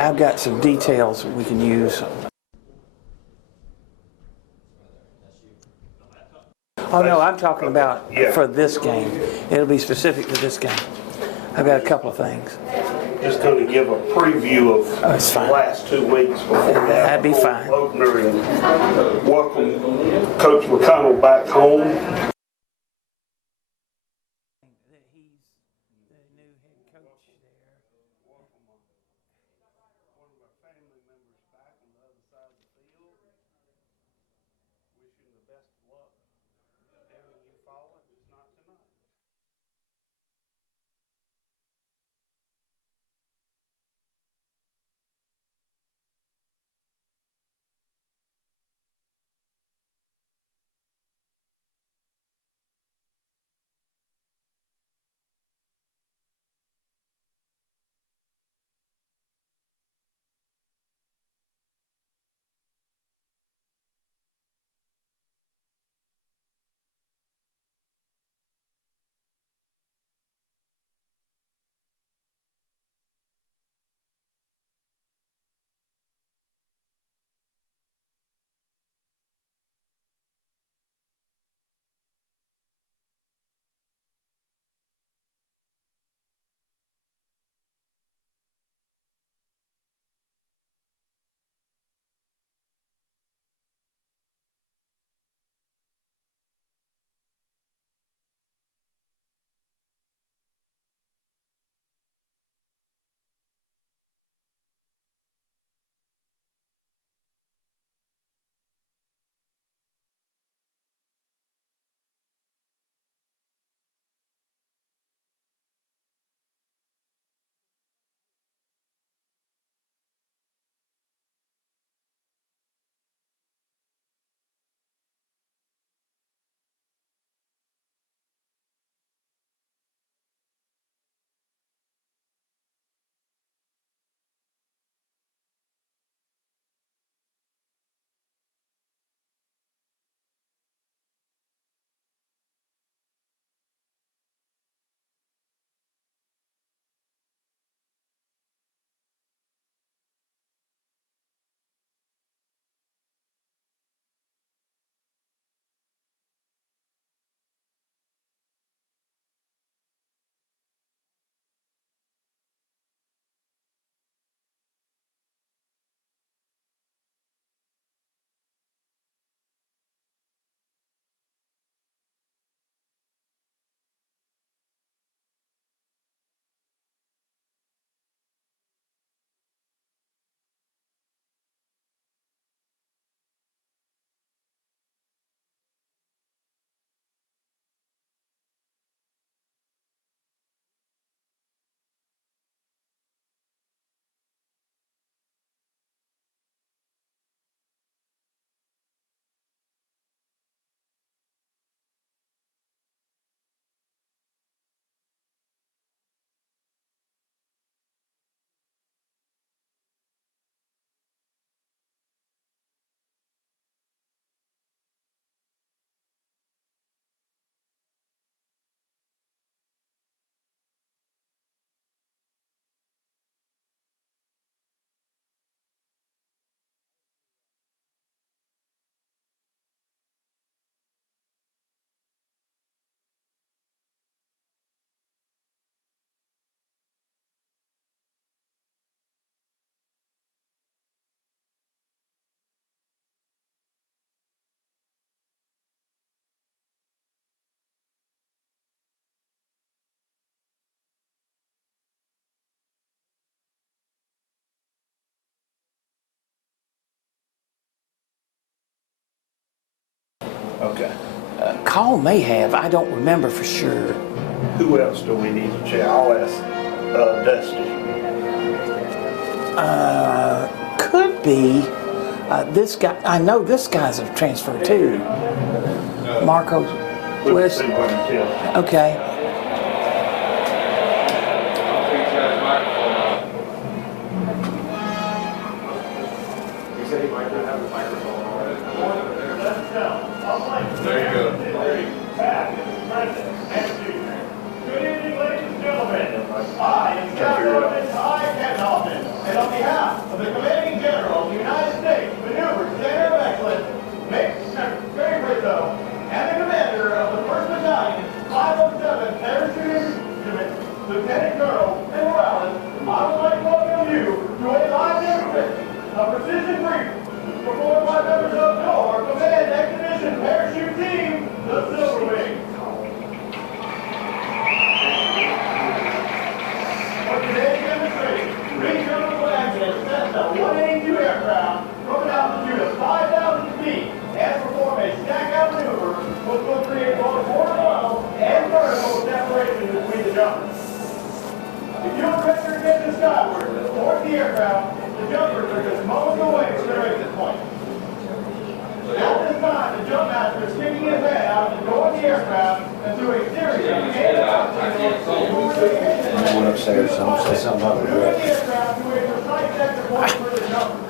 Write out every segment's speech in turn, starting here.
I've got some details we can use. Oh no, I'm talking about for this game. It'll be specific to this game. I've got a couple of things. Just going to give a preview of the last 2 weeks before that'd be fine. Opener and welcome Coach McConnell back home. Okay. Call may have. I don't remember for sure. Who else do we need to check? I'll ask Dusty. Could be this guy. I know this guy's a transfer too. Marco West. Okay. There you go. Good evening, ladies and gentlemen. I am Jeff Hoffman. And on behalf jumpers are just moments away from their exit point. At this time, the jump master is sticking his head out the door of the aircraft and through a series of I went upstairs, so I'll say something about it.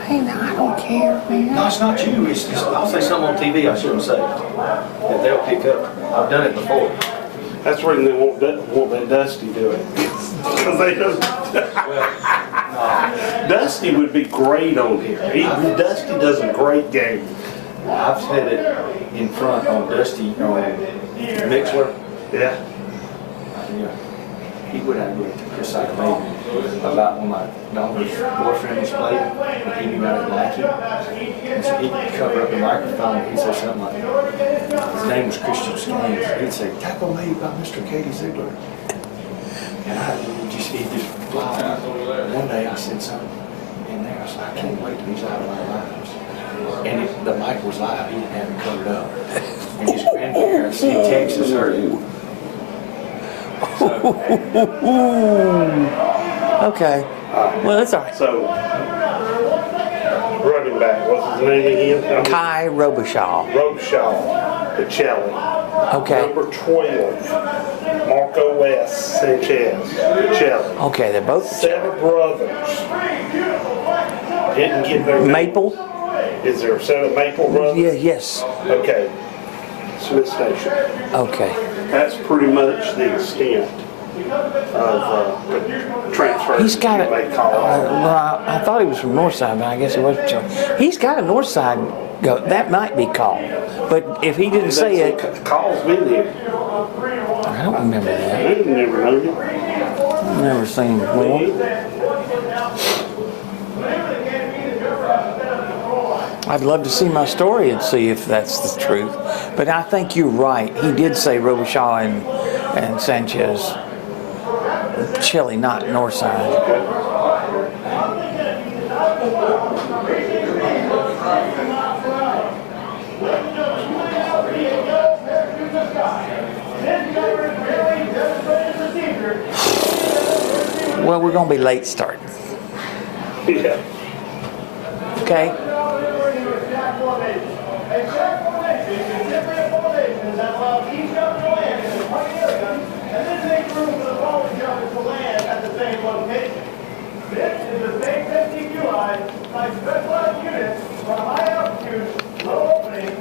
Hey, no, I don't care, man. No, it's not you. I'll say something on TV I shouldn't say. That they'll pick up. I've done it before. That's when they won't let Dusty do it. Because they don't. Dusty would be great on here. Dusty does a great game. I've said it in front on Dusty on Mixler. Yeah. Yeah. He would have to Chris I maybe about when my daughter's boyfriend was playing, and he knew I didn't like him. And so he'd cover up the microphone and he'd say something like, his name was Christian Skanes. He'd say, "Tackle me by Mr. Katie Ziegler." And he'd just fly. One day I said something in there, I said, "I can't wait till he's out of our lives." And the mic was live, he didn't have it covered up. And his grandparents in Texas heard it. Okay. Well, that's all right. So, running back, what's his name again? Ty Robichaud. Robichaud, the Celli. Okay. Number 12, Marco S. Sanchez, Celli. Okay, they're both 7 brothers. Didn't get their name. Maple. Is there a set of Maple brothers? Yeah. Yes. Okay. Smith Station. Okay. That's pretty much the extent of the transfer. He's got it. They call it. Well, I thought he was from Northside, but I guess he wasn't. He's got a Northside go. That might be called. But if he didn't say it, Call's been there. I don't remember that. I never known it. I've never seen him before. I'd love to see my story and see if that's the truth. But I think you're right. He did say Robichaud and Sanchez. Chile, not Northside. Well, we're going to be late starting. Yeah. Okay?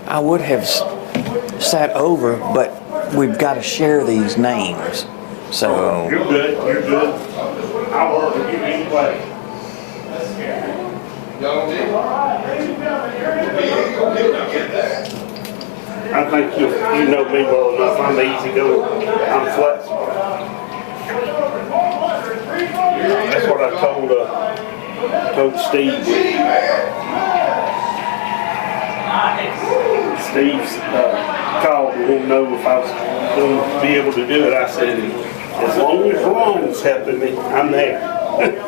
I would have sat over, but we've got to share these names. So You're good. You're good. I'll work with you anyway. I think you know me well enough. I'm easy going. I'm flexible. That's what I told Steve. Steve's called and won't know if I was going to be able to do it. I said, as long as Ron's helping me, I'm there. Here's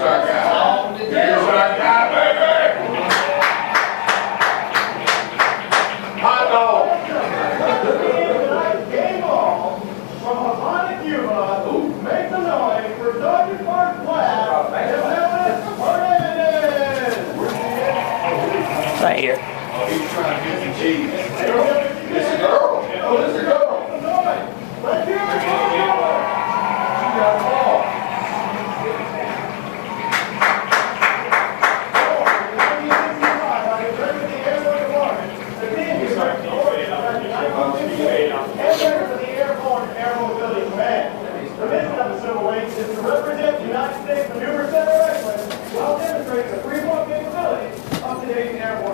our guy. Here's our guy, baby. Hot dog. Game ball from Havana, Cuba. Make the noise for Sergeant First Class. right here. Oh, he's trying to get the cheese. It's a girl. Oh, it's a girl. She got a ball.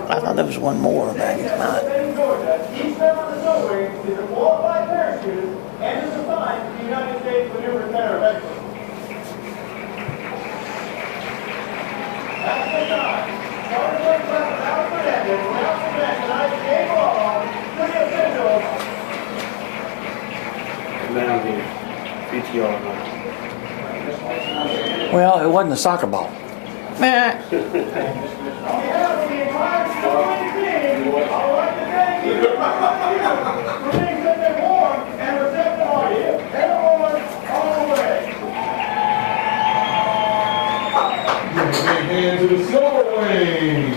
I thought there was one more, but I guess not. Each member of the subway is a qualified parachutist and is assigned to the United States Maneuver Center of Excellence. At the time, Sergeant First Class Alex Fernandez will now present tonight's game ball to the officials. Now the PTR line. Well, it wasn't a soccer ball. Meh. On behalf of the entire subway team, I'd like to thank you for being such a warm and receptive audience. Everyone, all the way. And to the silver wing.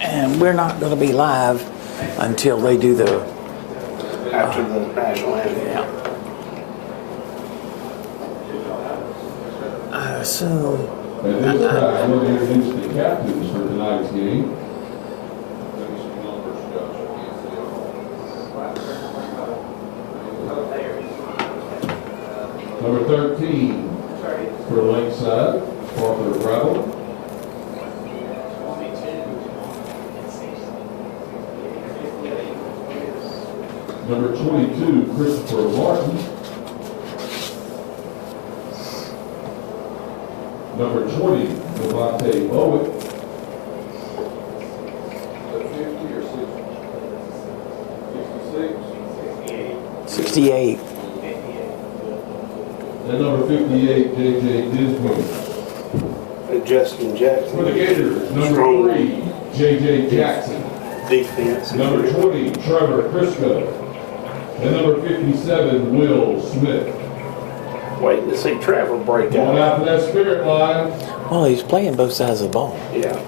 And we're not going to be live until they do the, After the national anthem. yeah. I assume, At this time, we'll introduce the captains for tonight's game. Number 13 for Lakeside, Parker Gravel. Number 22, Christopher Martin. Number 20, Devontae Owen. 68. And number 58, J.J. Disney. Justin Jackson. For the Gators, number 3, J.J. Jackson. Defense. Number 20, Trevor Crisco. And number 57, Will Smith. Waiting to see Trevor break Going out. out for that spirit line. Well, he's playing both sides of the ball. Yeah.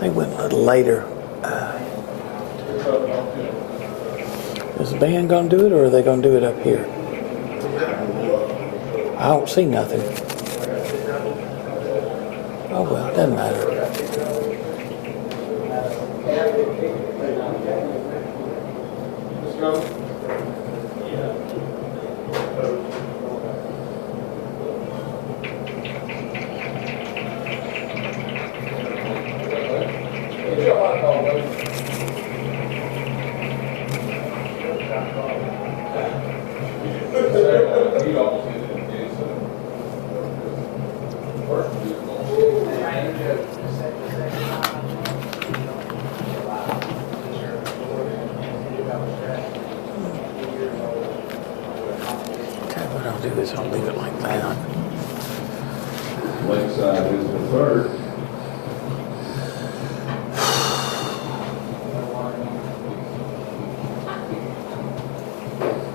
They went a little later. Is the band going to do it, or are they going to do it up here? I don't see nothing. Oh well, doesn't matter. Let's go. Okay, what I'll do is I'll leave it like that. Lakeside is the third.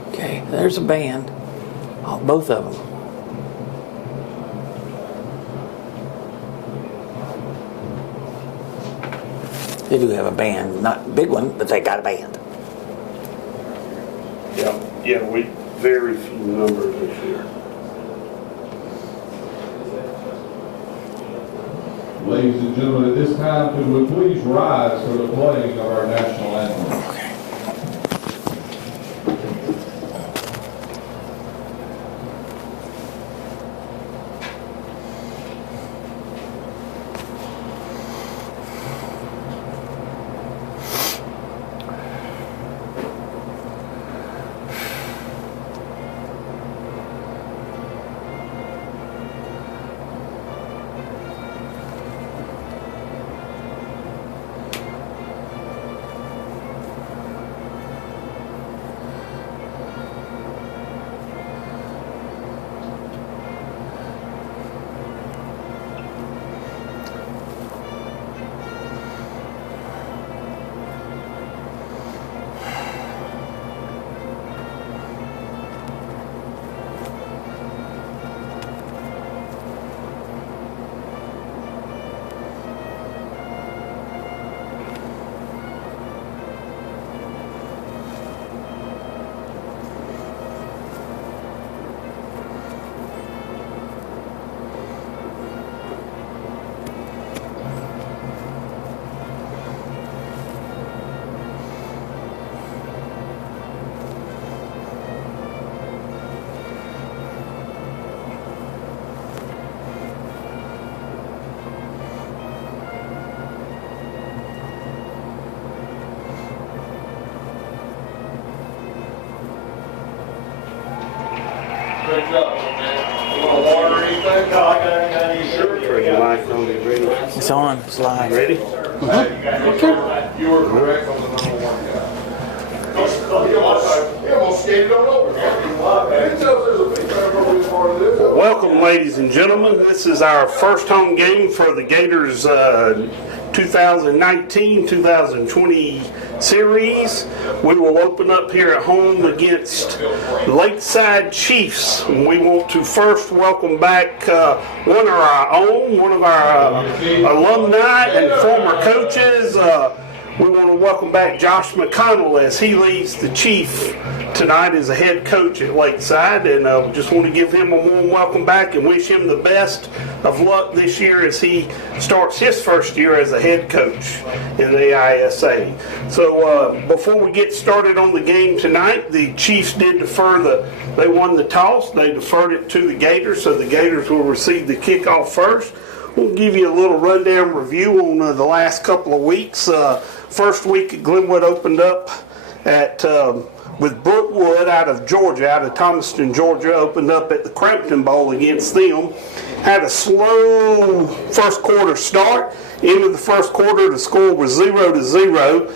Okay, there's a band. Oh, both of them. They do have a band, not a big one, but they got a band. Yeah. Yeah, we very few numbers this year. Ladies and gentlemen, at this time, could we please rise for the playing of our national anthem? Okay. Great job, man. You want water or anything? No, I got any shirt. Turn your mic on, get ready. It's on. It's live. Ready? Okay. You were correct on the number 1 guy. He almost skated on over. He tells there's a big part of this. and gentlemen. This is our first home game for the Gators 2019-2020 series. We will open up here at home against Lakeside Chiefs. And we want to first welcome back one of our alumni and former coaches. We want to welcome back Josh McConnell as he leads the Chief tonight as a head coach at Lakeside, and just want to give him a warm welcome back and wish him the best of luck this year as he starts his first year as a head coach in the AISA. So before we get started on the game tonight, the Chiefs did they won the toss. They deferred it to the Gators, so the Gators will receive the kickoff first. We'll give you a little rundown review on the last couple of weeks. First week at Glenwood opened up with Brookwood out of Thomaston, Georgia, opened up at the Crampton Bowl against them. Had a slow first quarter start. Into the first quarter, the score was 0-0.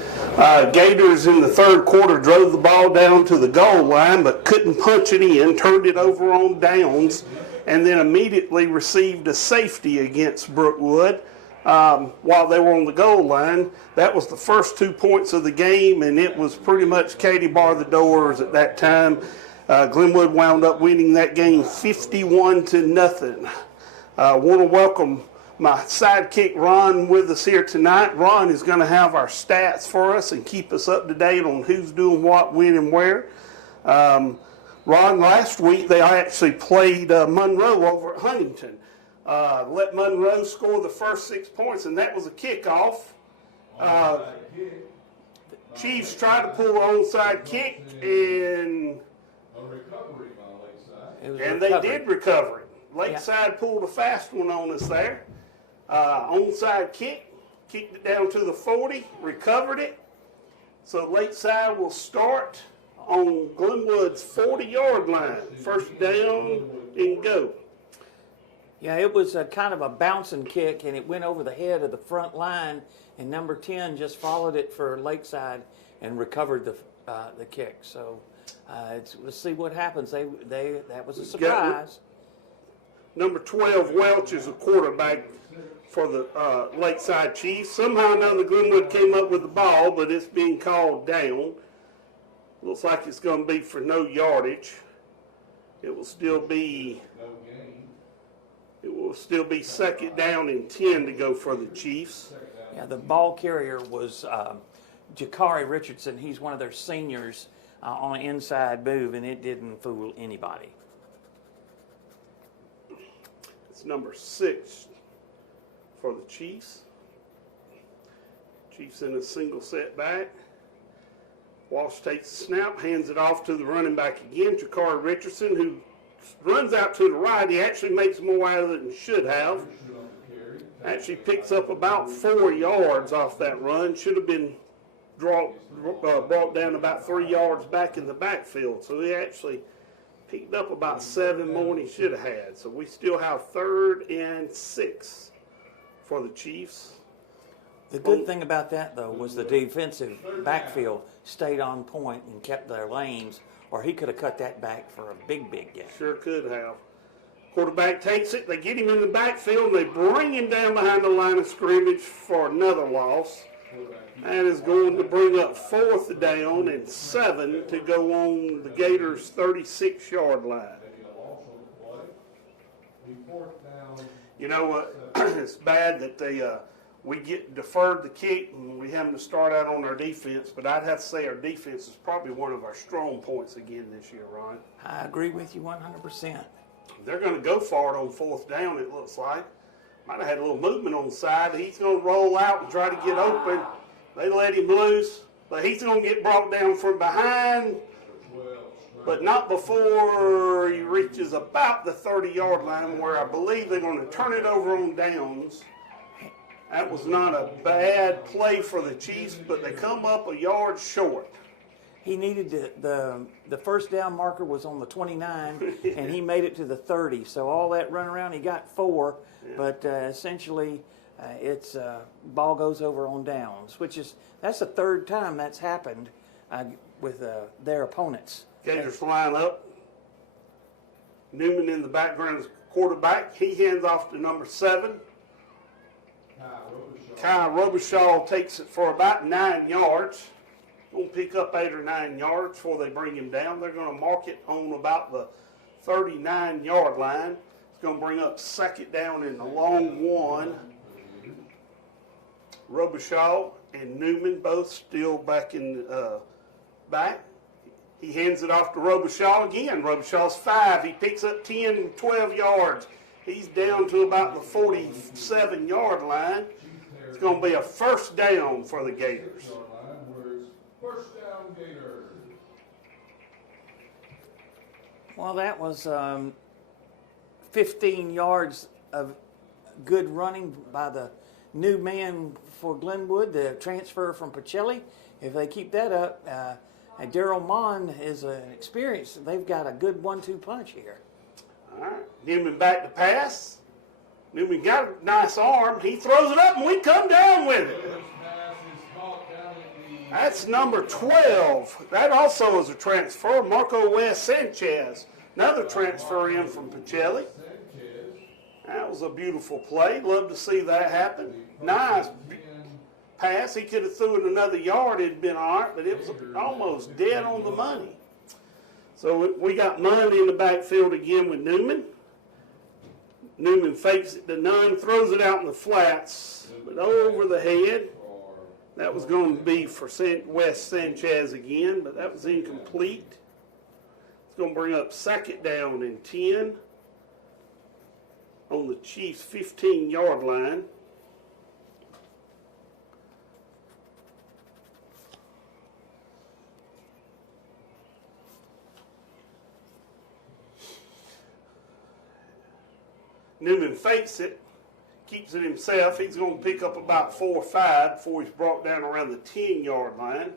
Gators in the third quarter drove the ball down to the goal line, but couldn't punch it in, turned it over on downs, and then immediately received a safety against Brookwood while they were on the goal line. That was the first 2 points of the game, and it was pretty much Katie bar the doors at that time. Glenwood wound up winning that game 51-0. Want to welcome my sidekick Ron with us here tonight. Ron is going to have our stats for us and keep us up to date on who's doing what, when, and where. Ron, last week they actually played Monroe over at Huntington. Let Monroe score the first 6 points, and that was a kickoff. Chiefs tried to pull an onside kick, and they did recover it. Lakeside pulled a fast one on us there. Onside kick, kicked it down to the 40, recovered it. So Lakeside will start on Glenwood's 40-yard line. First down and go. Yeah, it was a kind of a bouncing kick, and it went over the head of the front line, and number 10 just followed it for Lakeside and recovered the kick. So let's see what happens. That was a surprise. Number 12, Welch, is a quarterback for the Lakeside Chiefs. Somehow or another, Glenwood came up with the ball, but it's being called down. Looks like it's going to be for no yardage. It will still be second down and 10 to go for the Chiefs. Yeah, the ball carrier was Jakari Richardson. He's one of their seniors on an inside move, and it didn't fool anybody. It's number 6 for the Chiefs. Chiefs in a single setback. Walsh takes the snap, hands it off to the running back again, Jakari Richardson, who runs out to the right. He actually makes more out of it than he should have. Actually picks up about 4 yards off that run. Should have been brought down about 3 yards back in the backfield. So he actually picked up about 7 more than he should have had. So we still have 3rd and 6 for the Chiefs. The good thing about that, though, was the defensive backfield stayed on point and kept their lanes, or he could have cut that back for a big game. Sure could have. Quarterback takes it. They get him in the backfield, and they bring him down behind the line of scrimmage for another loss. That is going to bring up 4th down and 7 to go on the Gators' 36-yard line. You know what? It's bad that we get deferred the kick and we have to start out on our defense, but I'd have to say our defense is probably one of our strong points again this year, Ron. I agree with you 100%. They're going to go for it on 4th down, it looks like. Might have had a little movement on the side. He's going to roll out and try to get open. They let him loose, but he's going to get brought down from behind, but not before he reaches about the 30-yard line, where I believe they're going to turn it over on downs. That was not a bad play for the Chiefs, but they come up a yard short. He needed the first down marker was on the 29, and he made it to the 30. So all that run around, he got 4, but essentially it's ball goes over on downs, that's the 3rd time that's happened with their opponents. Gators line up. Newman in the background is quarterback. He hands off to number 7. Kai Robichaud takes it for about 9 yards. Going to pick up 8 or 9 yards before they bring him down. They're going to mark it on about the 39-yard line. It's going to bring up 2nd down in the long one. Robichaud and Newman both still back in back. He hands it off to Robichaud again. Robichaud's 5. He picks up 10, 12 yards. He's down to about the 47-yard line. It's going to be a 1st down for the Gators. First down, Gators. Well, that was 15 yards of good running by the new man for Glenwood, the transfer from Pacelli. If they keep that up, and Daryl Mon is an experience. They've got a good 1-2 punch here. All right. Newman back to pass. Newman got a nice arm. He throws it up, and we come down with it. That's number 12. That also is a transfer. Marco West Sanchez, another transfer in from Pacelli. That was a beautiful play. Love to see that happen. Nice pass. He could have threw it another yard. It'd been all right, but it was almost dead on the money. So we got Munn in the backfield again with Newman. Newman fakes it to none, throws it out in the flats, but over the head. That was going to be for West Sanchez again, but that was incomplete. It's going to bring up 2nd down and 10 on the Chiefs' 15-yard line. Newman fakes it, keeps it himself. He's going to pick up about 4 or 5 before he's brought down around the 10-yard line.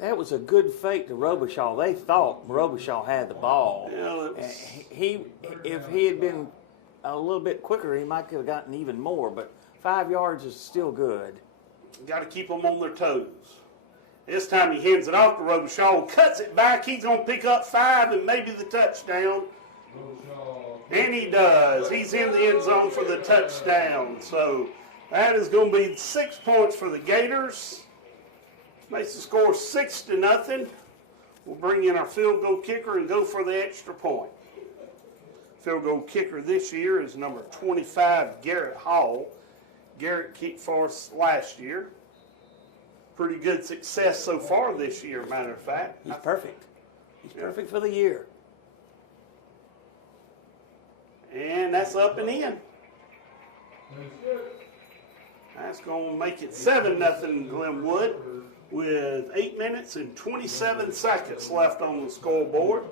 That was a good fake to Robichaud. They thought Robichaud had the ball. Yeah, If he had been a little bit quicker, he might have gotten even more, but 5 yards is still good. Got to keep them on their toes. This time he hands it off to Robichaud, cuts it back. He's going to pick up 5 and maybe the touchdown. And he does. He's in the end zone for the touchdown. So that is going to be 6 points for the Gators. Makes the score 6-0. We'll bring in our field goal kicker and go for the extra point. Field goal kicker this year is number 25, Garrett Hall. Garrett kicked for us last year. Pretty good success so far this year, matter of fact. He's perfect. He's perfect for the year. And that's up and in. That's going to make it 7-0 Glenwood with 8 minutes and 27 seconds left on the scoreboard.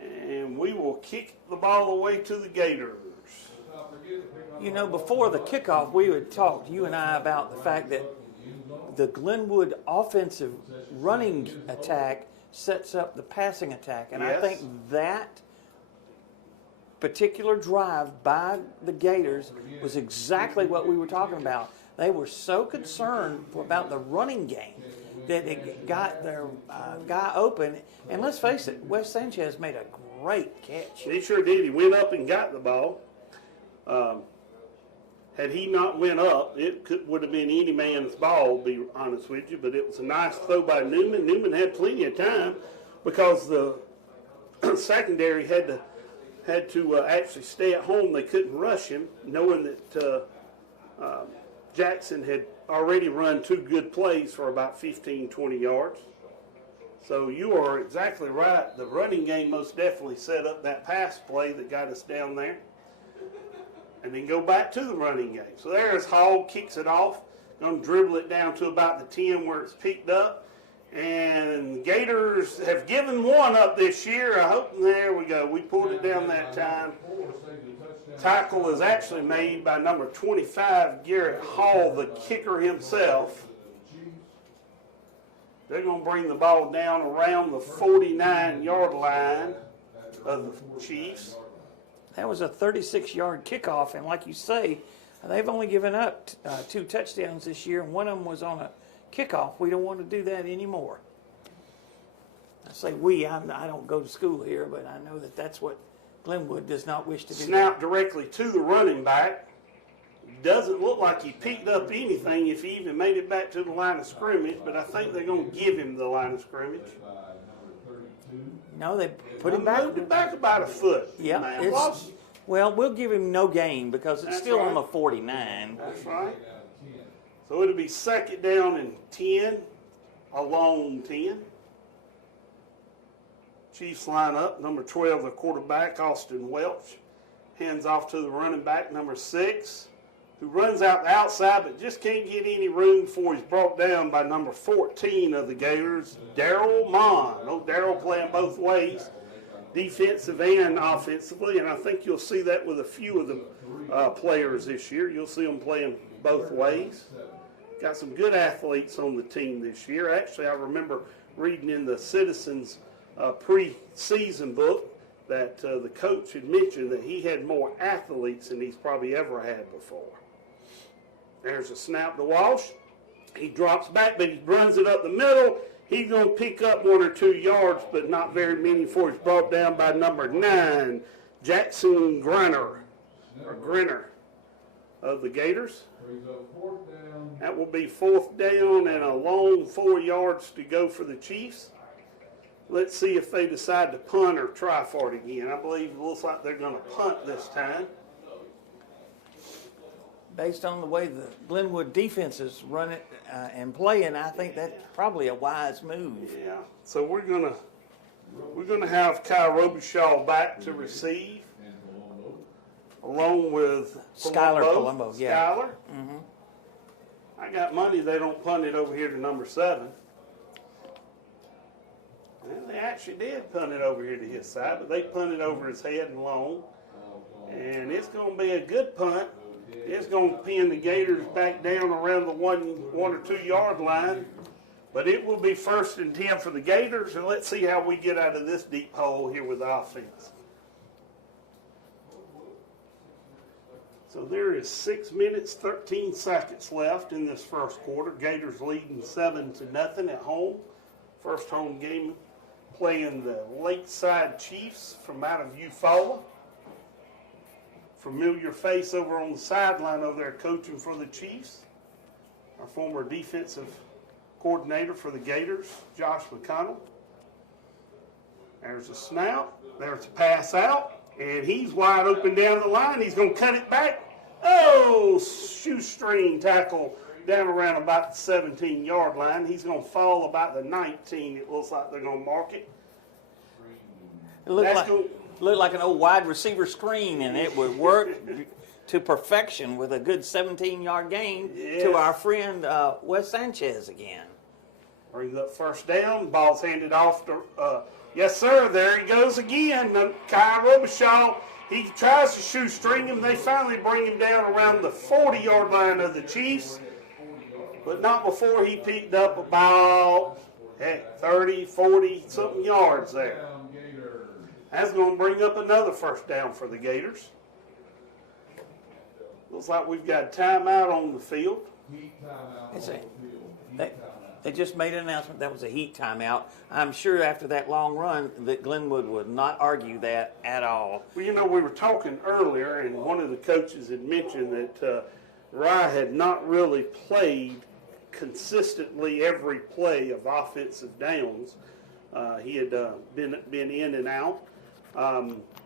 And we will kick the ball away to the Gators. You know, before the kickoff, we had talked, you and I, about the fact that the Glenwood offensive running attack sets up the passing attack. And Yes. I think that particular drive by the Gators was exactly what we were talking about. They were so concerned about the running game that it got their guy open. And let's face it, Wes Sanchez made a great catch. He sure did. He went up and got the ball. Had he not went up, it would have been any man's ball, to be honest with you. But it was a nice throw by Newman. Newman had plenty of time because the secondary had to actually stay at home. They couldn't rush him, knowing that Jackson had already run 2 good plays for about 15, 20 yards. So you are exactly right. The running game most definitely set up that pass play that got us down there. And then go back to the running game. So there's Hall, kicks it off. Going to dribble it down to about the 10 where it's picked up. And the Gators have given one up this year. I hope, there we go. We pulled it down that time. Tackle is actually made by number 25, Garrett Hall, the kicker himself. They're going to bring the ball down around the 49-yard line of the Chiefs. That was a 36-yard kickoff, and like you say, they've only given up 2 touchdowns this year, and one of them was on a kickoff. We don't want to do that anymore. I say we. I don't go to school here, but I know that that's what Glenwood does not wish to do that. Snap directly to the running back. Doesn't look like he picked up anything if he even made it back to the line of scrimmage, but I think they're going to give him the line of scrimmage. No, they put him back. Moved it back about a foot. Yeah, Man, lost. well, we'll give him no gain because it's That's still on right. the 49. That's right. So it'll be 2nd down and 10, a long 10. Chiefs line up. Number 12, the quarterback, Austin Welch. Hands off to the running back, number 6, who runs out the outside but just can't get any room before he's brought down by number 14 of the Gators, Darryl Mon. Oh, Darryl playing both ways, defensive and offensively, and I think you'll see that with a few of the players this year. You'll see them playing both ways. Got some good athletes on the team this year. Actually, I remember reading in the Citizens pre-season book that the coach had mentioned that he had more athletes than he's probably ever had before. There's a snap to Walsh. He drops back, but he runs it up the middle. He's going to pick up 1 or 2 yards, but not very many before he's brought down by number 9, Jackson Grinner of the Gators. That will be 4th down and a long 4 yards to go for the Chiefs. Let's see if they decide to punt or try for it again. I believe it looks like they're going to punt this time. Based on the way the Glenwood defense is running and playing, I think that's probably a wise move. Yeah. So we're gonna have Kyle Robichaud back to receive, along with Skylar Palumbo. Yeah. Skylar. Mm-hmm. I got money they don't punt it over here to number 7. And they actually did punt it over here to his side, but they punted over his head and long. And it's going to be a good punt. It's going to pin the Gators back down around the 1 or 2 yard line. But it will be 1st and 10 for the Gators, and let's see how we get out of this deep hole here with the offense. So there is 6 minutes, 13 seconds left in this first quarter. Gators leading 7-0 at home. First home game playing the Lakesite Chiefs from out of Eufaula. Familiar face over on the sideline over there coaching for the Chiefs. Our former defensive coordinator for the Gators, Josh McConnell. There's a snap. There's a pass out. And he's wide open down the line. He's going to cut it back. Oh, shoestring tackle down around about the 17-yard line. He's going to fall about the 19. It looks like they're going to mark it. It looked like an old wide receiver screen, and it would work to perfection with a good 17-yard gain to our friend Wes Sanchez again. Brings up 1st down. Ball's handed off to, yes, sir, there he goes again. Kyle Robichaud, he tries to shoestring him. They finally bring him down around the 40-yard line of the Chiefs, but not before he picked up about 30, 40-something yards there. That's going to bring up another 1st down for the Gators. Looks like we've got a timeout on the field. They just made an announcement that was a heat timeout. I'm sure after that long run that Glenwood would not argue that at all. Well, you know, we were talking earlier, and one of the coaches had mentioned that Rye had not really played consistently every play of offensive downs. He had been in and out.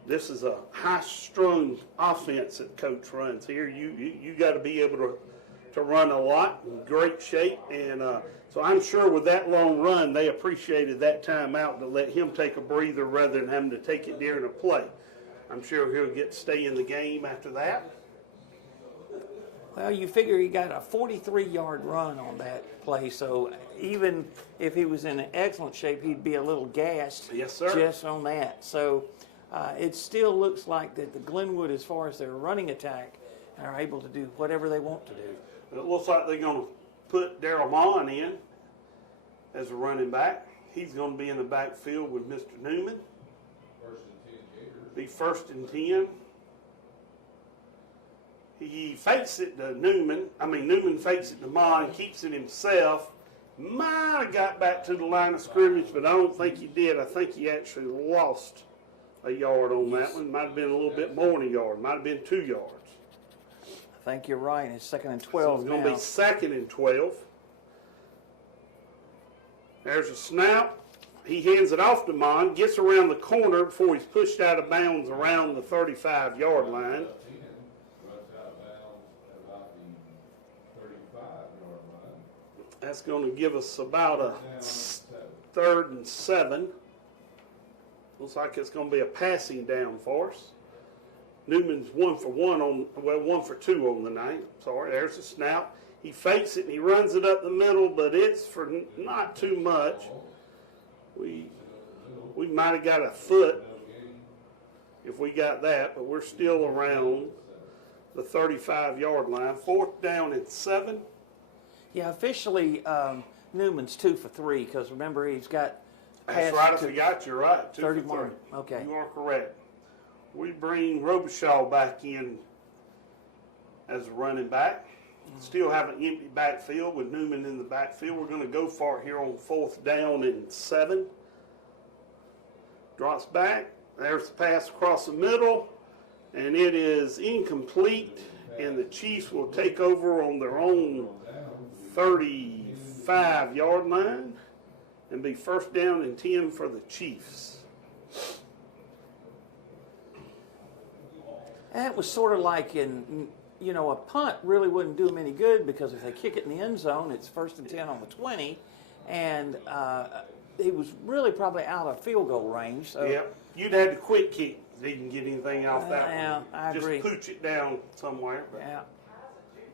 This is a high-strung offense that Coach runs here. You got to be able to run a lot in great shape, and so I'm sure with that long run, they appreciated that timeout to let him take a breather rather than having to take it during a play. I'm sure he'll get to stay in the game after that. Well, you figure he got a 43-yard run on that play, so even if he was in excellent shape, he'd be a little gassed. Yes, sir. Just on that. So it still looks like that the Glenwood, as far as their running attack, are able to do whatever they want to do. It looks like they're going to put Darryl Mon in as a running back. He's going to be in the backfield with Mr. Newman. Be 1st and 10. He fakes it to Newman. Newman fakes it to Mon, keeps it himself. Might have got back to the line of scrimmage, but I don't think he did. I think he actually lost a yard on that one. Might have been a little bit more than a yard. Might have been 2 yards. I think you're right. It's 2nd and So 12 it's going to now. be 2nd and 12. There's a snap. He hands it off to Mon, gets around the corner before he's pushed out of bounds around the 35-yard line. Runs out of bounds at about the 35-yard line. That's going to give us about a 3rd and 7. Looks like it's going to be a passing down for us. Newman's 1 for 2 on the night. Sorry, there's a snap. He fakes it and he runs it up the middle, but it's for not too much. We might have got a foot if we got that, but we're still around the 35-yard line. 4th down and 7. Yeah, officially, Newman's 2 for 3 because remember he's got. That's right, I forgot. You're right. 2 for 3. 31. Okay. You are correct. We bring Robichaud back in as a running back. Still have an empty backfield with Newman in the backfield. We're going to go for it here on 4th down and 7. Drops back. There's the pass across the middle, and it is incomplete, and the Chiefs will take over on their own 35-yard line and be 1st down and 10 for the Chiefs. That was sort of like a punt really wouldn't do them any good because if they kick it in the end zone, it's 1st and 10 on the 20, and he was really probably out of field goal range. So Yep. You'd had to quick kick if you didn't get anything off that yeah, one. I agree. Just pooch it down somewhere. But, yeah,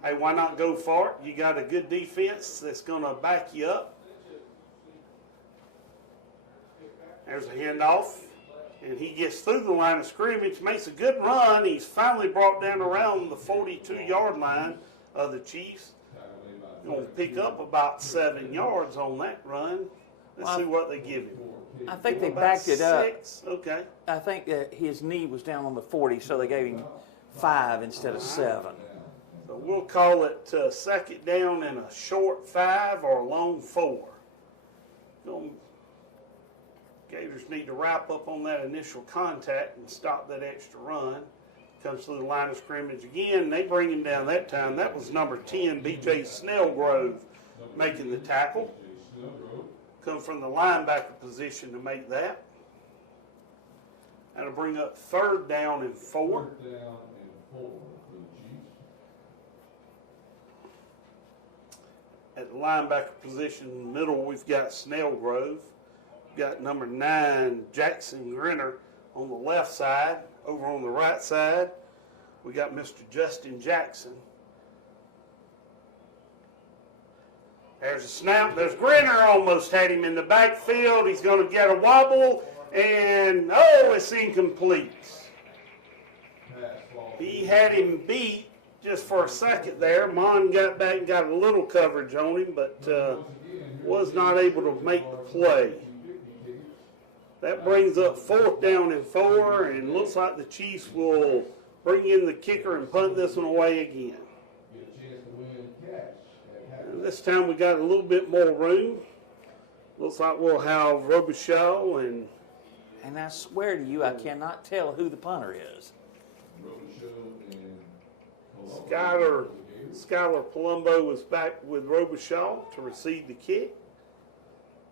hey, why not go for it? You got a good defense that's going to back you up. There's a handoff, and he gets through the line of scrimmage, makes a good run. He's finally brought down around the 42-yard line of the Chiefs. Going to pick up about 7 yards on that run. Let's see what they give him. I think they About backed it up. 6. Okay. I think that his knee was down on the 40, so they gave him 5 instead of 7. So we'll call it 2nd down and a short 5 or a long 4. Gators need to wrap up on that initial contact and stop that extra run. Comes through the line of scrimmage again. They bring him down that time. That was number 10, B.J. Snellgrove, making the tackle. Come from the linebacker position to make that. That'll bring up 3rd down and 4. 4th down and 4 for the Chiefs. At the linebacker position in the middle, we've got Snellgrove. We've got number 9, Jackson Grinner on the left side. Over on the right side, we got Mr. Justin Jackson. There's a snap. There's Grinner, almost had him in the backfield. He's going to get a wobble, and it's incomplete. He had him beat just for a second there. Mon got back and got a little coverage on him, but was not able to make the play. That brings up 4th down and 4, and looks like the Chiefs will bring in the kicker and punt this one away again. And this time we got a little bit more room. Looks like we'll have Robichaud And I swear to you, I cannot tell who the punter is. Skylar Palumbo is back with Robichaud to receive the kick.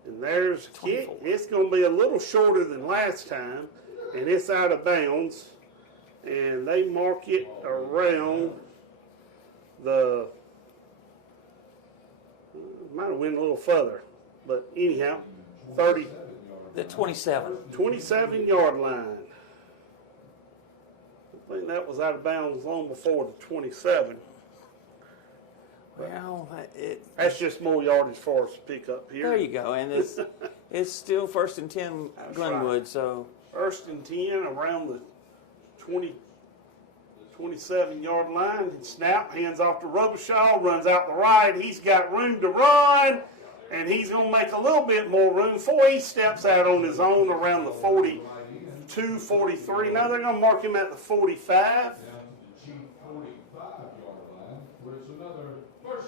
And there's the kick. It's going to be a little shorter than last time, and it's out of bounds. And they mark it around the, might have went a little further, but anyhow, 27-yard line. I think that was out of bounds long before the 27. Well, That's just more yardage for us to pick up here. there you go. And it's still 1st and 10 Glenwood, right. so 1st and 10 around the 27-yard line. And snap, hands off to Robichaud, runs out the right. He's got room to run, and he's going to make a little bit more room before he steps out on his own around the 42, 43. Now they're going to mark him at the 45.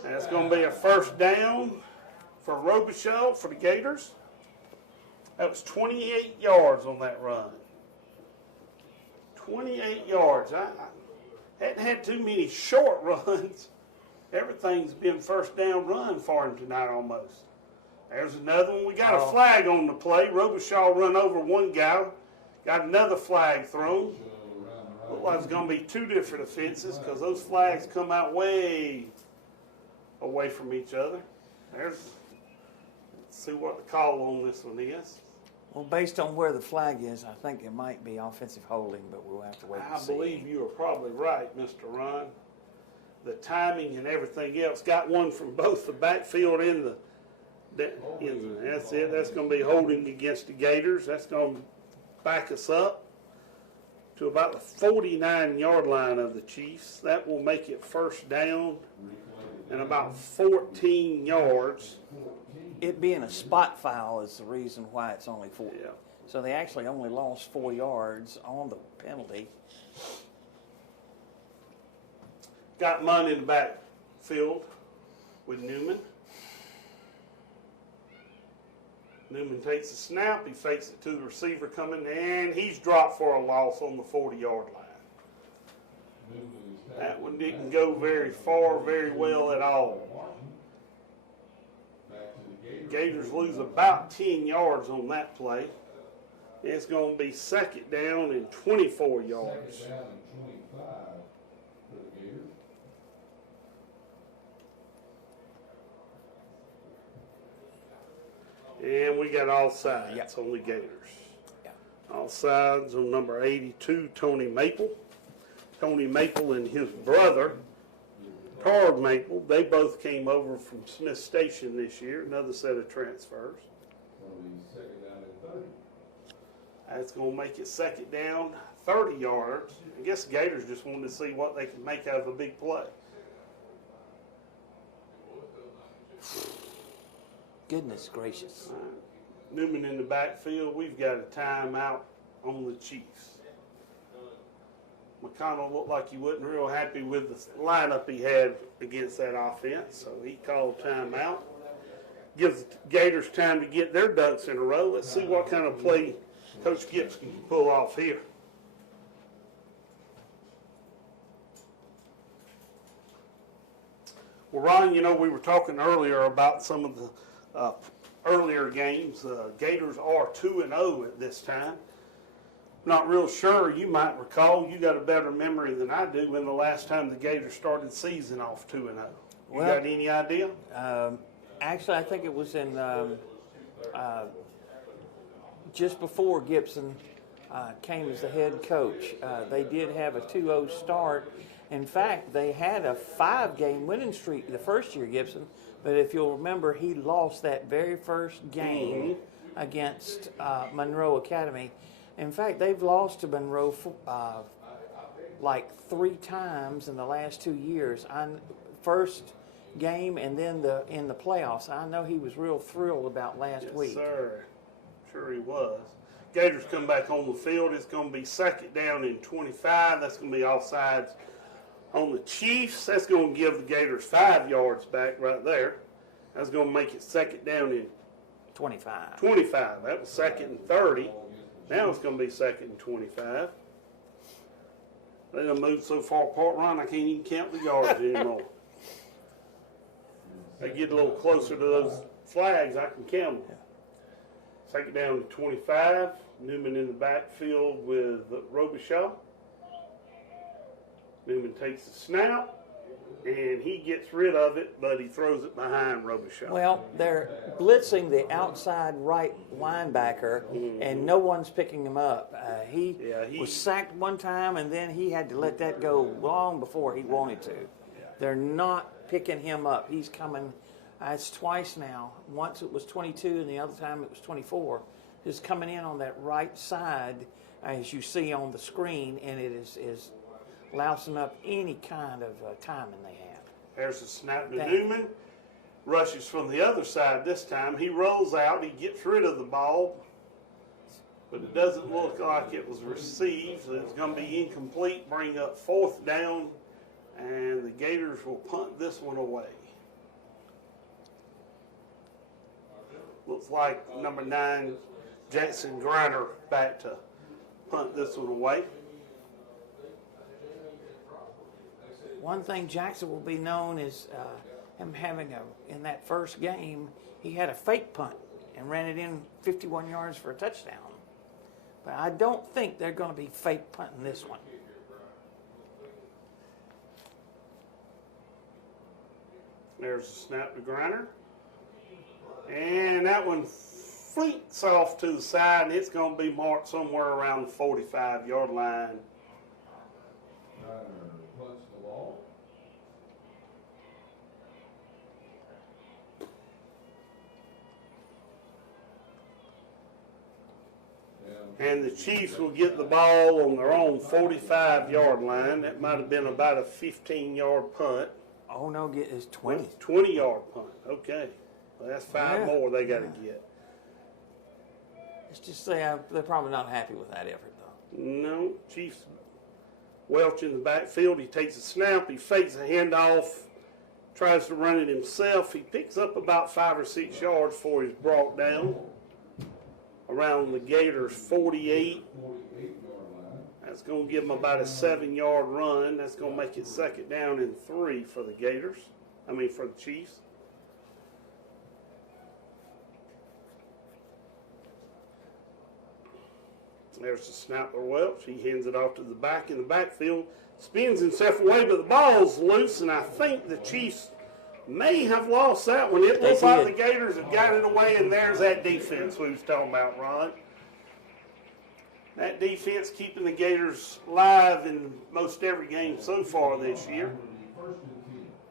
And it's going to be a 1st down for Robichaud for the Gators. That was 28 yards on that run. 28 yards. I hadn't had too many short runs. Everything's been first down run for him tonight almost. There's another one. We got a flag on the play. Robichaud run over one guy. Got another flag thrown. Looked like it's going to be two different offenses because those flags come out way away from each other. Let's see what the call on this one is. Well, based on where the flag is, I think it might be offensive holding, but we'll have to wait and see. I believe you are probably right, Mr. Ron. The timing and everything else. Got one from both the backfield and the that's it. That's going to be holding against the Gators. That's going to back us up to about the 49-yard line of the Chiefs. That will make it first down and about 14 yards. It being a spot foul is the reason why it's only 4. Yeah. So they actually only lost 4 yards on the penalty. Got Munn in the backfield with Newman. Newman takes the snap. He fakes it to the receiver coming, and he's dropped for a loss on the 40-yard line. That one didn't go very far, very well at all. Gators lose about 10 yards on that play. It's going to be second down and 24 yards. And we got all sides on the Gators. All sides on number 82, Tony Maple. Tony Maple and his brother, Card Maple, they both came over from Smith Station this year, another set of transfers. That's going to make it second down, 30 yards. I guess the Gators just wanted to see what they could make out of a big play. Goodness gracious. Newman in the backfield. We've got a timeout on the Chiefs. McConnell looked like he wasn't real happy with the lineup he had against that offense, so he called timeout. Gives the Gators time to get their ducks in a row. Let's see what kind of play Coach Gibbs can pull off here. Well, Ron, you know, we were talking earlier about some of the earlier games. Gators are 2-0 at this time. Not real sure. You might recall, you got a better memory than I do, when the last time the Gators started season off 2-0. You got any idea? Actually, I think it was in just before Gibson came as the head coach. They did have a 2-0 start. In fact, they had a 5-game winning streak the first year, Gibson. But if you'll remember, he lost that very first game against Monroe Academy. In fact, they've lost to Monroe like 3 times in the last 2 years. First game and then in the playoffs. I know he was real thrilled about last week. Yes, sir. Sure he was. Gators come back on the field. It's going to be second down and 25. That's going to be offsides on the Chiefs. That's going to give the Gators 5 yards back right there. That's going to make it second down and 25. 25. That was second and 30. Now it's going to be second and 25. They done moved so far apart, Ron, I can't even count the yards anymore. They get a little closer to those flags, I can count them. Second down to 25. Newman in the backfield with Robichaud. Newman takes the snap, and he gets rid of it, but he throws it behind Robichaud. Well, they're blitzing the outside right linebacker, and no one's picking him up. He was sacked one time, and then he had to let that go long before he wanted to. They're not picking him up. He's coming. It's twice now. Once it was 22, and the other time it was 24. He's coming in on that right side, as you see on the screen, and it is lousing up any kind of timing they have. There's a snap to Newman. Rushes from the other side this time. He rolls out. He gets rid of the ball. But it doesn't look like it was received. So it's going to be incomplete. Bring up fourth down. And the Gators will punt this one away. Looks like number 9, Jackson Griner, back to punt this one away. one thing Jackson will be known is him having in that first game, he had a fake punt and ran it in 51 yards for a touchdown. But I don't think they're going to be fake punting this one. There's a snap to Griner. And that one fleets off to the side, and it's going to be marked somewhere around the 45-yard line. Punts the ball. And the Chiefs will get the ball on their own 45-yard line. That might have been about a 15-yard punt. Oh, no, it's 20. 20-yard punt. Okay. Well, that's five more they got to get. Let's just say they're probably not happy with that effort, though. No, Chiefs. Welch in the backfield. He takes a snap. He fakes a handoff. Tries to run it himself. He picks up about 5 or 6 yards before he's brought down. Around the Gators' 48. 48-yard line. That's going to give them about a 7-yard run. That's going to make it 2nd down and 3 for the Gators. For the Chiefs. There's the snapper Welch. He hands it off to the back in the backfield. Spins himself away, but the ball's loose, and I think the Chiefs may have lost that one. It looks like the Gators have got it away, and there's that defense we was talking about, Ron. That defense keeping the Gators live in most every game so far this year.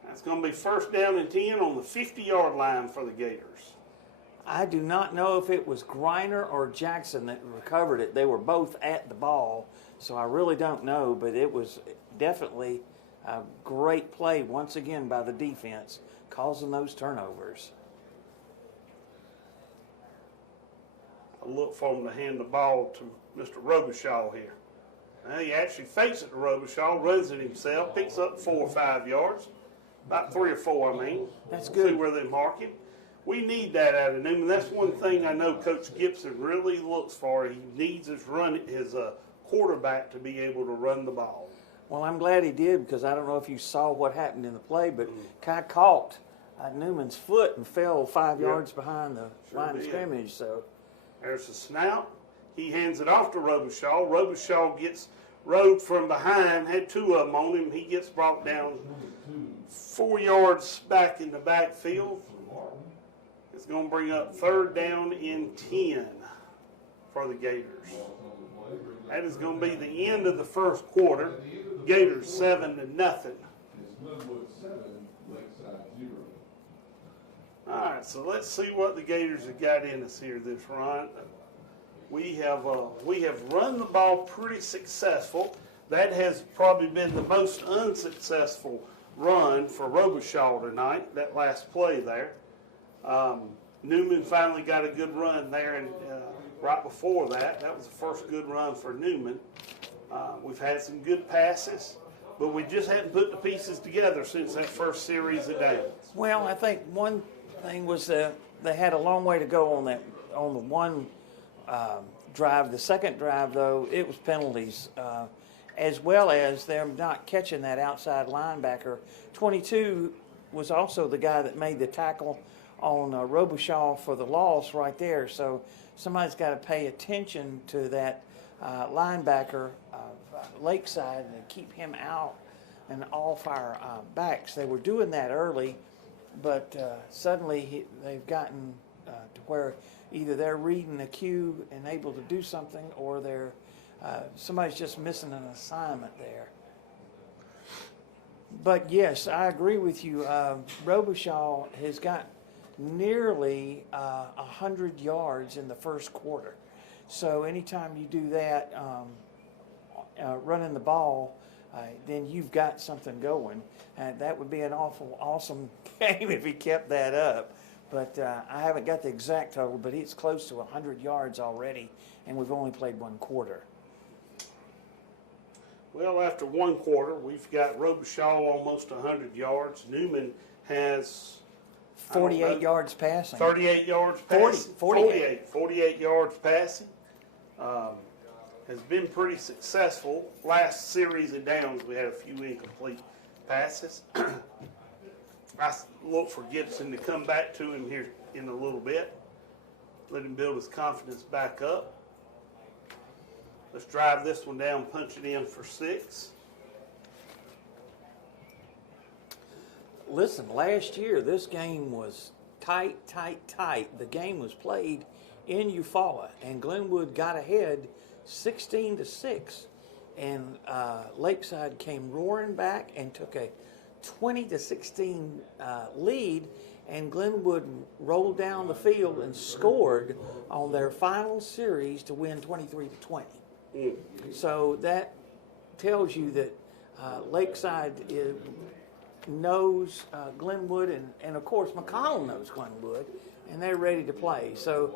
That's going to be 1st down and 10 on the 50-yard line for the Gators. I do not know if it was Griner or Jackson that recovered it. They were both at the ball, so I really don't know, but it was definitely a great play once again by the defense, causing those turnovers. I look for him to hand the ball to Mr. Robichaud here. Now he actually fakes it to Robichaud, runs it himself, picks up 4 or 5 yards. About 3 or 4, That's good. See where they mark him. We need that out of Newman. That's one thing I know Coach Gibson really looks for. He needs his quarterback to be able to run the ball. Well, I'm glad he did, because I don't know if you saw what happened in the play, but Kai caught Newman's foot and fell 5 yards behind the line of scrimmage. So there's the snap. He hands it off to Robichaud. Robichaud gets rode from behind, had 2 of them on him. He gets brought down 4 yards back in the backfield. It's going to bring up 3rd down and 10 for the Gators. That is going to be the end of the first quarter. Gators 7-0. It's Glenwood 7, Lakeside 0. All right, so let's see what the Gators have got in us here this run. We have run the ball pretty successful. That has probably been the most unsuccessful run for Robichaud tonight, that last play there. Newman finally got a good run there, and right before that was the first good run for Newman. We've had some good passes, but we just hadn't put the pieces together since that first series of downs. well, I think one thing was they had a long way to go on the one drive. The second drive, though, it was penalties, as well as them not catching that outside linebacker. 22 was also the guy that made the tackle on Robichaud for the loss right there. So somebody's got to pay attention to that linebacker Lakeside and keep him out and off our backs. They were doing that early, but suddenly they've gotten to where either they're reading the cue and able to do something, or they're somebody's just missing an assignment there. But yes, I agree with you. Robichaud has got nearly 100 yards in the first quarter. So anytime you do that, running the ball, then you've got something going. That would be an awesome game if he kept that up. But I haven't got the exact total, but it's close to 100 yards already, and we've only played one quarter. Well, after one quarter, we've got Robichaud almost 100 yards. Newman has 48 yards passing. 38 yards passing. 48 yards passing. Has been pretty successful. Last series of downs, we had a few incomplete passes. I look for Gibson to come back to him here in a little bit. Let him build his confidence back up. Let's drive this one down, punch it in for 6. Listen, last year this game was tight. The game was played in Eufaula, and Glenwood got ahead 16-6, and Lakeside came roaring back and took a 20-16 lead, and Glenwood rolled down the field and scored on their final series to win 23-20. So that tells you that Lakeside knows Glenwood, and of course McConnell knows Glenwood, and they're ready to play. So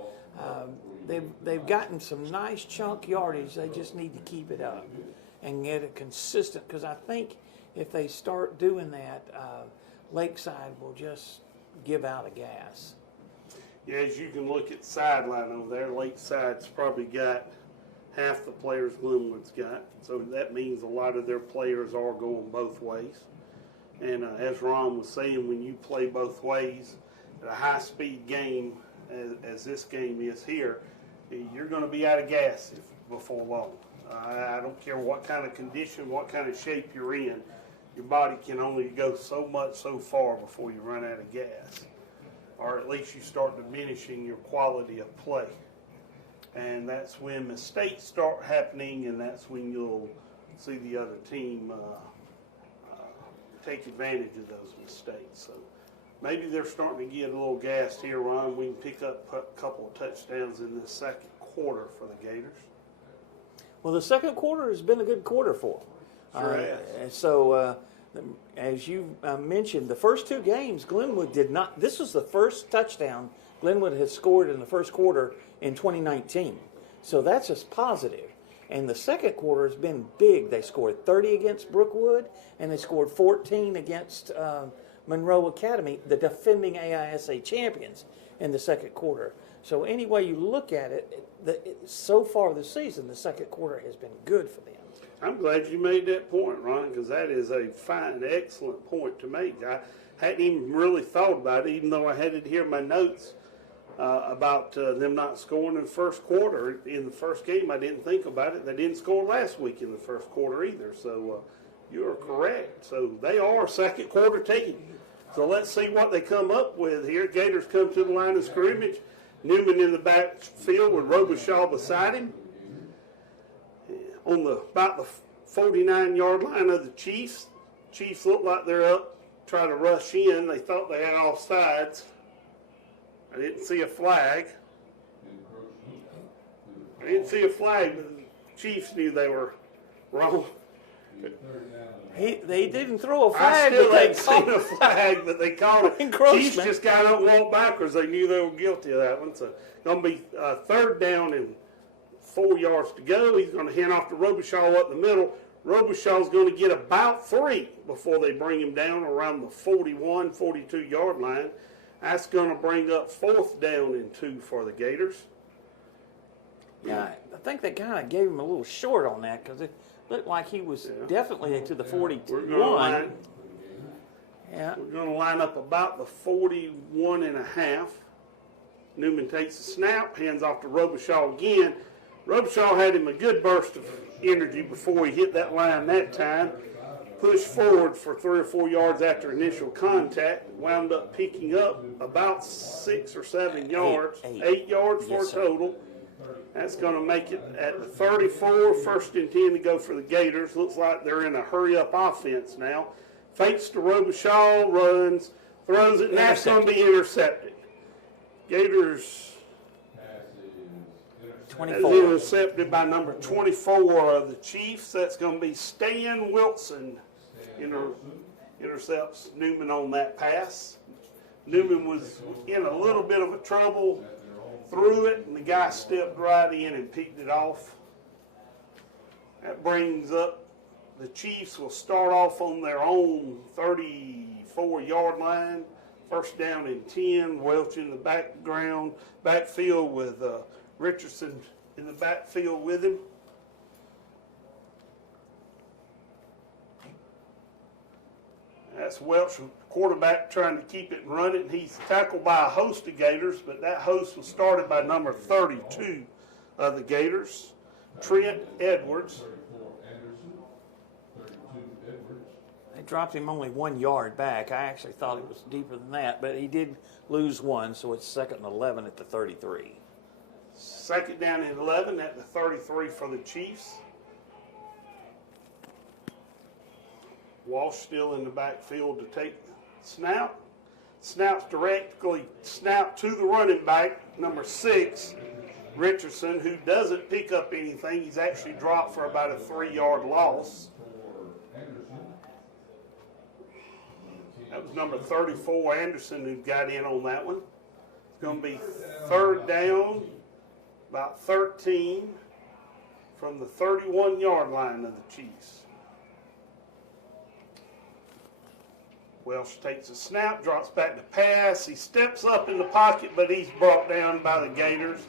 they've gotten some nice chunk yardage. They just need to keep it up and get it consistent, because I think if they start doing that, Lakeside will just give out of gas. Yeah, as you can look at the sideline over there, Lakeside's probably got half the players Glenwood's got. So that means a lot of their players are going both ways. And as Ron was saying, when you play both ways, at a high-speed game, as this game is here, you're going to be out of gas before long. I don't care what kind of condition, what kind of shape you're in. Your body can only go so much, so far before you run out of gas. Or at least you start diminishing your quality of play. And that's when mistakes start happening, and that's when you'll see the other team take advantage of those mistakes. So maybe they're starting to get a little gassed here, Ron. We can pick up a couple of touchdowns in this second quarter for the Gators. Well, the second quarter has been a good quarter for them. Sure has. So, as you mentioned, the first two games, Glenwood did not. This was the first touchdown Glenwood had scored in the first quarter in 2019. So that's just positive. And the second quarter has been big. They scored 30 against Brookwood, and they scored 14 against Monroe Academy, the defending AISA champions, in the second quarter. So any way you look at it, so far this season, the second quarter has been good for them. I'm glad you made that point, Ron, because that is a fine, excellent point to make. I hadn't even really thought about it, even though I had it here in my notes about them not scoring in the first quarter. In the first game, I didn't think about it. They didn't score last week in the first quarter either, so you are correct. So they are second quarter team. So let's see what they come up with here. Gators come to the line of scrimmage. Newman in the backfield with Robichaud beside him. On about the 49-yard line of the Chiefs. Chiefs look like they're up, trying to rush in. They thought they had offsides. I didn't see a flag. But the Chiefs knew they were wrong. They didn't throw a flag. I still ain't seen a flag, but they called it. Chiefs just got up and walked backwards. They knew they were guilty of that one. So going to be third down and 4 yards to go. He's going to hand off to Robichaud up the middle. Robichaud's going to get about 3 before they bring him down around the 41, 42-yard line. That's going to bring up 4th down and 2 for the Gators. Yeah, I think they kind of gave him a little short on that, because it looked like he was definitely to the 41. We're going to line up about the 41 and a half. Newman takes the snap, hands off to Robichaud again. Robichaud had him a good burst of energy before he hit that line that time. Pushed forward for 3 or 4 yards after initial contact. Wound up picking up about 6 or 7 yards. 8 yards for a total. That's going to make it at the 34, 1st and 10 to go for the Gators. Looks like they're in a hurry-up offense now. Fakes to Robichaud, runs, throws it, and that's going to be intercepted. Gators 24. Intercepted by number 24 of the Chiefs. That's going to be Stan Wilson. Intercepts Newman on that pass. Newman was in a little bit of a trouble, threw it, and the guy stepped right in and picked it off. That brings up the Chiefs will start off on their own 34-yard line. 1st down and 10. Welch in the backfield with Richardson in the backfield with him. That's Welch, quarterback, trying to keep it running. He's tackled by a host of Gators, but that host was started by number 32 of the Gators, Trent Edwards. 34 Anderson, 32 Edwards. They dropped him only 1 yard back. I actually thought it was deeper than that, but he did lose one, so it's 2nd and 11 at the 33. 2nd down and 11 at the 33 for the Chiefs. Walsh still in the backfield to take the snap. Snaps directly to the running back, number 6, Richardson, who doesn't pick up anything. He's actually dropped for about a 3-yard loss. That was number 34, Anderson, who got in on that one. It's going to be 3rd down, about 13, from the 31-yard line of the Chiefs. Welsh takes a snap, drops back to pass. He steps up in the pocket, but he's brought down by the Gators.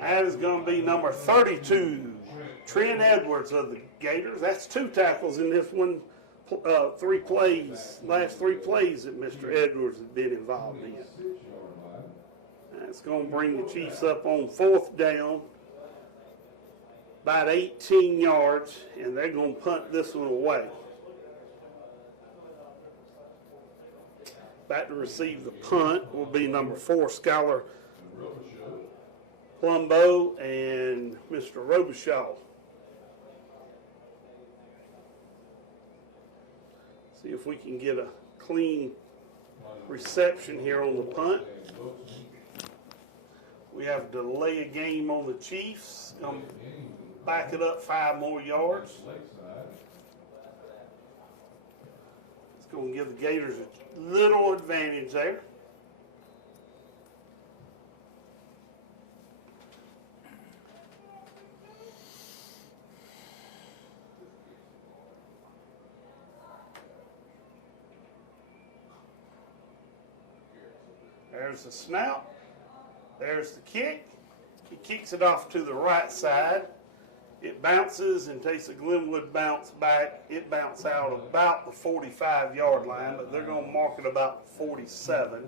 That is going to be number 32, Trent Edwards of the Gators. That's 2 tackles in this one, 3 plays, last 3 plays that Mr. Edwards has been involved in. That's going to bring the Chiefs up on 4th down, about 18 yards, and they're going to punt this one away. Back to receive the punt will be number 4, Skylar Plumbo and Mr. Robichaud. See if we can get a clean reception here on the punt. We have to delay a game on the Chiefs. Back it up 5 more yards. It's going to give the Gators a little advantage there. There's the snap. There's the kick. He kicks it off to the right side. It bounces and takes a Glenwood bounce back. It bounces out about the 45-yard line, but they're going to mark it about 47,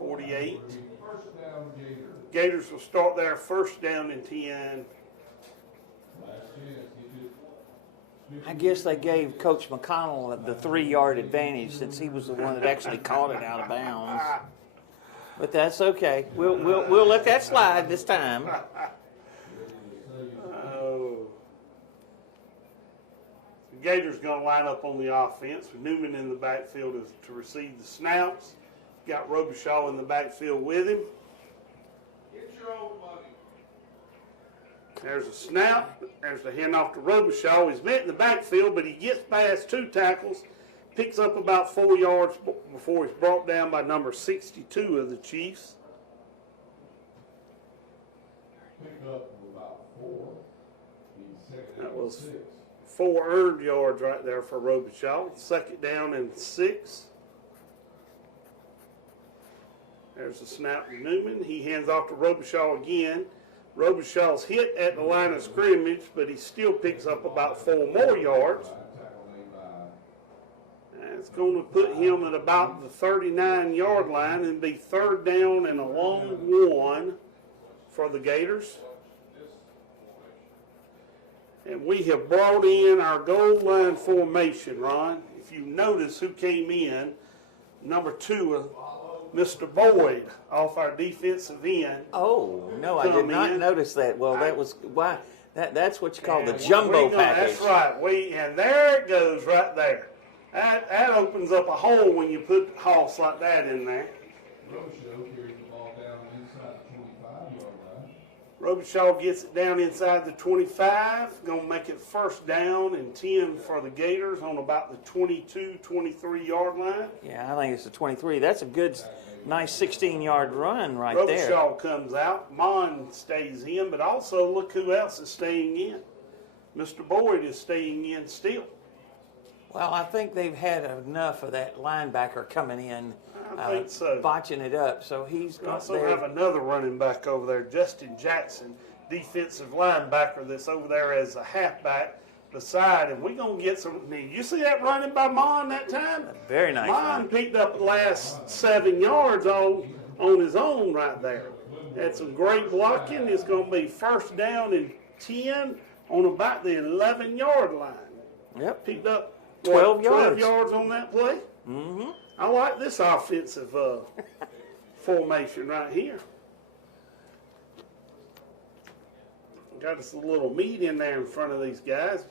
48. Gators will start there, 1st down and 10. I guess they gave Coach McConnell the 3-yard advantage since he was the one that actually caught it out of bounds. But that's okay. We'll let that slide this time. The Gators going to line up on the offense with Newman in the backfield to receive the snaps. Got Robichaud in the backfield with him. There's a snap. There's the handoff to Robichaud. He's met in the backfield, but he gets past 2 tackles, picks up about 4 yards before he's brought down by number 62 of the Chiefs. Pick up about 4. That was 4 earned yards right there for Robichaud. 2nd down and 6. There's the snap to Newman. He hands off to Robichaud again. Robishaw's hit at the line of scrimmage, but he still picks up about 4 more yards. That's going to put him at about the 39-yard line and be 3rd down and a long 1 for the Gators. And we have brought in our goal line formation, Ron. If you notice who came in, number 2, Mr. Boyd, off our defensive end. Oh, no, I did not notice that. Well, that was why. That's what you call the jumbo package. That's right. And there it goes right there. That opens up a hole when you put a hoss like that in there. Robichaud carries the ball down inside the 25-yard line. Robichaud gets it down inside the 25. Going to make it 1st down and 10 for the Gators on about the 22, 23-yard line. Yeah, I think it's the 23. That's a good, nice 16-yard run right there. Robichaud comes out. Mon stays in, but also look who else is staying in. Mr. Boyd is staying in still. Well, I think they've had enough of that linebacker coming in, I think so. botching it up. So he's We got also there. have another running back over there, Justin Jackson, defensive linebacker that's over there as a halfback. beside him. We're going to get some. You see that running by Mon that time? Very nice Mon run. picked up the last 7 yards on his own right there. Had some great blocking. It's going to be first down and 10 on about the 11-yard line. Yep. Picked up 12 12 yards. yards on that play. Mm-hmm. I like this offensive formation right here. Got us a little meat in there in front of these guys.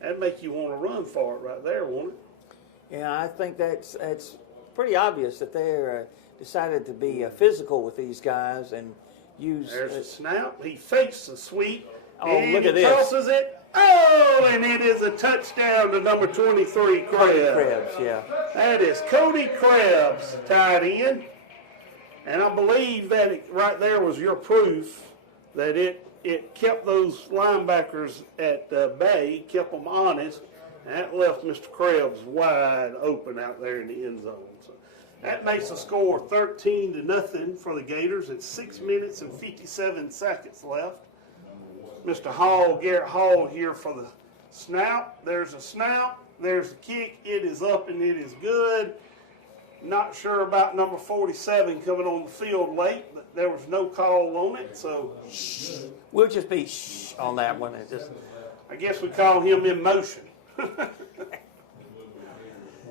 That'd make you want to run for it right there, won't it? Yeah, I think that's pretty obvious that they're decided to be physical with these guys and use. There's a snap. He fakes the sweep. Oh, and look at he this. tosses it. Oh, and it is a touchdown to number 23, Krebs. Krebs, yeah. That is Cody Krebs tied in. And I believe that right there was your proof that it kept those linebackers at bay, kept them honest, and that left Mr. Krebs wide open out there in the end zone. So that makes the score 13-0 for the Gators at 6 minutes and 57 seconds left. Mr. Hall, Garrett Hall here for the snap. There's a snap. There's the kick. It is up and it is good. Not sure about number 47 coming on the field late, but there was no call on it, so We'll just be shh on that one. It just I guess we call him in motion.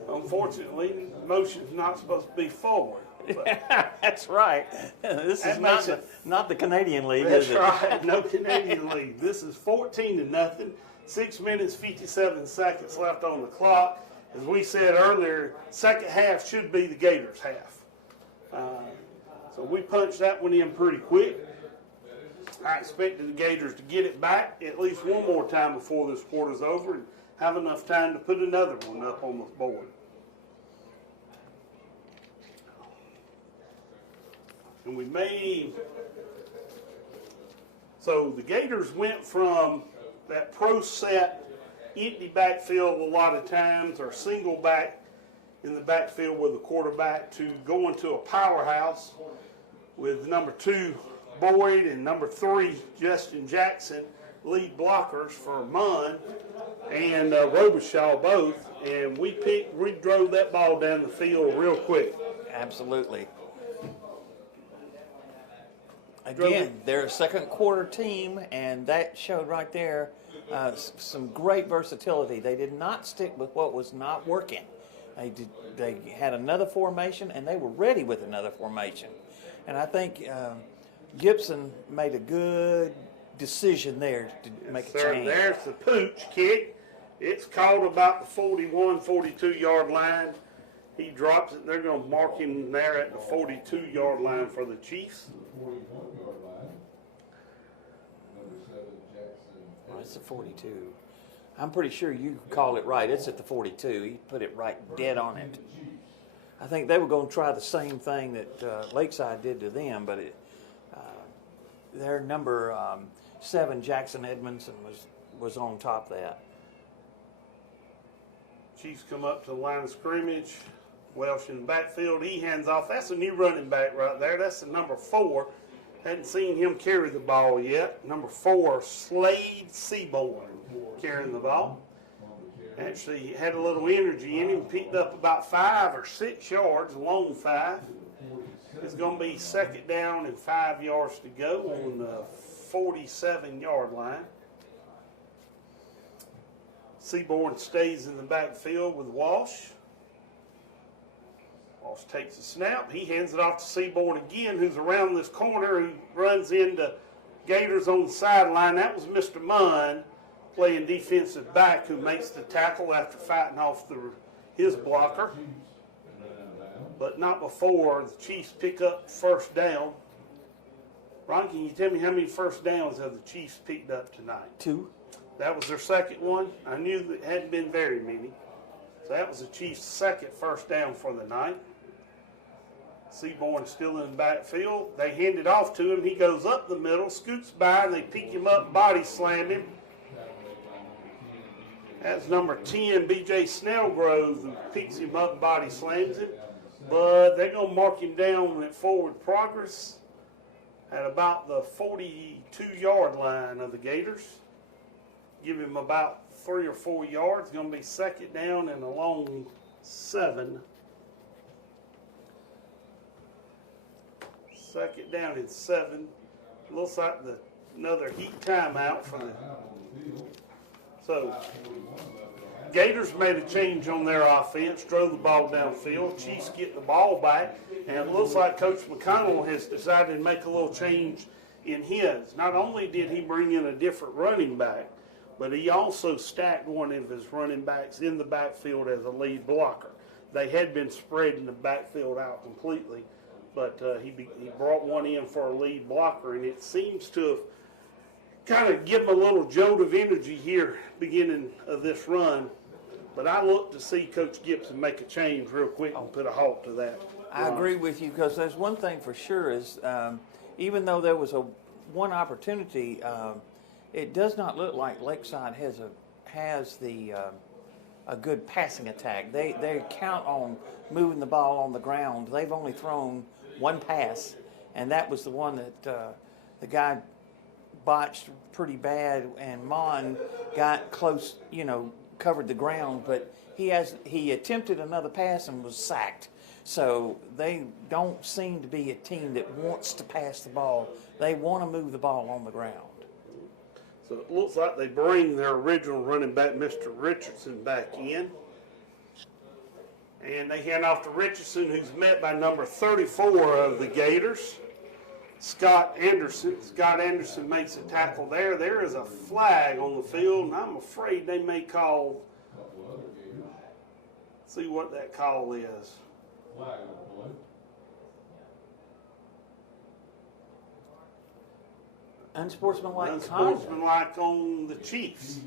Unfortunately, motion's not supposed to be forward. But that's right. This That is makes not the Canadian League, that's is it? right, no Canadian League. This is 14-0. 6 minutes, 57 seconds left on the clock. As we said earlier, second half should be the Gators' half. So we punched that one in pretty quick. I expected the Gators to get it back at least one more time before this quarter's over and have enough time to put another one up on the board. And we made, so the Gators went from that pro set empty backfield a lot of times, or single back in the backfield with the quarterback, to going to a powerhouse with number 2 Boyd and number 3 Justin Jackson, lead blockers for Munn and Robichaud both, and we drove that ball down the field real quick. Absolutely. Again, they're a second quarter team, and that showed right there some great versatility. They did not stick with what was not working. They had another formation, and they were ready with another formation. And I think Gibson made a good decision there to make a change. There's the pooch kick. It's called about the 41, 42-yard line. He drops it. They're going to mark him there at the 42-yard line for the Chiefs. 41-yard line. Number 7, Jackson. Well, it's the 42. I'm pretty sure you call it right. It's at the 42. He put it right dead on it. I think they were going to try the same thing that Lakeside did to them, but their number 7, Jackson Edmondson, was on top of that. Chiefs come up to the line of scrimmage. Welsh in the backfield. He hands off. That's a new running back right there. That's the number 4. Hadn't seen him carry the ball yet. Number 4, Slade Seaborn, carrying the ball. Actually, he had a little energy in him. Picked up about 5 or 6 yards, a long 5. It's going to be second down and 5 yards to go on the 47-yard line. Seaborn stays in the backfield with Walsh. Walsh takes a snap. He hands it off to Seaborn again, who's around this corner, who runs into Gators on the sideline. That was Mr. Munn, playing defensive back, who makes the tackle after fighting off his blocker. But not before the Chiefs pick up first down. Ron, can you tell me how many first downs have the Chiefs picked up tonight? 2. That was their second one. I knew that it hadn't been very many. So that was the Chiefs' second first down for the night. Seaborn still in the backfield. They hand it off to him. He goes up the middle, scoots by, and they pick him up, body slam him. That's number 10, B.J. Snellgrove, who picks him up, body slams him. But they're going to mark him down at forward progress at about the 42-yard line of the Gators. give him about 3 or 4 yards. Going to be second down and a long 7. Second down and 7. Looks like another heat timeout for the. So, Gators made a change on their offense, drove the ball downfield. Chiefs get the ball back, and it looks like Coach McConnell has decided to make a little change in his. Not only did he bring in a different running back, but he also stacked one of his running backs in the backfield as a lead blocker. They had been spreading the backfield out completely, but he brought one in for a lead blocker, and it seems to have kind of given him a little jolt of energy here beginning of this run. But I look to see Coach Gibson make a change real quick and put a halt to that. I agree with you, because there's one thing for sure is even though there was one opportunity, it does not look like Lakeside has a good passing attack. They count on moving the ball on the ground. They've only thrown one pass, and that was the one that the guy botched pretty bad, and Mon got close, covered the ground, but he attempted another pass and was sacked. So they don't seem to be a team that wants to pass the ball. They want to move the ball on the ground. So it looks like they bring their original running back, Mr. Richardson, back in. And they hand off to Richardson, who's met by number 34 of the Gators, Scott Anderson. Scott Anderson makes a tackle there. There is a flag on the field, and I'm afraid they may call. See what that call is. Unsportsmanlike conduct. Unsportsmanlike on the Chiefs.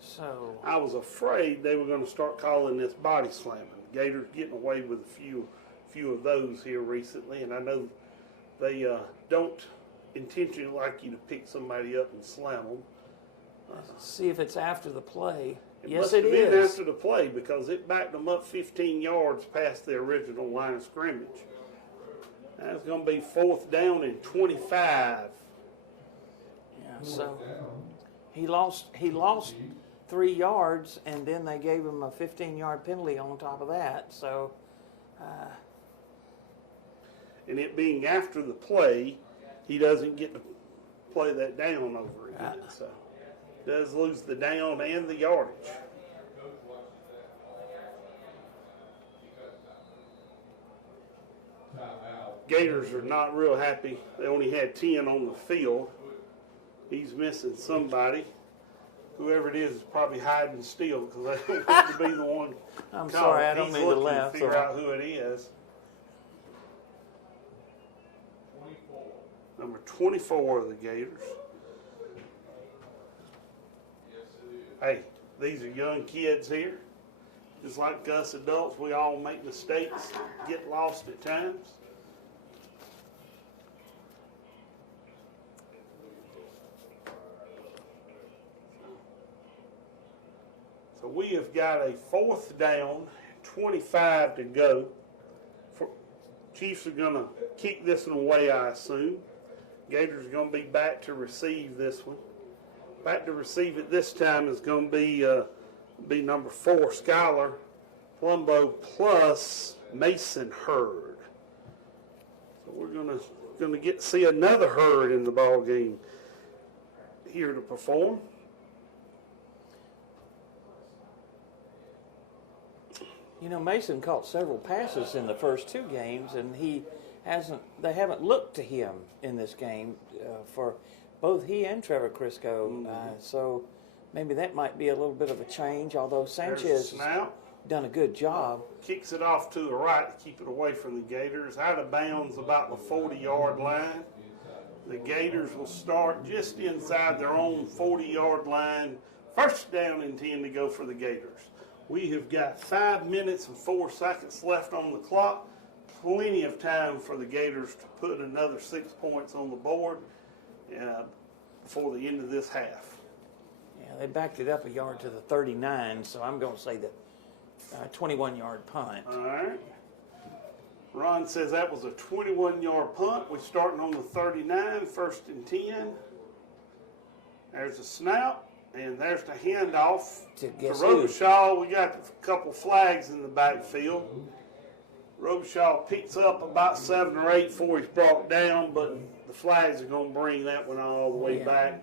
So I was afraid they were going to start calling this body slamming. Gators getting away with a few of those here recently, and I know they don't intentionally like you to pick somebody up and slam them. see if it's after the play. It Yes, must it have been is. after the play, because it backed them up 15 yards past the original line of scrimmage. That's going to be 4th down and 25. Yeah, so he lost 3 yards, and then they gave him a 15-yard penalty on top of that. So And it being after the play, he doesn't get to play that down over again. So does lose the down and the yardage. Gators are not real happy. They only had 10 on the field. He's missing somebody. Whoever it is probably hiding still, because they don't want to be the one. I'm called. sorry, I don't He's mean to looking laugh. figure out who it is. Number 24 of the Gators. Hey, these are young kids here. Just like us adults, we all make mistakes, get lost at times. So we have got a 4th down, 25 to go. Chiefs are going to kick this one away, I assume. Gators are going to be back to receive this one. Back to receive it this time is going to be number 4, Skylar Plumbo, plus Mason Hurd. So we're going to get to see another Hurd in the ball game here to perform. You know, Mason caught several passes in the first 2 games, and they haven't looked to him in this game for both he and Trevor Crisco. So maybe that might be a little bit of a change, although Sanchez has done a good job. Kicks it off to the right to keep it away from the Gators. Out of bounds about the 40-yard line. The Gators will start just inside their own 40-yard line. 1st down and 10 to go for the Gators. We have got 5 minutes and 4 seconds left on the clock. Plenty of time for the Gators to put another 6 points on the board before the end of this half. Yeah, they backed it up a yard to the 39, so I'm going to say the 21-yard punt. All right. Ron says that was a 21-yard punt. We're starting on the 39, 1st and 10. There's a snap, and there's the handoff To to guess who? Robichaud. We got a couple flags in the backfield. Robichaud picks up about 7 or 8 before he's brought down, but the flags are going to bring that one all the way Yeah. back.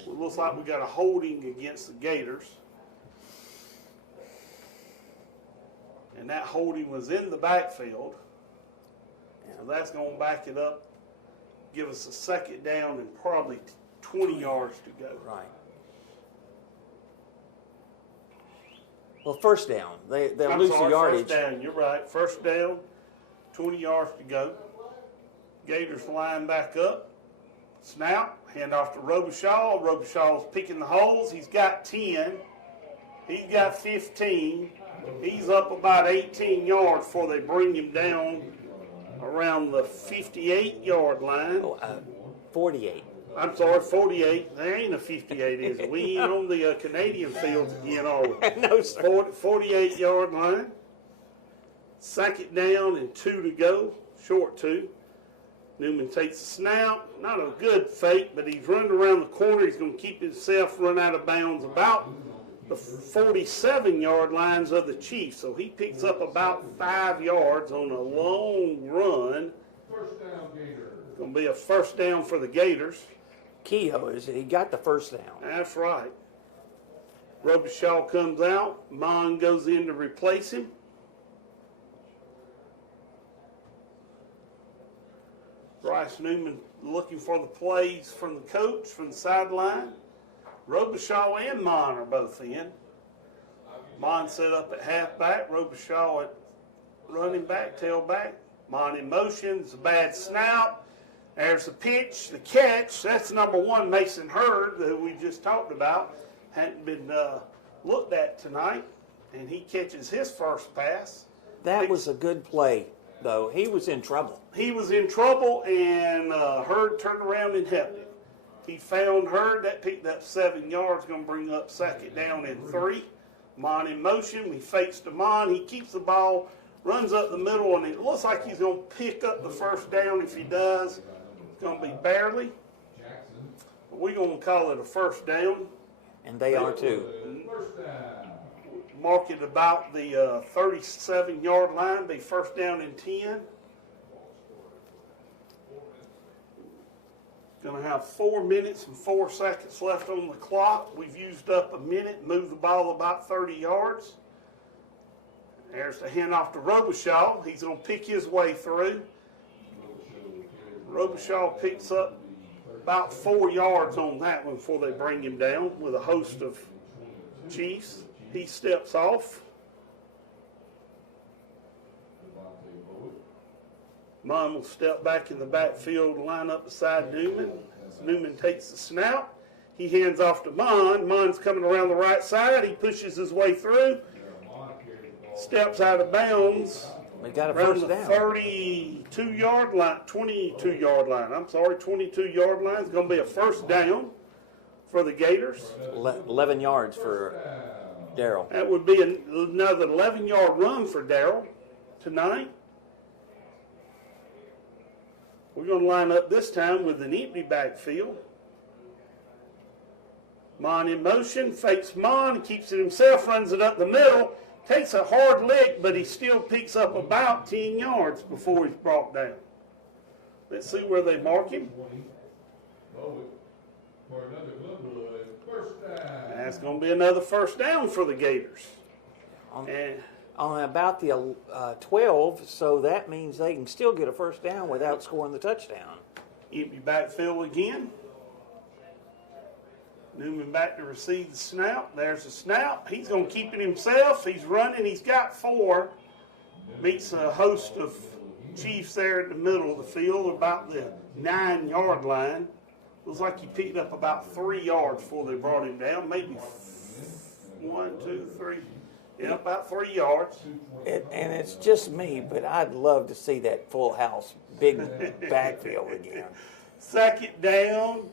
It looks like we got a holding against the Gators. And that holding was in the backfield. So that's going to back it up, give us a 2nd down and probably 20 yards to go. Right. Well, first down. They'll I'm lose sorry, the yardage. 1st down. You're right. 1st down, 20 yards to go. Gators line back up. Snap, hand off to Robichaud. Robishaw's picking the holes. He's got 10. He's got 15. He's up about 18 yards before they bring him down around the 58-yard line. 48. I'm sorry, 48. There ain't a 58, is it? We ain't on the Canadian fields again, are we? No, sir. 48-yard line. 2nd down and 2 to go. Short 2. Newman takes the snap. Not a good fake, but he's running around the corner. He's going to keep himself run out of bounds about the 47-yard lines of the Chiefs. So he picks up about 5 yards on a long run. First down, Gator. Going to be a 1st down for the Gators. Kehoe he got the first down. That's right. Robichaud comes out. Mon goes in to replace him. Bryce Newman looking for the plays from the coach from the sideline. Robichaud and Mon are both in. Mon set up at halfback. Robichaud at running back, tailback. Mon in motion. It's a bad snap. There's the pitch, the catch. That's number 1, Mason Hurd, that we just talked about. Hadn't been looked at tonight. And he catches his first pass. That was a good play, though. He was in trouble. He was in trouble, and Hurd turned around and helped him. He found Hurd. That picked up 7 yards, going to bring up 2nd down and 3. Mon in motion. He fakes to Mon. He keeps the ball, runs up the middle, and it looks like he's going to pick up the 1st down. If he does, it's going to be barely. But we're going to call it a 1st down. And they are too. First down. Mark it about the 37-yard line, be 1st down and 10. Going to have 4 minutes and 4 seconds left on the clock. We've used up a minute, moved the ball about 30 yards. There's the handoff to Robichaud. He's going to pick his way through. Robichaud picks up about 4 yards on that one before they bring him down with a host of Chiefs. He steps off. Mon will step back in the backfield and line up beside Newman. Newman takes the snap. He hands off to Mon. Mon's coming around the right side. He pushes his way through. Steps out of bounds. We got a Around first the down. 32-yard line, 22-yard line. I'm sorry, 22-yard line. It's going to be a 1st down for the Gators. 11 yards for Darrell. That would be another 11-yard run for Darrell tonight. We're going to line up this time with an empty backfield. Mon in motion, fakes Mon, keeps it himself, runs it up the middle, takes a hard lick, but he still picks up about 10 yards before he's brought down. Let's see where they mark him. For another Glenwood. First down. That's going to be another 1st down for the Gators. And On about the 12, so that means they can still get a 1st down without scoring the touchdown. empty backfield again. Newman back to receive the snap. There's the snap. He's going to keep it himself. He's running. He's got 4. Meets a host of Chiefs there in the middle of the field, about the 9-yard line. Looks like he picked up about 3 yards before they brought him down. Maybe 1, 2, 3. Yeah, about 3 yards. And it's just me, but I'd love to see that full house, big backfield again. 2nd down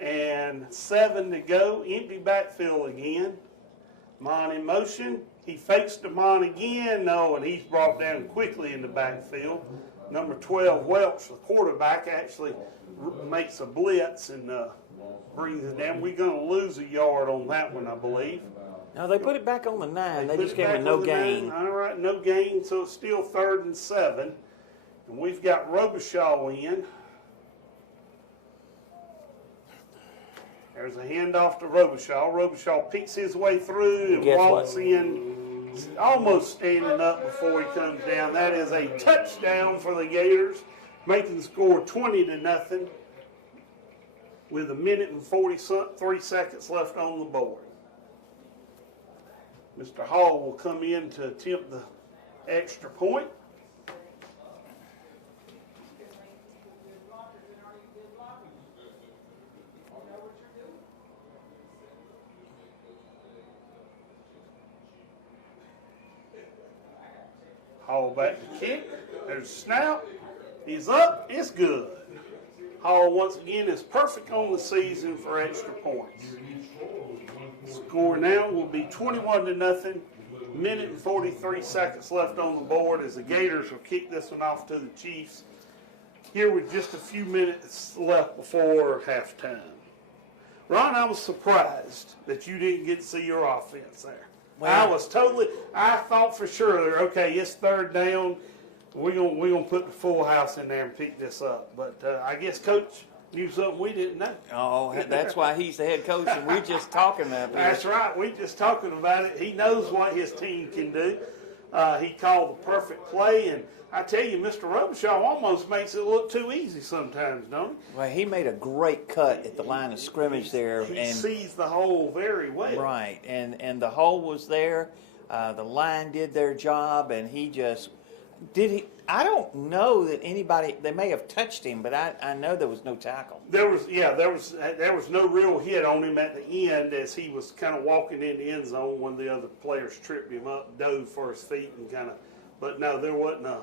and 7 to go. Empty backfield again. Mon in motion. He fakes them on again, no, and he's brought down quickly in the backfield. Number 12, Welch, the quarterback, actually makes a blitz and brings it down. We're going to lose a yard on that one, I believe. No, they put it back on the 9. They put just it gave back him no on the gain. 9. All right, no gain, so it's still 3rd and 7. And we've got Robichaud in. There's a handoff to Robichaud. Robichaud picks his way through and Guess walks what? in, almost standing up before he comes down. That is a touchdown for the Gators, making the score 20-0 with 1 minute and 43 seconds left on the board. Mr. Hall will come in to attempt the extra point. Hall back to kick. There's a snap. He's up. It's good. Hall once again is perfect on the season for extra points. Score now will be 21-0. Minute and 43 seconds left on the board as the Gators will kick this one off to the Chiefs. Here with just a few minutes left before halftime. Ron, I was surprised that you didn't get to see your offense there. Well, I thought for sure, okay, it's 3rd down. We're gonna put the full house in there and pick this up. But I guess Coach knew something we didn't know. Oh, that's why he's the head coach, and we're just talking about this. That's right. We just talking about it. He knows what his team can do. He called the perfect play, and I tell you, Mr. Robichaud almost makes it look too easy sometimes, don't he? Well, he made a great cut at the line of scrimmage there. He sees the hole very well. Right, and the hole was there. The line did their job, and he just did. I don't know that anybody. They may have touched him, but I know there was no tackle. There was no real hit on him at the end as he was kind of walking in the end zone when the other players tripped him up, dove for his feet, and kind of. But no, there wasn't a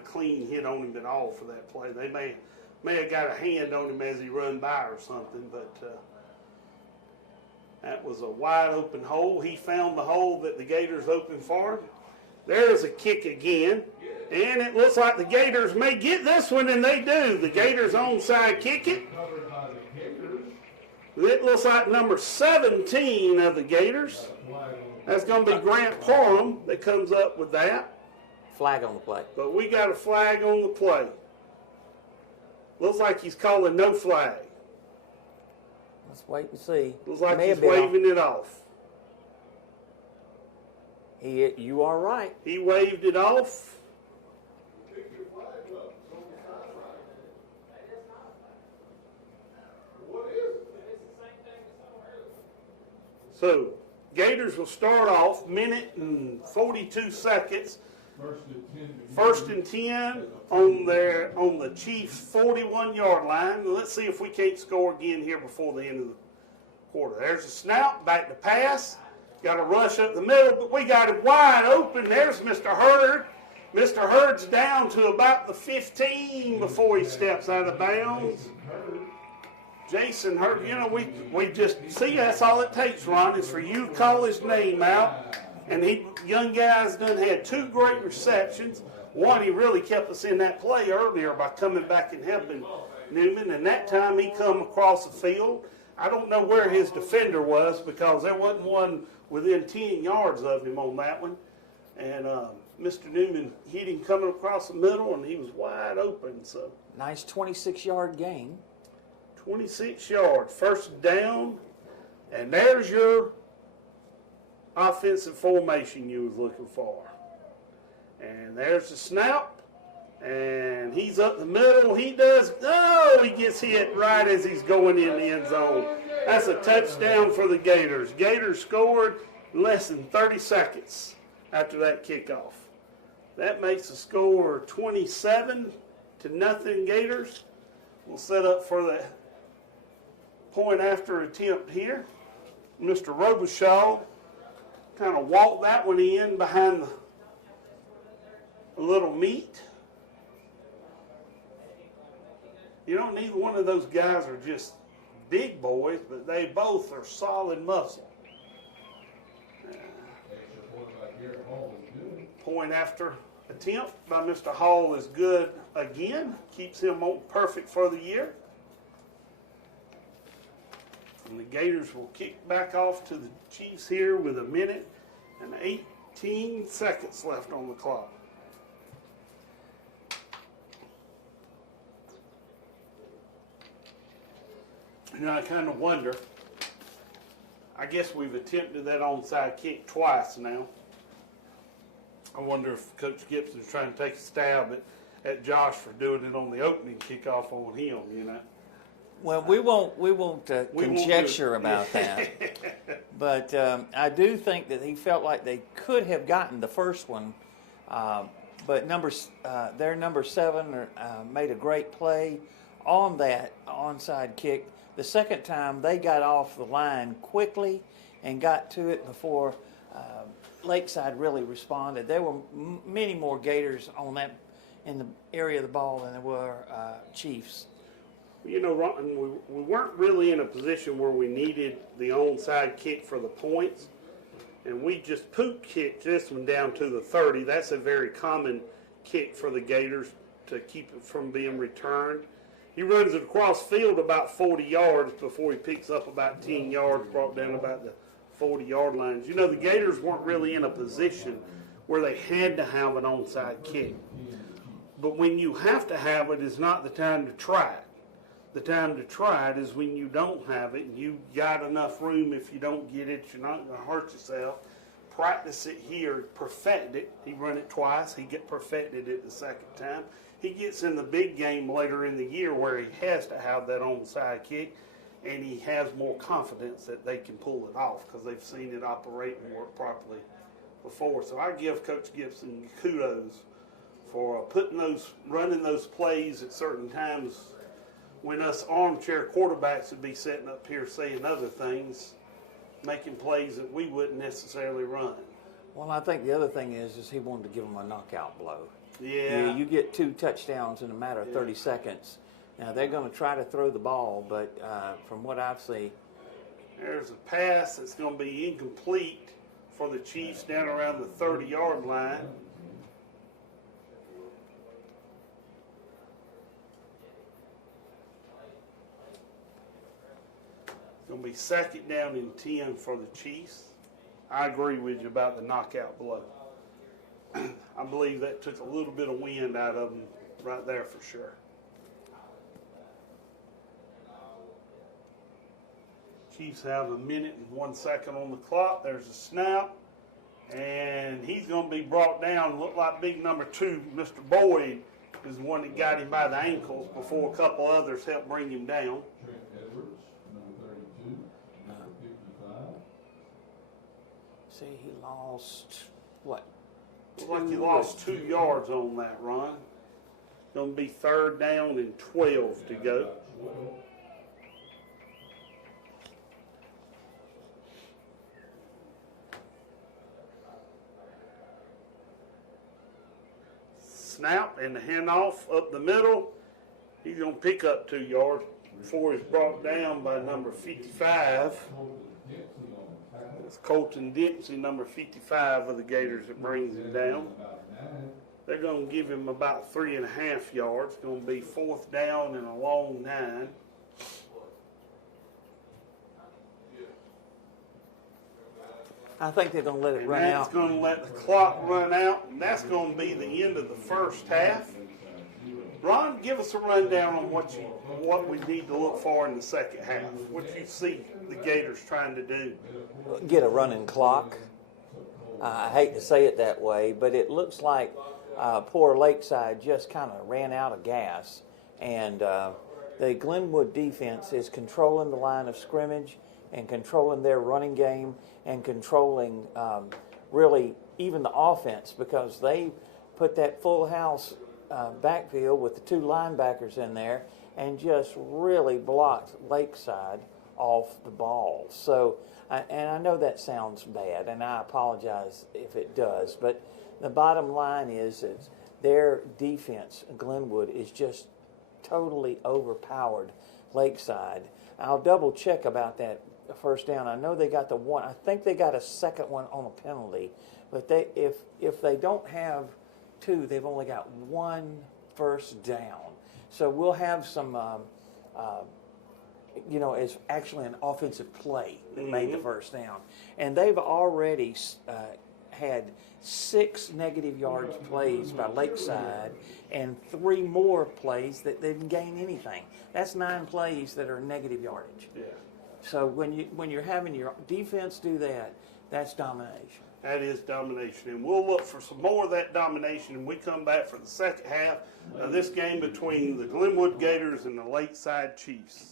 clean hit on him at all for that play. They may have got a hand on him as he run by or something, but that was a wide open hole. He found the hole that the Gators opened for him. There's a kick again, and it looks like the Gators may get this one, and they do. The Gators onside kick it. It looks like number 17 of the Gators. That's going to be Grant Parham that comes up with that. Flag on the play. But we got a flag on the play. Looks like he's calling no flag. Let's wait and see. Looks like he's waving it off. You are right. He waved it off. So, Gators will start off, 1 minute and 42 seconds. First and 10 on the Chiefs' 41-yard line. Let's see if we can't score again here before the end of the quarter. There's a snap, back to pass. Got a rush up the middle, but we got it wide open. There's Mr. Hurd. Mr. Hurd's down to about the 15 before he steps out of bounds. Jason Hurd, you know, we just see that's all it takes, Ron, is for you to call his name out. And young guy's done had 2 great receptions. One, he really kept us in that play earlier by coming back and helping Newman. And that time he come across the field. I don't know where his defender was because there wasn't one within 10 yards of him on that one. And Mr. Newman hit him coming across the middle, and he was wide open. So Nice 26-yard gain. 26 yards, first down. And there's your offensive formation you was looking for. And there's the snap. And he's up the middle. He gets hit right as he's going in the end zone. That's a touchdown for the Gators. Gators scored less than 30 seconds after that kickoff. That makes the score 27-0 Gators. We'll set up for the point after attempt here. Mr. Robichaud kind of walked that one in behind the little meat. You know, neither one of those guys are just big boys, but they both are solid muscle. Point after attempt by Mr. Hall is good again. Keeps him on perfect for the year. And the Gators will kick back off to the Chiefs here with 1 minute and 18 seconds left on the clock. You know, I kind of wonder. I guess we've attempted that onside kick twice now. I wonder if Coach Gibson's trying to take a stab at Josh for doing it on the opening kickoff on him, you know. Well, we won't conjecture about that. But I do think that he felt like they could have gotten the first one, but their number 7 made a great play on that onside kick. The second time they got off the line quickly and got to it before Lakeside really responded. There were many more Gators on that in the area of the ball than there were Chiefs. You know, Ron, we weren't really in a position where we needed the onside kick for the points, and we just poop kicked this one down to the 30. That's a very common kick for the Gators to keep it from being returned. He runs it across field about 40 yards before he picks up about 10 yards, brought down about the 40-yard lines. You know, the Gators weren't really in a position where they had to have an onside kick. But when you have to have it is not the time to try it. The time to try it is when you don't have it and you got enough room. If you don't get it, you're not going to hurt yourself. Practice it here, perfect it. He run it twice. He get perfected it the second time. He gets in the big game later in the year where he has to have that onside kick, and he has more confidence that they can pull it off because they've seen it operate and work properly before. So I give Coach Gibson kudos for running those plays at certain times when us armchair quarterbacks would be sitting up here saying other things, making plays that we wouldn't necessarily run. Well, I think the other thing is he wanted to give them a knockout blow. Yeah. You get 2 touchdowns in a matter of 30 seconds. Now, they're going to try to throw the ball, but from what I've seen. There's a pass that's going to be incomplete for the Chiefs down around the 30-yard line. It's going to be 2nd down and 10 for the Chiefs. I agree with you about the knockout blow. I believe that took a little bit of wind out of them right there for sure. Chiefs have 1 minute and 1 second on the clock. There's a snap, and he's going to be brought down. Looked like big number 2, Mr. Boyd, is the one that got him by the ankles before a couple others helped bring him down. See, he lost, what? Looks like he lost 2 yards on that run. Going to be 3rd down and 12 to go. Snap and the handoff up the middle. He's going to pick up 2 yards before he's brought down by number 55. It's Colton Dempsey, number 55 of the Gators, that brings him down. They're going to give him about 3.5 yards. It's going to be 4th down and a long 9. I think they're going to let it And run that's out. going to let the clock run out, and that's going to be the end of the first half. Ron, give us a rundown on what we need to look for in the second half. What you see the Gators trying to do. Get a running clock. I hate to say it that way, but it looks like poor Lakeside just kind of ran out of gas. And the Glenwood defense is controlling the line of scrimmage and controlling their running game and controlling really even the offense, because they put that full house backfield with the 2 linebackers in there and just really blocked Lakeside off the ball. So, and I know that sounds bad, and I apologize if it does, but the bottom line is their defense, Glenwood, is just totally overpowered Lakeside. I'll double check about that a first down. I know they got the one. I think they got a second one on a penalty, but if they don't have two, they've only got one first down. So we'll have some. It's actually an offensive play that made the first down. And they've already had 6 negative yards plays by Lakeside and 3 more plays that didn't gain anything. That's 9 plays that are negative yardage. Yeah. So when you're having your defense do that, that's domination. That is domination. And we'll look for some more of that domination when we come back for the second half of this game between the Glenwood Gators and the Lakeside Chiefs.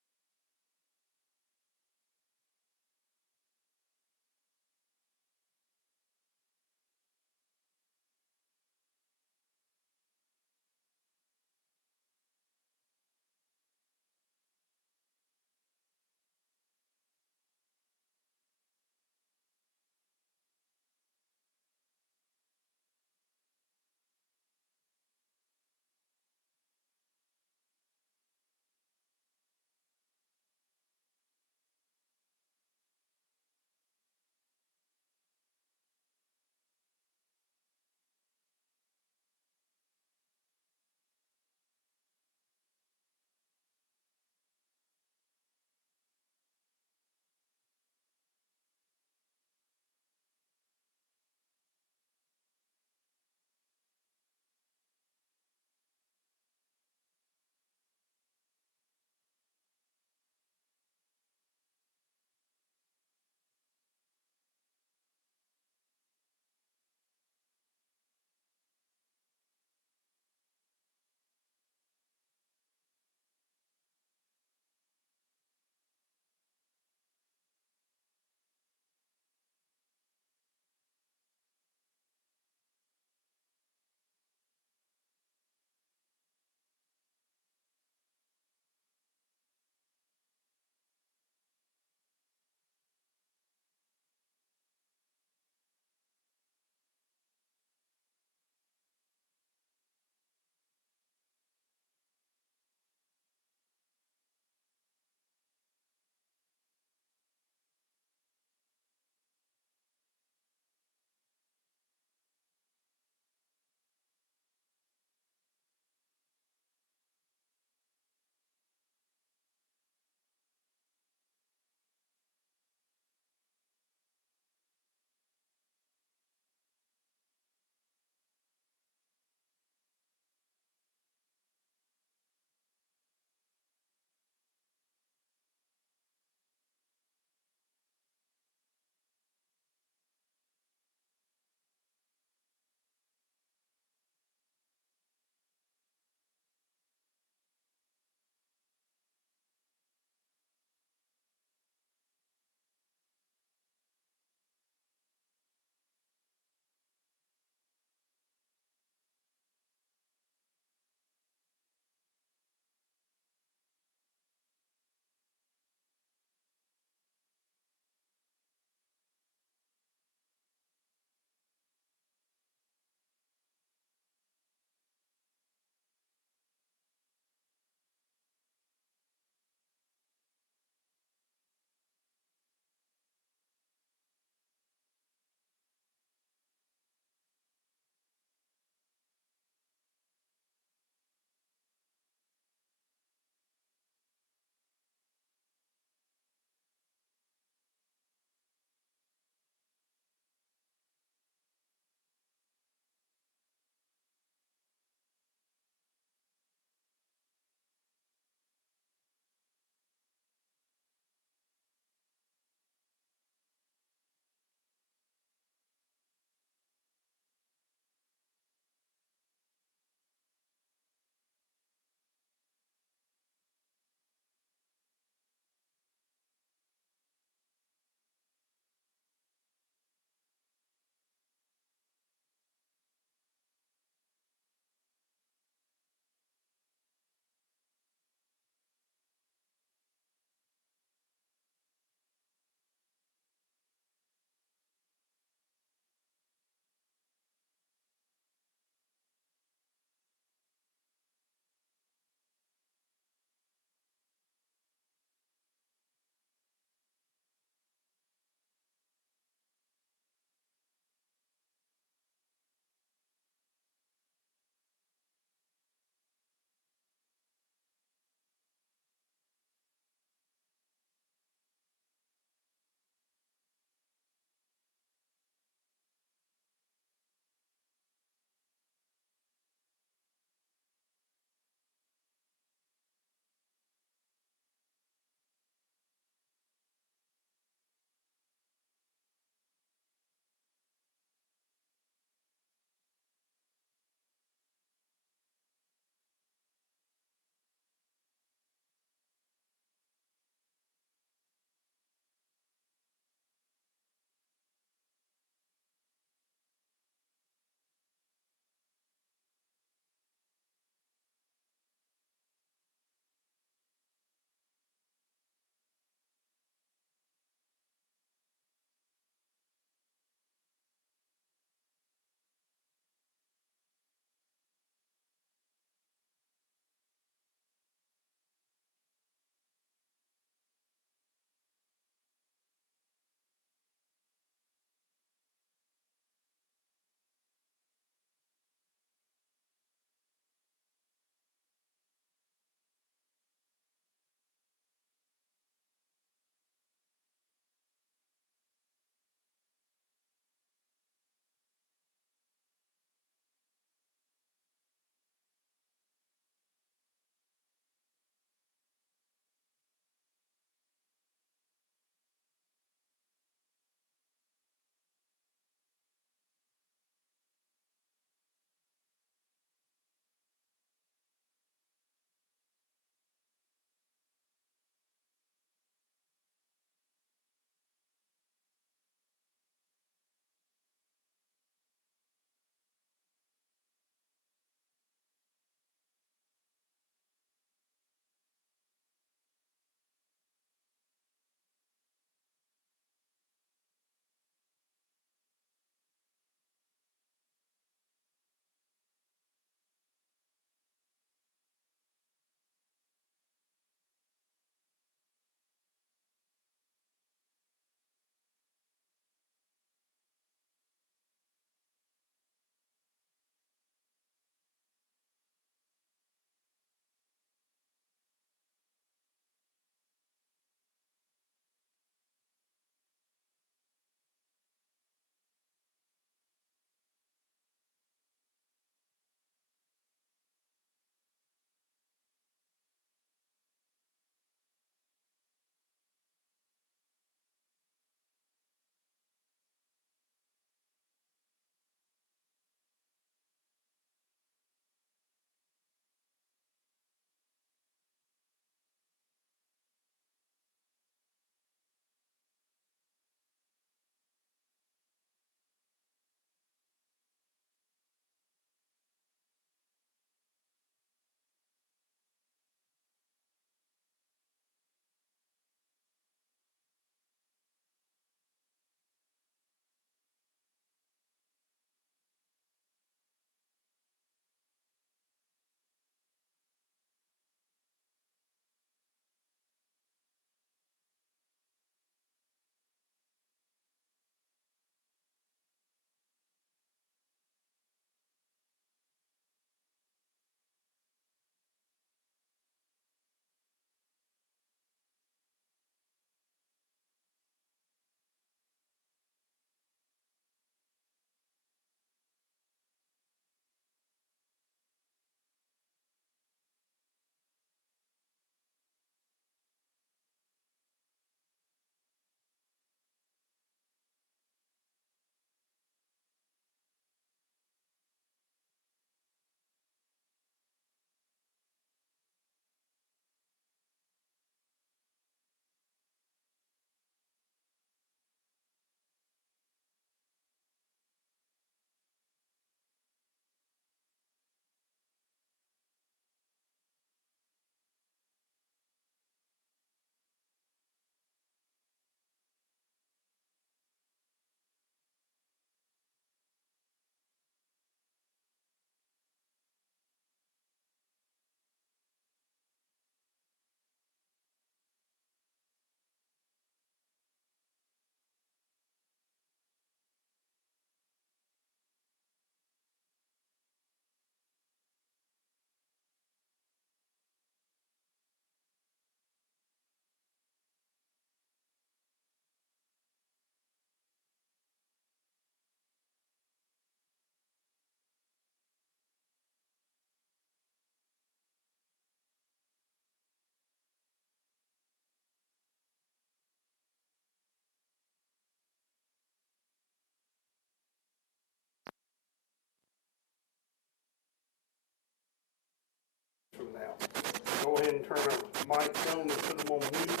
ahead and turn our mics on and put them on mute.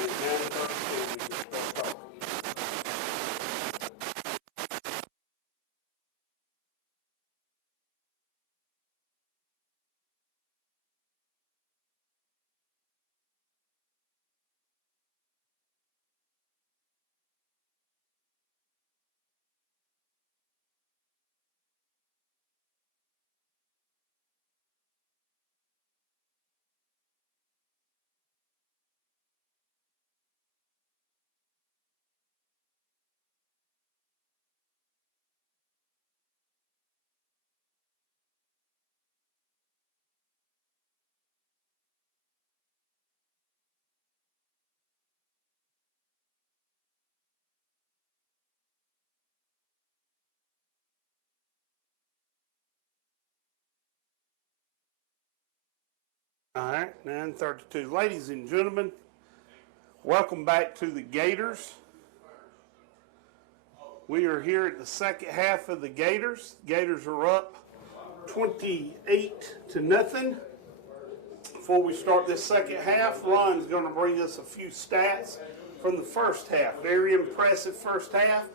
And now we can start talking. All right, 9:32. Ladies and gentlemen, welcome back to the Gators. We are here at the second half of the Gators. Gators are up 28-0. Before we start this second half, Ron's going to bring us a few stats from the first half. Very impressive first half.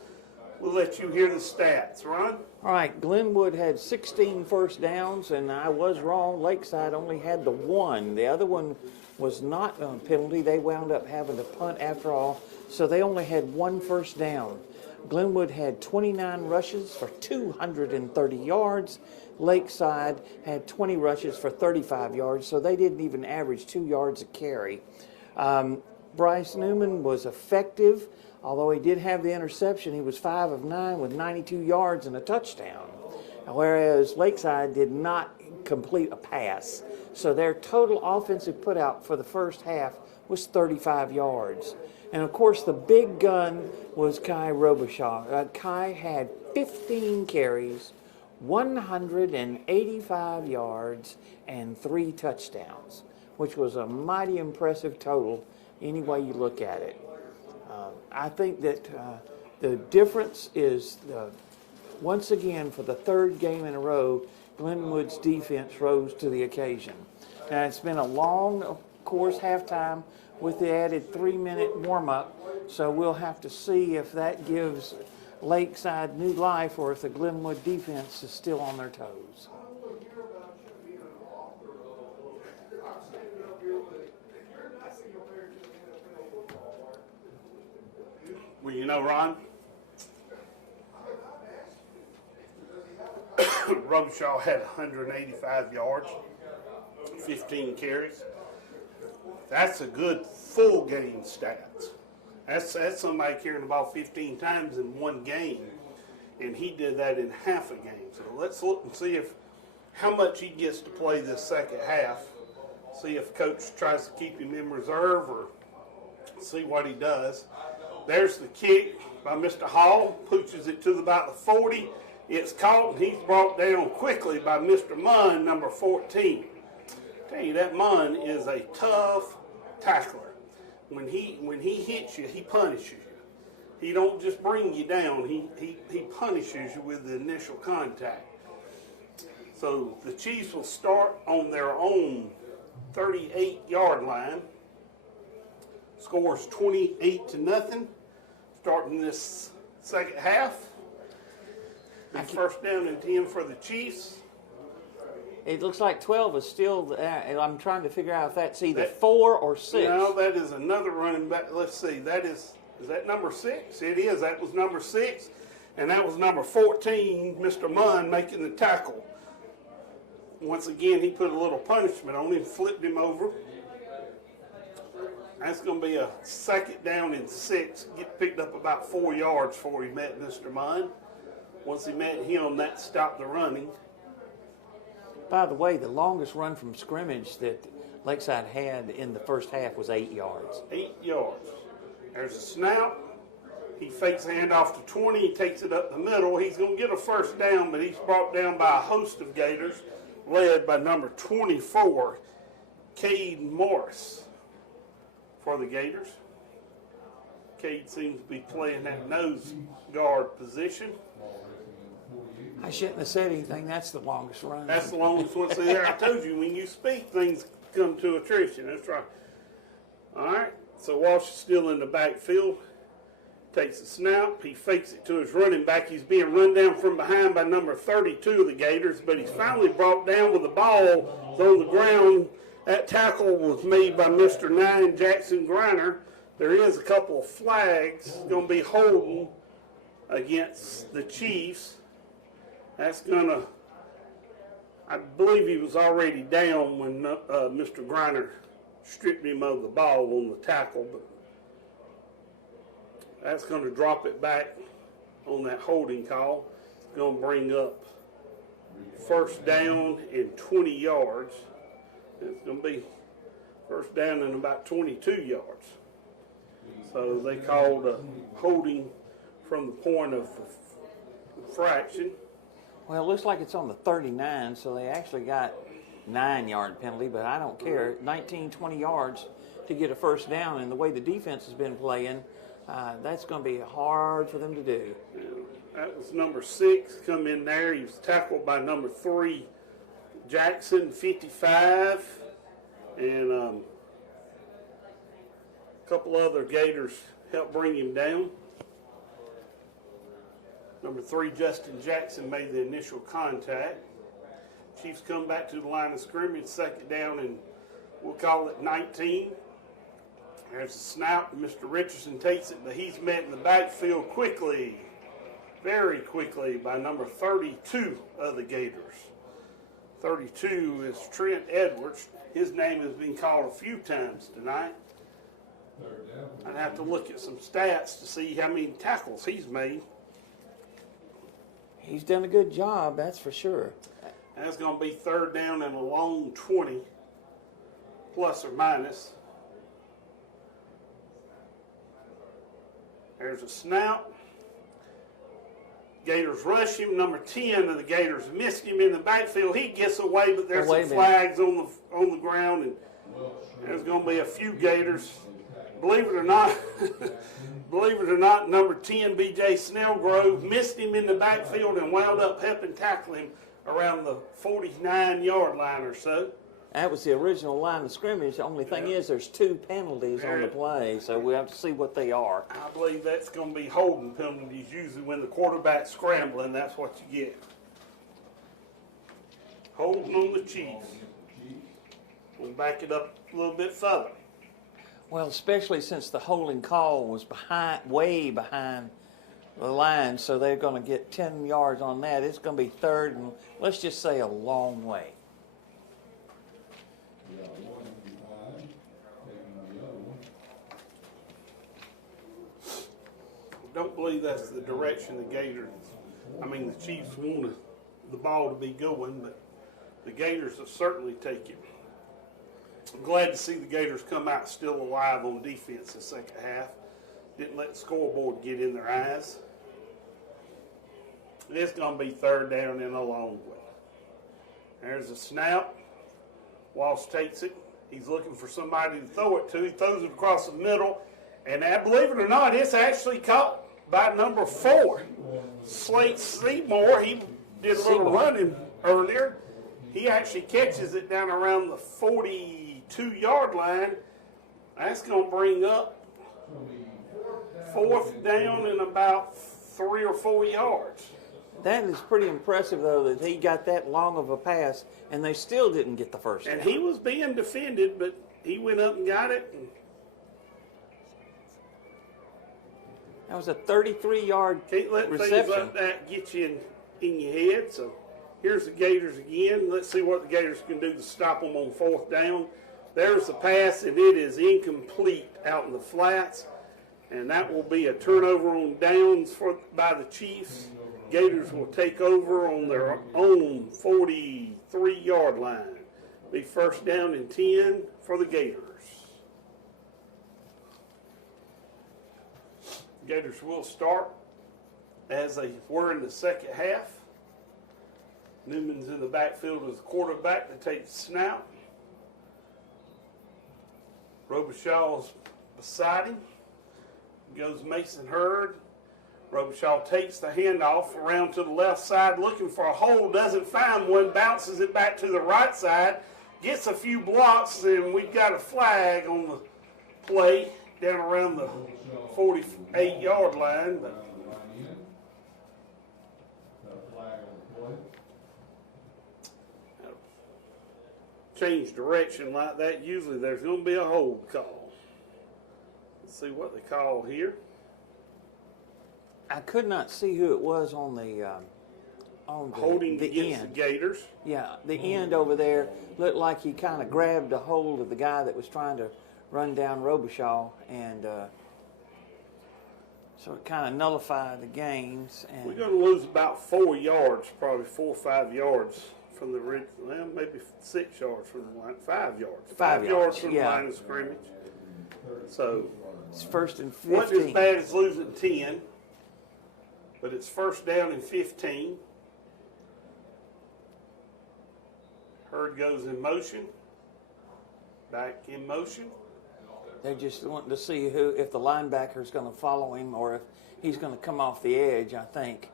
We'll let you hear the stats. Ron? All right, Glenwood had 16 first downs, and I was wrong. Lakeside only had the one. The other one was not a penalty. They wound up having to punt after all, so they only had one first down. Glenwood had 29 rushes for 230 yards. Lakeside had 20 rushes for 35 yards, so they didn't even average 2 yards a carry. Bryce Newman was effective. Although he did have the interception, he was 5 of 9 with 92 yards and a touchdown, whereas Lakeside did not complete a pass. So their total offensive putout for the first half was 35 yards. And of course, the big gun was Kai Robichaud. Kai had 15 carries, 185 yards, and 3 touchdowns, which was a mighty impressive total any way you look at it. I think that the difference is, once again, for the third game in a row, Glenwood's defense rose to the occasion. Now, it's been a long, of course, halftime with the added 3-minute warm-up, so we'll have to see if that gives Lakeside new life or if the Glenwood defense is still on their toes. Well, you know, Ron, Robichaud had 185 yards, 15 carries. That's a good full game stats. That's somebody carrying the ball 15 times in one game, and he did that in half a game. So let's look and see how much he gets to play this second half. See if coach tries to keep him in reserve or see what he does. There's the kick by Mr. Hall, pushes it to about the 40. It's caught, and he's brought down quickly by Mr. Munn, number 14. I tell you, that Munn is a tough tackler. When he hits you, he punishes you. He don't just bring you down. He punishes you with the initial contact. So the Chiefs will start on their own 38-yard line. Scores 28-0. Starting this second half. First down and 10 for the Chiefs. It looks like 12 is still, I'm trying to figure out if that's either 4 or 6. No, that is another running back. Let's see, is that number 6? It is. That was number 6. And that was number 14, Mr. Munn, making the tackle. Once again, he put a little punishment on him, flipped him over. That's going to be a second down and 6. Get picked up about 4 yards before he met Mr. Munn. Once he met him, that stopped the running. By the way, the longest run from scrimmage that Lakeside had in the first half was 8 yards. 8 yards. There's a snap. He fakes the handoff to 20. He takes it up the middle. He's going to get a first down, but he's brought down by a host of Gators, led by number 24, Cade Morris. For the Gators. Cade seems to be playing that nose guard position. I shouldn't have said anything. That's the longest run. That's the longest one. See there, I told you, when you speak, things come to attrition. That's right. All right. So Walsh is still in the backfield. Takes a snap. He fakes it to his running back. He's being run down from behind by number 32 of the Gators, but he's finally brought down with the ball on the ground. That tackle was made by Mr. 9, Jackson Griner. There is a couple of flags going to be holding against the Chiefs. That's going to, I believe he was already down when Mr. Griner stripped him of the ball on the tackle, but that's going to drop it back on that holding call. It's going to bring up first down and 20 yards. It's going to be first down and about 22 yards. So they called holding from the point of infraction. Well, it looks like it's on the 39, so they actually got 9-yard penalty, but I don't care. 19, 20 yards to get a first down, and the way the defense has been playing, that's going to be hard for them to do. Yeah, that was number 6 come in there. He was tackled by number 3, Jackson, 55, and a couple other Gators helped bring him down. Number 3, Justin Jackson, made the initial contact. Chiefs come back to the line of scrimmage, second down, and we'll call it 19. There's a snap. Mr. Richardson takes it, but he's met in the backfield quickly, very quickly, by number 32 of the Gators. 32 is Trent Edwards. His name has been called a few times tonight. I'd have to look at some stats to see how many tackles he's made. He's done a good job, that's for sure. That's going to be third down and a long 20, plus or minus. There's a snap. Gators rush him. Number 10 of the Gators missed him in the backfield. He gets away, but there's some flags on the ground, and there's going to be a few Gators. Believe it or not, number 10, B.J. Snellgrove, missed him in the backfield and wound up helping tackle him around the 49-yard line or so. That was the original line of scrimmage. The only thing is there's 2 penalties on the play, so we have to see what they are. I believe that's going to be holding penalties. Usually when the quarterback's scrambling, that's what you get. Holding on the Chiefs. We'll back it up a little bit further. Well, especially since the holding call was way behind the line, so they're going to get 10 yards on that. It's going to be third and, let's just say, a long way. Don't believe that's the direction the Chiefs wanted the ball to be going, but the Gators will certainly take it. I'm glad to see the Gators come out still alive on defense the second half. Didn't let the scoreboard get in their eyes. It's going to be third down and a long way. There's a snap. Walsh takes it. He's looking for somebody to throw it to. He throws it across the middle. And believe it or not, it's actually caught by number 4, Slate Seymour. He did a little running earlier. He actually catches it down around the 42-yard line. That's going to bring up fourth down and about 3 or 4 yards. That is pretty impressive, though, that he got that long of a pass, and they still didn't get the first down. And he was being defended, but he went up and got it. That was a 33-yard Can't let reception. things like that get you in your head. So here's the Gators again. Let's see what the Gators can do to stop them on fourth down. There's the pass, and it is incomplete out in the flats. And that will be a turnover on downs by the Chiefs. Gators will take over on their own 43-yard line. Be first down and 10 for the Gators. Gators will start as they were in the second half. Newman's in the backfield as the quarterback to take the snap. Robichaux's beside him. Goes Mason Hurd. Robichaux takes the handoff around to the left side looking for a hole. Doesn't find one. Bounces it back to the right side. gets a few blocks, and we've got a flag on the play down around the 48-yard line. But change direction like that, usually there's going to be a hold call. Let's see what they call here. I could not see who it was on the Holding the against end. the Gators. Yeah, the end over there looked like he kind of grabbed a hold of the guy that was trying to run down Robichaud, and so it kind of nullified the games. And We're going to lose about 4 yards, probably 4 or 5 yards from the ridge. Well, maybe 6 yards from the line. 5 yards. 5 yards, from yeah. the line of scrimmage. So it's 1st and wasn't as 15. bad as losing 10, but it's 1st down and 15. Herd goes in motion. Back in motion. They're just wanting to see if the linebacker's going to follow him or if he's going to come off the edge, I think,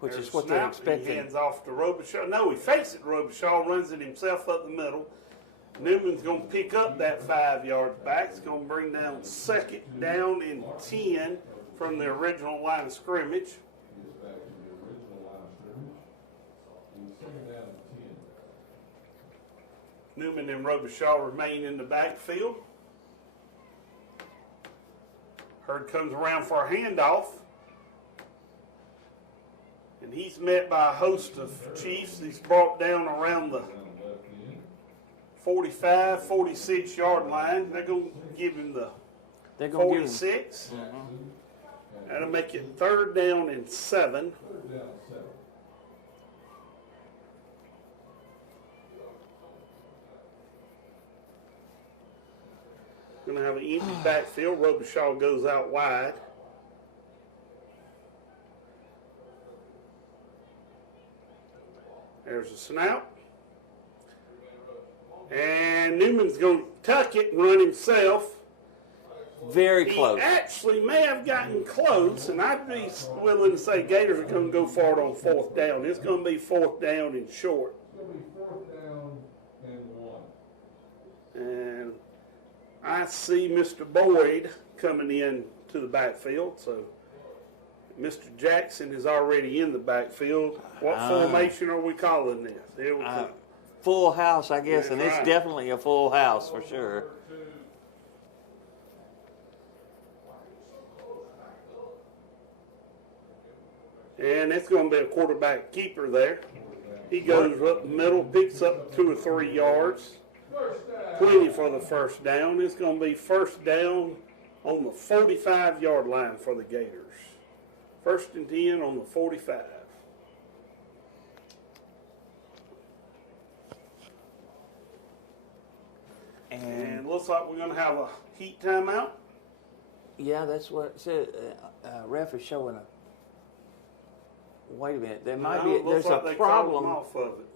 which There's is what a they're snap. expecting. He hands off to Robichaud. No, he fakes it to Robichaud, runs it himself up the middle. Newman's going to pick up that 5 yards back. It's going to bring down 2nd down and 10 from the original line of scrimmage. Newman and Robichaud remain in the backfield. Herd comes around for a handoff. And he's met by a host of Chiefs. He's brought down around the 45, 46-yard line. They're going to give him the They're going to give him 46. That'll make it 3rd down and 7. Going to have an empty backfield. Robichaud goes out wide. There's a snap. And Newman's going to tuck it and run himself. very close. He actually may have gotten close, and I'd be willing to say Gators are going to go for it on 4th down. It's going to be 4th down and short. It's going to be 4th down and 1. And I see Mr. Boyd coming in to the backfield, so Mr. Jackson is already in the backfield. What formation are we calling this? Here we come. Full house, I guess, That's and it's right. definitely a full house for sure. And it's going to be a quarterback keeper there. He goes up the middle, picks up 2 or 3 yards. Plenty for the 1st down. It's going to be 1st down on the 45-yard line for the Gators. 1st and 10 on the 45. And looks like we're going to have a heat timeout. Yeah, that's what it said. Ref is showing a. Wait a minute. There might be. Looks There's like a they called problem. them off of it.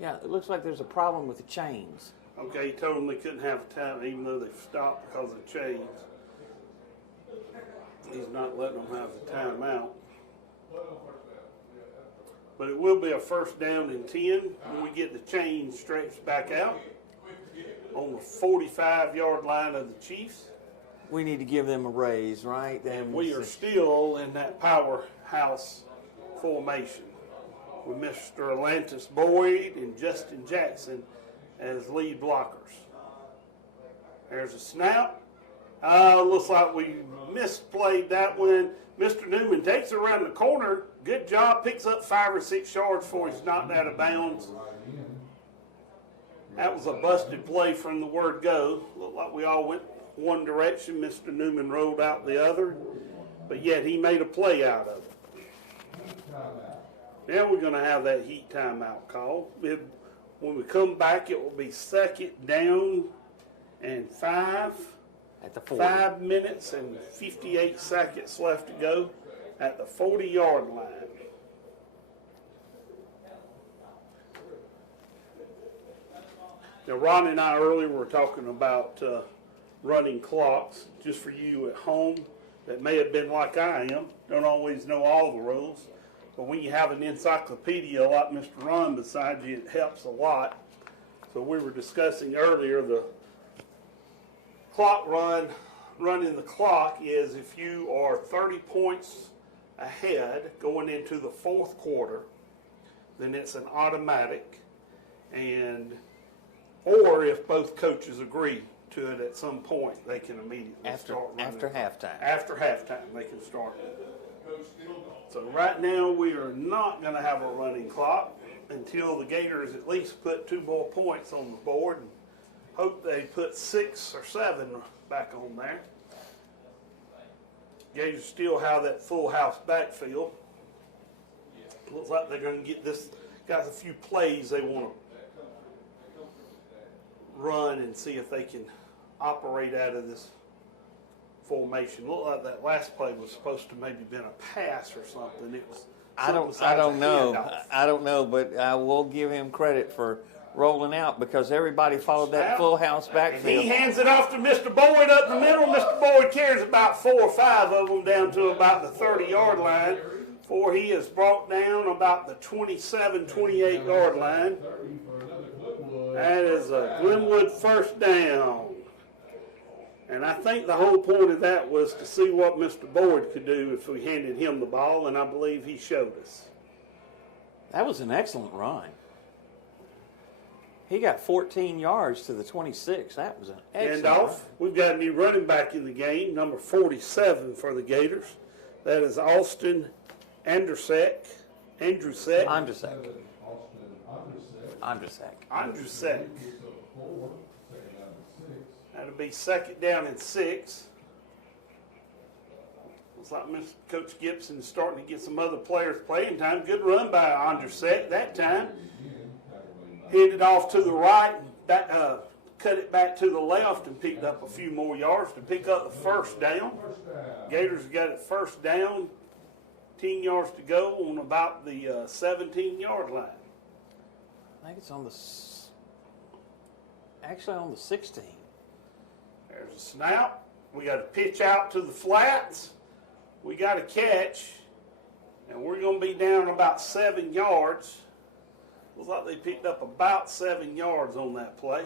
Yeah, it looks like there's a problem with the chains. Okay, he told them they couldn't have a time even though they stopped because of chains. He's not letting them have the timeout. But it will be a 1st down and 10 when we get the chain stretched back out on the 45-yard line of the Chiefs. We need to give them a raise, right? And we are still in that powerhouse formation with Mr. Atlantis Boyd and Justin Jackson as lead blockers. There's a snap. Looks like we misplayed that one. Mr. Newman takes it around the corner. Good job. Picks up 5 or 6 yards before he's knocked out of bounds. That was a busted play from the word go. Looked like we all went one direction. Mr. Newman rolled out the other. But yet he made a play out of it. Now we're going to have that heat timeout call. When we come back, it will be 2nd down and 5. at the 40. 5 minutes and 58 seconds left to go at the 40-yard line. Now, Ron and I earlier were talking about running clocks. Just for you at home that may have been like I am, don't always know all the rules. But when you have an encyclopedia like Mr. Ron beside you, it helps a lot. So we were discussing earlier the clock running the clock is if you are 30 points ahead going into the fourth quarter, then it's an automatic, or if both coaches agree to it at some point, they can immediately start running. After halftime. After halftime, they can start. So right now we are not going to have a running clock until the Gators at least put 2 more points on the board, and hope they put 6 or 7 back on there. Gators still have that full house backfield. Looks like they're going to get this. Got a few plays they want to run and see if they can operate out of this formation. Looked like that last play was supposed to maybe been a pass or something. It was. I don't know, but I will give him credit for rolling out because everybody followed that full house backfield. He hands it off to Mr. Boyd up the middle. Mr. Boyd carries about 4 or 5 of them down to about the 30-yard line before he is brought down about the 27, 28-yard line. That is a Glenwood first down. And I think the whole point of that was to see what Mr. Boyd could do if we handed him the ball, and I believe he showed us. That was an excellent run. He got 14 yards to the 26. That was an excellent Handoff. run. We've got a new running back in the game, number 47 for the Gators. That is Austin Andrusek. Andrusek. That'll be second down and 6. Looks like Mr. Coach Gibson is starting to get some other players playing time. Good run by Andrusek that time. Handed off to the right, cut it back to the left and picked up a few more yards to pick up the first down. Gators got it first down, 10 yards to go on about the 17-yard line. I think it's on the 16. There's a snap. We got a pitch out to the flats. We got a catch, and we're going to be down about 7 yards. Looks like they picked up about 7 yards on that play.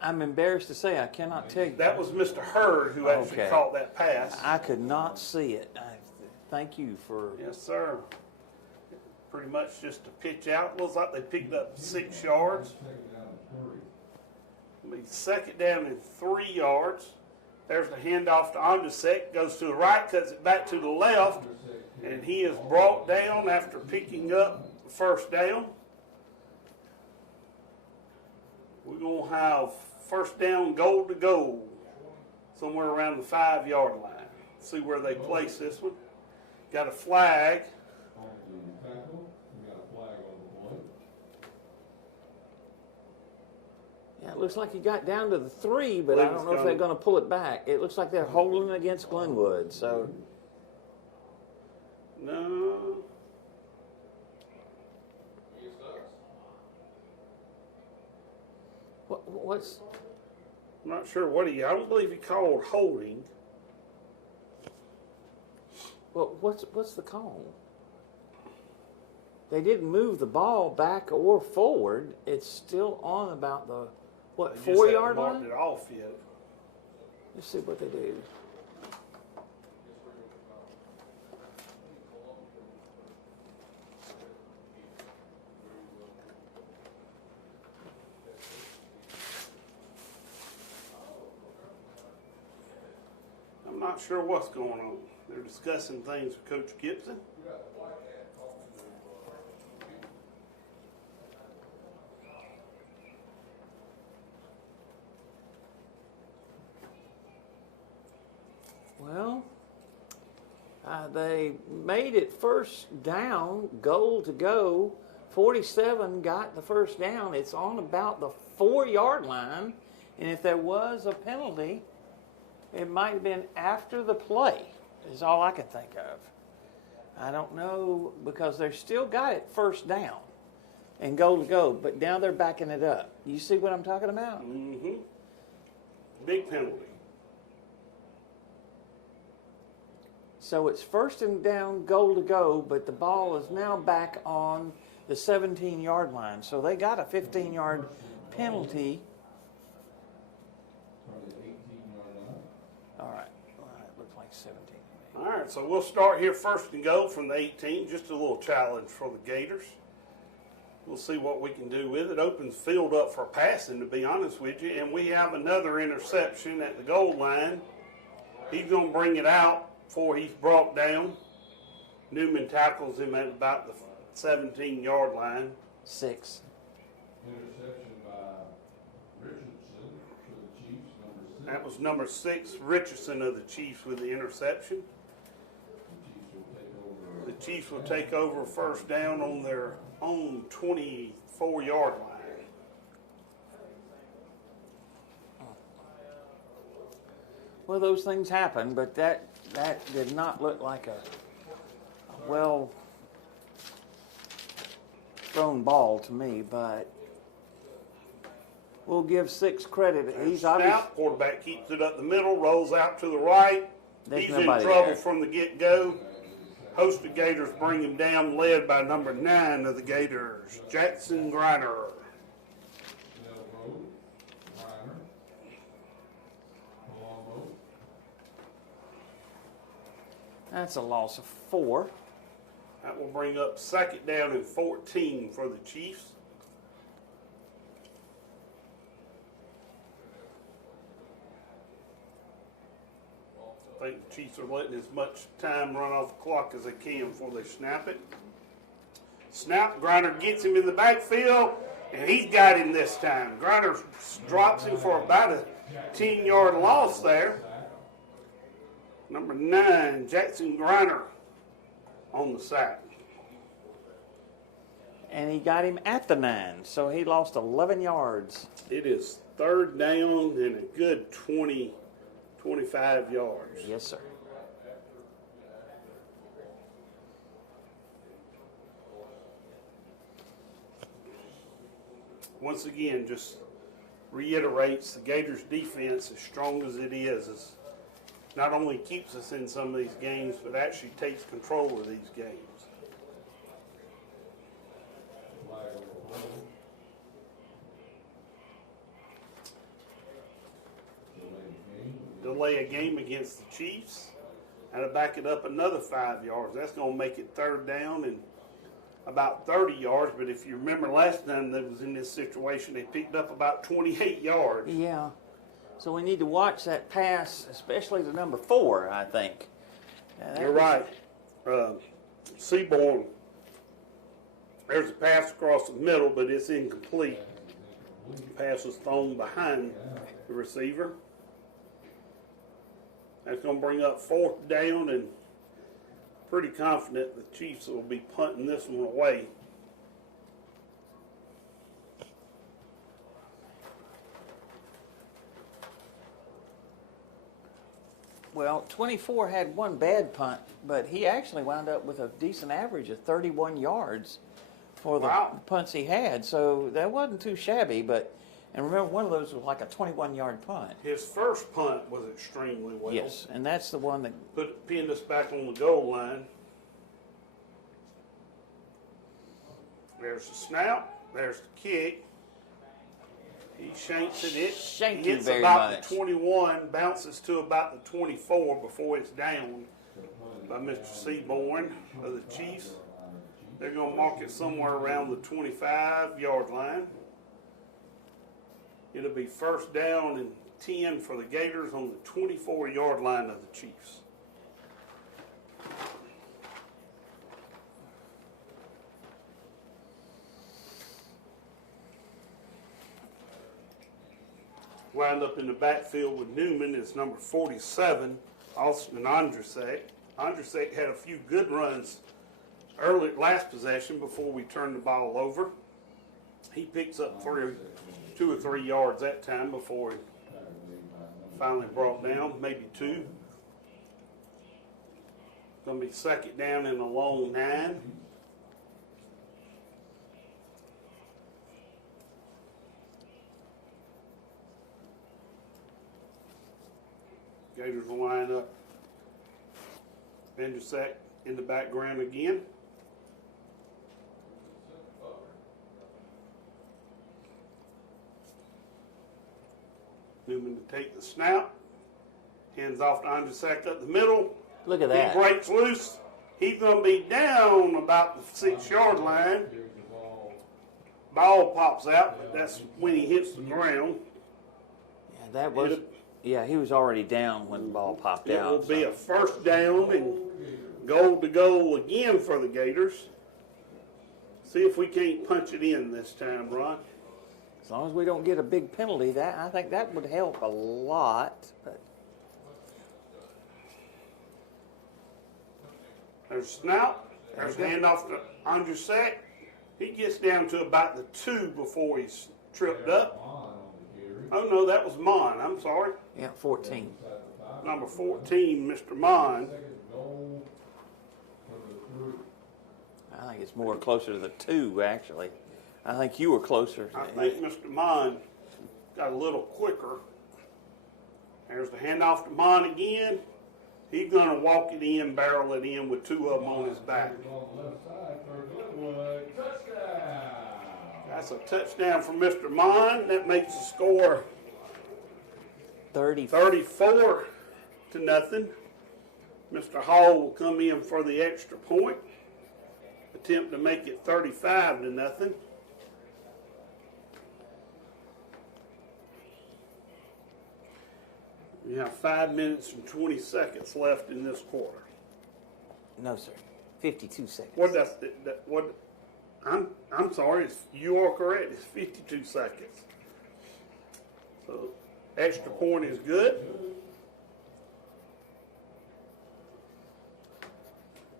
I'm embarrassed to say I cannot tell you. That was Mr. Hurd who actually caught that pass. I could not see it. Thank you for... Yes, sir. Pretty much just a pitch out. Looks like they picked up 6 yards. It'll be second down and 3 yards. There's the handoff to Andrusek. Goes to the right, cuts it back to the left, and he is brought down after picking up the first down. We're going to have first down, goal to goal, somewhere around the 5-yard line. See where they place this one. Got a flag. Yeah, it looks like he got down to the 3, but I don't know if they're going to pull it back. It looks like they're holding it against Glenwood, so... No. What's... I'm not sure what I don't believe he called holding. Well, what's the call? They didn't move the ball back or forward. It's still on about the, 4-yard line? Marked it off yet. Let's see what they do. I'm not sure what's going on. They're discussing things with Coach Gibson. Well, they made it first down, goal to go. 47 got the first down. It's on about the 4-yard line, and if there was a penalty, it might have been after the play, is all I can think of. I don't know, because they've still got it first down and goal to go, but now they're backing it up. You see what I'm talking about? Mm-hmm. Big penalty. So it's first and down, goal to go, but the ball is now back on the 17-yard line. So they got a 15-yard penalty. From the 18-yard line. All right. Well, it looks like 17. All right, so we'll start here first and goal from the 18. Just a little challenge for the Gators. We'll see what we can do with it. Opens field up for passing, to be honest with you. And we have another interception at the goal line. He's going to bring it out before he's brought down. Newman tackles him at about the 17-yard line. 6. Interception by Richardson for the Chiefs, number 6. That was number 6, Richardson of the Chiefs with the interception. The Chiefs will take over first down on their own 24-yard line. Well, those things happen, but that did not look like a well thrown ball to me, but we'll give 6 credit. He's obviously Snap, quarterback keeps it up the middle, rolls out to the right. There's He's in nobody trouble there. from the get-go. Host of Gators bring him down, led by number 9 of the Gators, Jackson Griner. Elbow, Reiner. Palumbo. that's a loss of 4. That will bring up second down and 14 for the Chiefs. I think the Chiefs are letting as much time run off the clock as they can before they snap it. Snap, Griner gets him in the backfield, and he's got him this time. Griner drops him for about a 10-yard loss there. Number 9, Jackson Griner on the sack. And he got him at the 9, so he lost 11 yards. It is third down and a good 20, 25 yards. Yes, sir. Once again, just reiterates the Gators defense, as strong as it is not only keeps us in some of these games, but actually takes control of these games. Flag on the play. Delay a game against the Chiefs. And to back it up another 5 yards. That's going to make it third down and about 30 yards. But if you remember last time they was in this situation, they picked up about 28 yards. Yeah. So we need to watch that pass, especially to number 4, I think. That You're was- right. Seaborn, there's a pass across the middle, but it's incomplete. Pass was thrown behind the receiver. That's going to bring up fourth down, and pretty confident the Chiefs will be punting this one away. Well, 24 had one bad punt, but he actually wound up with a decent average of 31 yards for the Wow. punts he had. So that wasn't too shabby, but, and remember, one of those was like a 21-yard punt. His first punt was extremely well. Yes, and that's the one that, Pinned us back on the goal line. There's the snap. There's the kick. He shanks it. Thank He you hits very about much. the 21, bounces to about the 24 before it's down by Mr. Seaborn of the Chiefs. They're going to mark it somewhere around the 25-yard line. It'll be first down and 10 for the Gators on the 24-yard line of the Chiefs. Wound up in the backfield with Newman is number 47, Austin Andrzejczyk. Andrzejczyk had a few good runs early last possession before we turned the ball over. He picks up 2 or 3 yards that time before he finally brought down, maybe 2. Going to be second down and a long 9. Gators will line up. Andrzejczyk in the background again. Newman to take the snap. Hands off to Andrzejczyk up the middle. Look at He that. breaks loose. He's going to be down about the 6-yard line. Ball pops out, but that's when he hits the ground. Yeah, that was. Yeah, he was already down when the ball popped It out. will be a first down and goal to goal again for the Gators. See if we can't punch it in this time, Ron. As long as we don't get a big penalty, that I think that would help a lot. But There's snap. There's the handoff to Andrzejczyk. He gets down to about the 2 before he's tripped up. Oh, no, that was Mon. I'm sorry. yeah, 14. Number 14, Mr. Mon. I think it's more closer to the 2, actually. I think you were closer. I think Mr. Mon got a little quicker. There's the handoff to Mon again. He's going to walk it in, barrel it in with 2 of them on his back. That's a touchdown for Mr. Mon. That makes the score 34 to nothing. Mr. Hall will come in for the extra point. Attempt to make it 35 to nothing. We have 5 minutes and 20 seconds left in this quarter. No, sir. 52 seconds. What? I'm sorry. You are correct. It's 52 seconds. So extra point is good.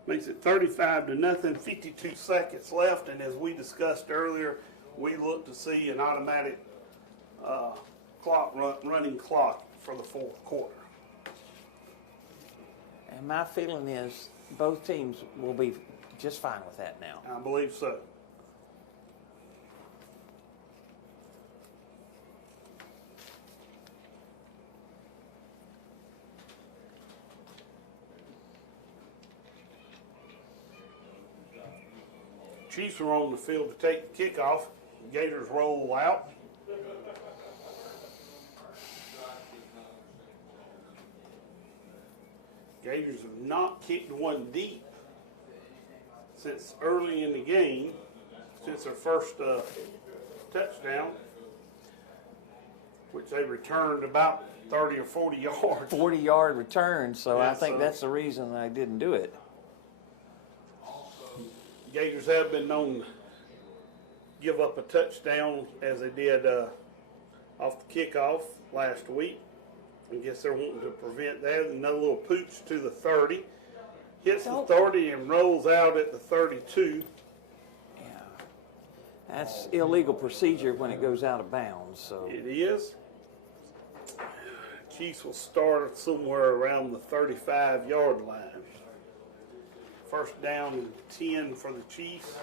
Makes it 35 to nothing. 52 seconds left, and as we discussed earlier, we look to see an automatic running clock for the fourth quarter. And my feeling is both teams will be just fine with that now. I believe so. Chiefs are on the field to take the kickoff. Gators roll out. Gators have not kicked one deep since early in the game, since their first touchdown, which they returned about 30 or 40 yards. 40-yard return, so Yeah, I think so- that's the reason they didn't do it. Gators have been known to give up a touchdown as they did off the kickoff last week. I guess they're wanting to prevent that. Another little pooch to the 30. Hits the 30 and rolls out at the 32. Yeah. That's illegal procedure when it goes out of bounds. So It is. Chiefs will start somewhere around the 35-yard line. First down and 10 for the Chiefs.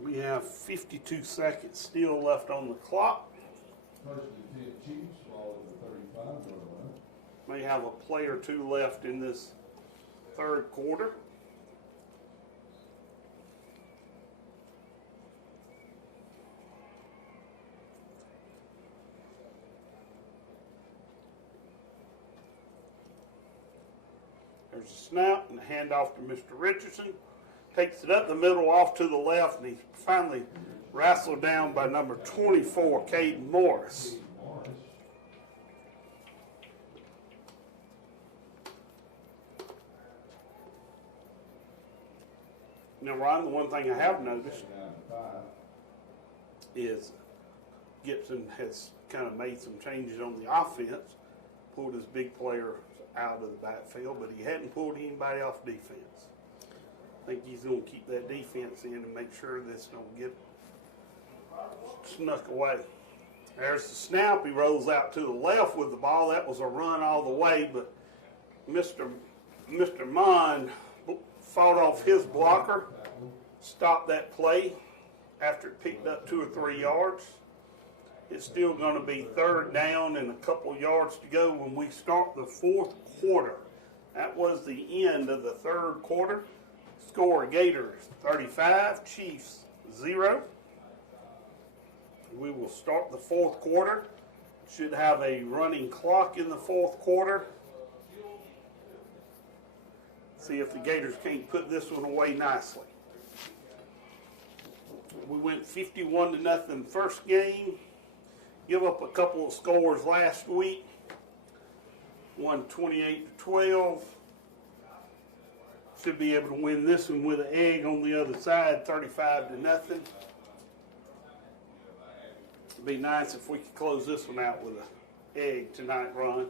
We have 52 seconds still left on the clock. First and 10 Chiefs, followed the 35-yard line. May have a play or two left in this third quarter. There's a snap and a handoff to Mr. Richardson. Takes it up the middle, off to the left, and he finally wrestled down by number 24, Caden Morris. Morris. Now, Ron, the one thing I have noticed Down to 5. is Gibson has kind of made some changes on the offense, pulled his big player out of the backfield, but he hadn't pulled anybody off defense. I think he's going to keep that defense in and make sure this don't get snuck away. There's the snap. He rolls out to the left with the ball. That was a run all the way, but Mr. Mon fought off his blocker, stopped that play after it picked up 2 or 3 yards. It's still going to be third down and a couple yards to go when we start the fourth quarter. That was the end of the third quarter. Score Gators 35, Chiefs 0. We will start the fourth quarter. Should have a running clock in the fourth quarter. See if the Gators can't put this one away nicely. We went 51-0 first game. Give up a couple of scores last week. Won 28-12. Should be able to win this one with an egg on the other side, 35-0. It'd be nice if we could close this one out with an egg tonight, Ron.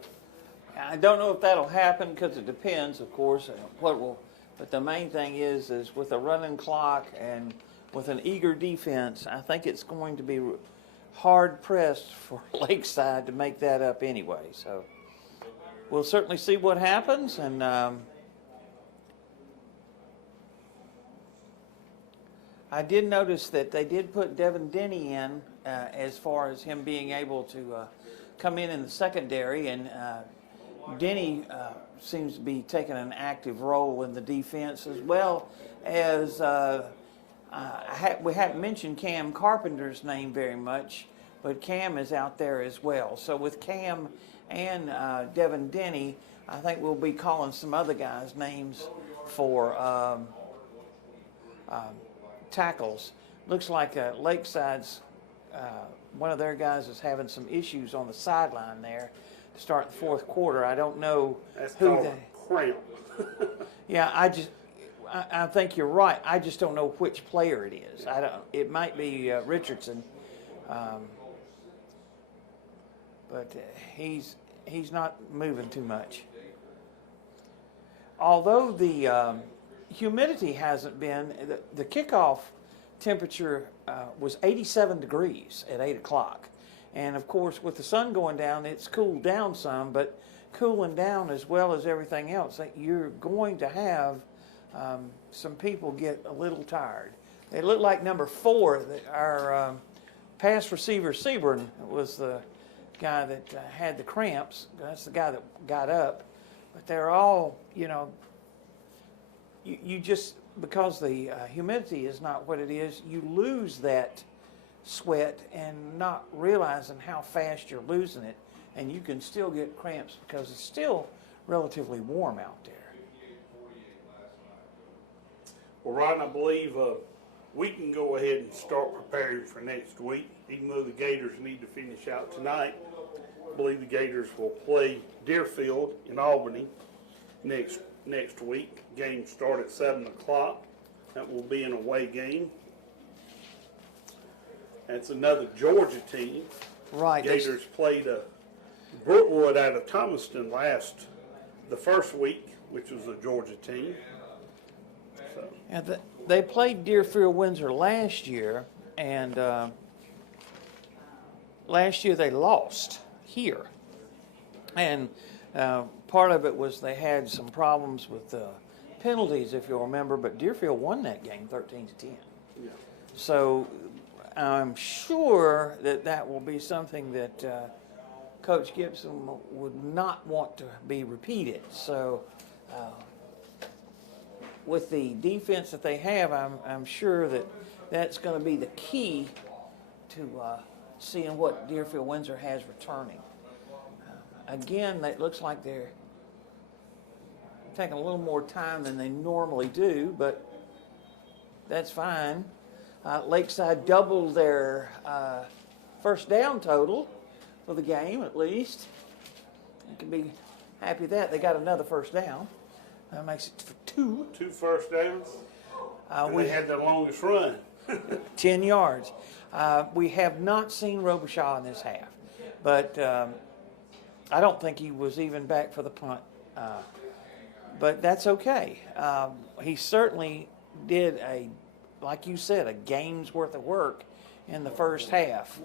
I don't know if that'll happen because it depends, of course, but the main thing is with a running clock and with an eager defense, I think it's going to be hard pressed for Lakeside to make that up anyway. So we'll certainly see what happens, and I did notice that they did put Devin Denny in as far as him being able to come in the secondary, and Denny seems to be taking an active role in the defense, as well as we haven't mentioned Cam Carpenter's name very much, but Cam is out there as well. So with Cam and Devin Denny, I think we'll be calling some other guys' names for tackles. Looks like Lakeside's one of their guys is having some issues on the sideline there to start the fourth quarter. I don't know who they. Cramp. Yeah, I think you're right. I just don't know which player it is. I don't. It might be Richardson, but he's not moving too much. Although the humidity hasn't been, the kickoff temperature was 87 degrees at 8 o'clock. And of course, with the sun going down, it's cooled down some, but cooling down as well as everything else, you're going to have some people get a little tired. It looked like number 4, our pass receiver, Seaborn, was the guy that had the cramps. That's the guy that got up. But they're all, you just, because the humidity is not what it is, you lose that sweat and not realizing how fast you're losing it, and you can still get cramps because it's still relatively warm out there. Well, Ron, I believe we can go ahead and start preparing for next week, even though the Gators need to finish out tonight. I believe the Gators will play Deerfield in Albany next week. Games start at 7 o'clock. That will be an away game. That's another Georgia team. Right. Gators played Brookwood out of Thomaston the first week, which was a Georgia team. So. Yeah, they played Deerfield Windsor last year, and last year they lost here. And part of it was they had some problems with penalties, if you'll remember, but Deerfield won that game 13-10. Yeah. So I'm sure that will be something that Coach Gibson would not want to be repeated. So with the defense that they have, I'm sure that's going to be the key to seeing what Deerfield Windsor has returning. Again, it looks like they're taking a little more time than they normally do, but that's fine. Lakeside doubled their first down total for the game, at least. You can be happy with that. They got another first down. That makes it for 2. 2 first downs. We had the longest run. 10 yards. We have not seen Robichaud in this half, but I don't think he was even back for the punt. But that's okay. He certainly did like you said, a game's worth of work in the first half.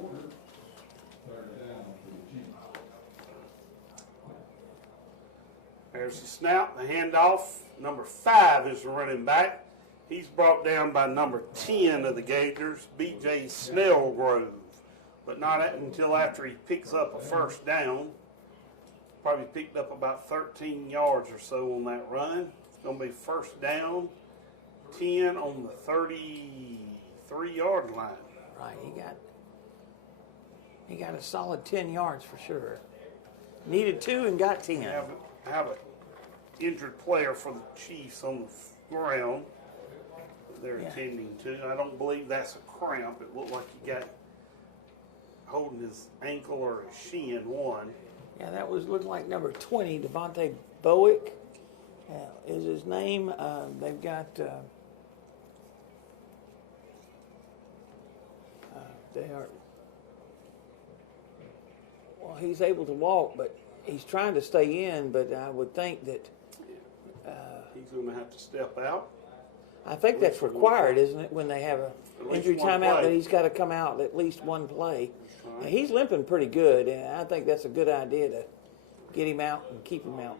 There's the snap, the handoff. Number 5 is the running back. He's brought down by number 10 of the Gators, B.J. Snellgrove. But not until after he picks up a first down. Probably picked up about 13 yards or so on that run. It's going to be first down, 10 on the 33-yard line. Right, He got a solid 10 yards for sure. Needed 2 and got 10. Have an injured player for the Chiefs on the ground that they're attending to. I don't believe that's a cramp. It looked like he got holding his ankle or his shin one. Yeah, that was looking like number 20, Devontae Bowick is his name. They've got they are. Well, he's able to walk, but he's trying to stay in. But I would think that He's going to have to step out. I think that's required, isn't it? When they have a least injury one timeout, play. that he's got to come out at least one play. He's limping pretty good, and I think that's a good idea to get him out and keep him out.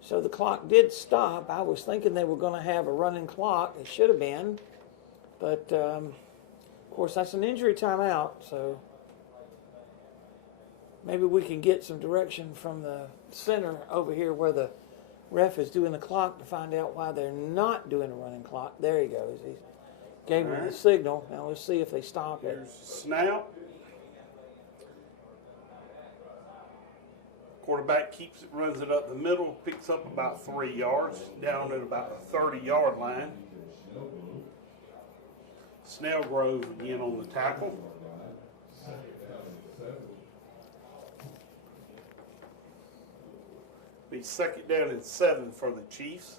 So the clock did stop. I was thinking they were going to have a running clock. It should have been. But, of course, that's an injury timeout, so maybe we can get some direction from the center over here where the ref is doing the clock to find out why they're not doing a running clock. There he goes. He gave him the signal. Now let's see if they stop it. There's the snap. Quarterback keeps it, runs it up the middle, picks up about 3 yards, down at about the 30-yard line. Snellgrove again on the tackle. Be 2nd down and 7 for the Chiefs.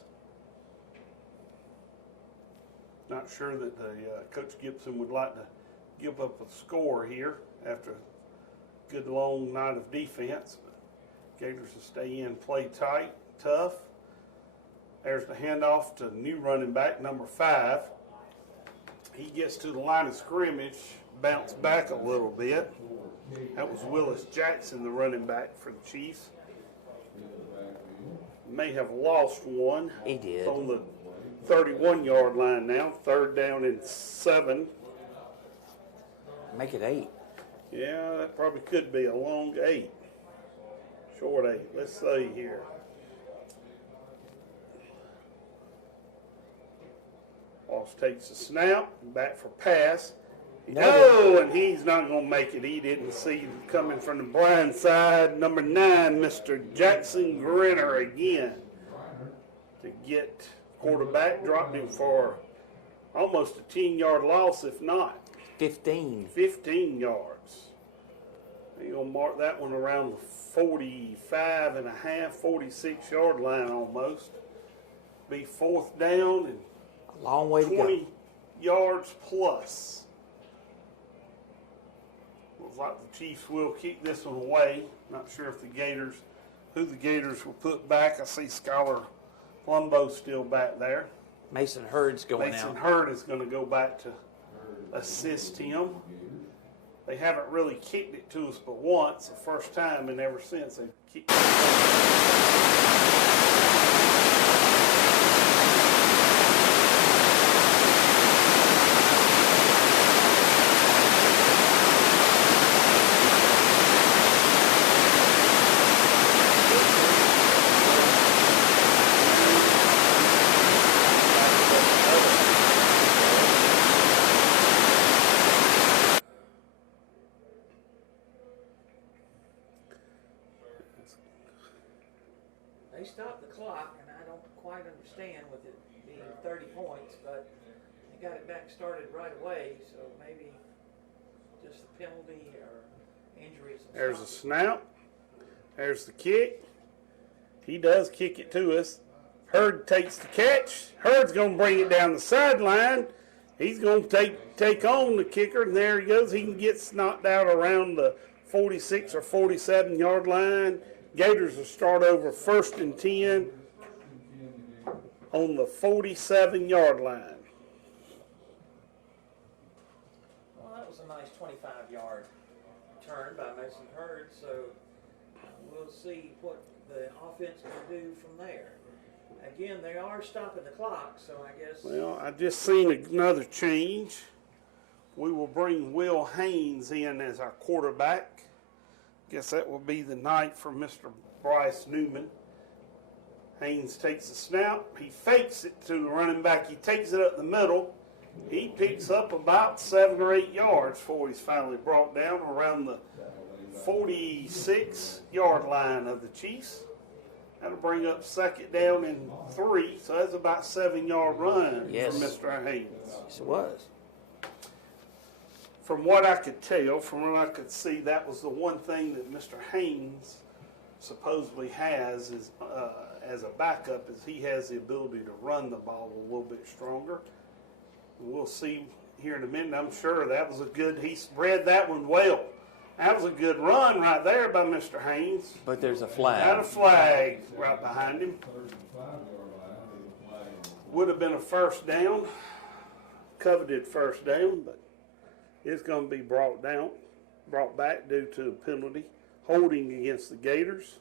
Not sure that Coach Gibson would like to give up a score here after a good long night of defense. But Gators will stay in, play tight, tough. There's the handoff to new running back, number 5. He gets to the line of scrimmage, bounced back a little bit. That was Willis Jackson, the running back for the Chiefs. May have lost one. He did. It's on the 31-yard line now, 3rd down and 7. Make it 8. Yeah, that probably could be a long 8. Short 8. Let's see here. Ross takes the snap, back for pass. No, and he's not going to make it. He didn't see him coming from the blind side. Number 9, Mr. Jackson Grinner again to get quarterback. Dropped him for almost a 10-yard loss, if not 15. 15 yards. He's going to mark that one around the 45 and a half, 46-yard line almost. Be 4th down and A long way to go. 20 yards plus. Looks like the Chiefs will keep this one away. Not sure if who the Gators will put back. I see Skylar Plumbo still back there. Mason Hurd's going Mason out. Hurd is going to go back to assist him. They haven't really kicked it to us but once, the first time, and ever since they've kicked it. They stopped the clock, and I don't quite understand with it being 30 points, but they got it back started right away, so maybe just the penalty or injuries. There's a snap. There's the kick. He does kick it to us. Hurd takes the catch. Hurd's going to bring it down the sideline. He's going to take on the kicker, and there he goes. He gets knocked out around the 46 or 47-yard line. Gators will start over 1st and 10 on the 47-yard line. Well, that was a nice 25-yard turn by Mason Hurd, so we'll see what the offense can do from there. Again, they are stopping the clock, so I guess... Well, I just seen another change. We will bring Will Haynes in as our quarterback. Guess that will be the night for Mr. Bryce Newman. Haynes takes the snap. He fakes it to the running back. He takes it up the middle. He picks up about 7 or 8 yards before he's finally brought down around the 46-yard line of the Chiefs. That'll bring up 2nd down and 3, so that's about 7-yard run Yes. for Mr. Haynes. Yes, it was. From what I could tell, from what I could see, that was the one thing that Mr. Haynes supposedly has is, as a backup, is he has the ability to run the ball a little bit stronger. We'll see here in a minute. I'm sure that was a good, he spread that one well. That was a good run right there by Mr. Haynes. But there's a Got a flag. flag right behind him. Would have been a 1st down, coveted 1st down, but it's going to be brought back due to a penalty, holding against the Gators.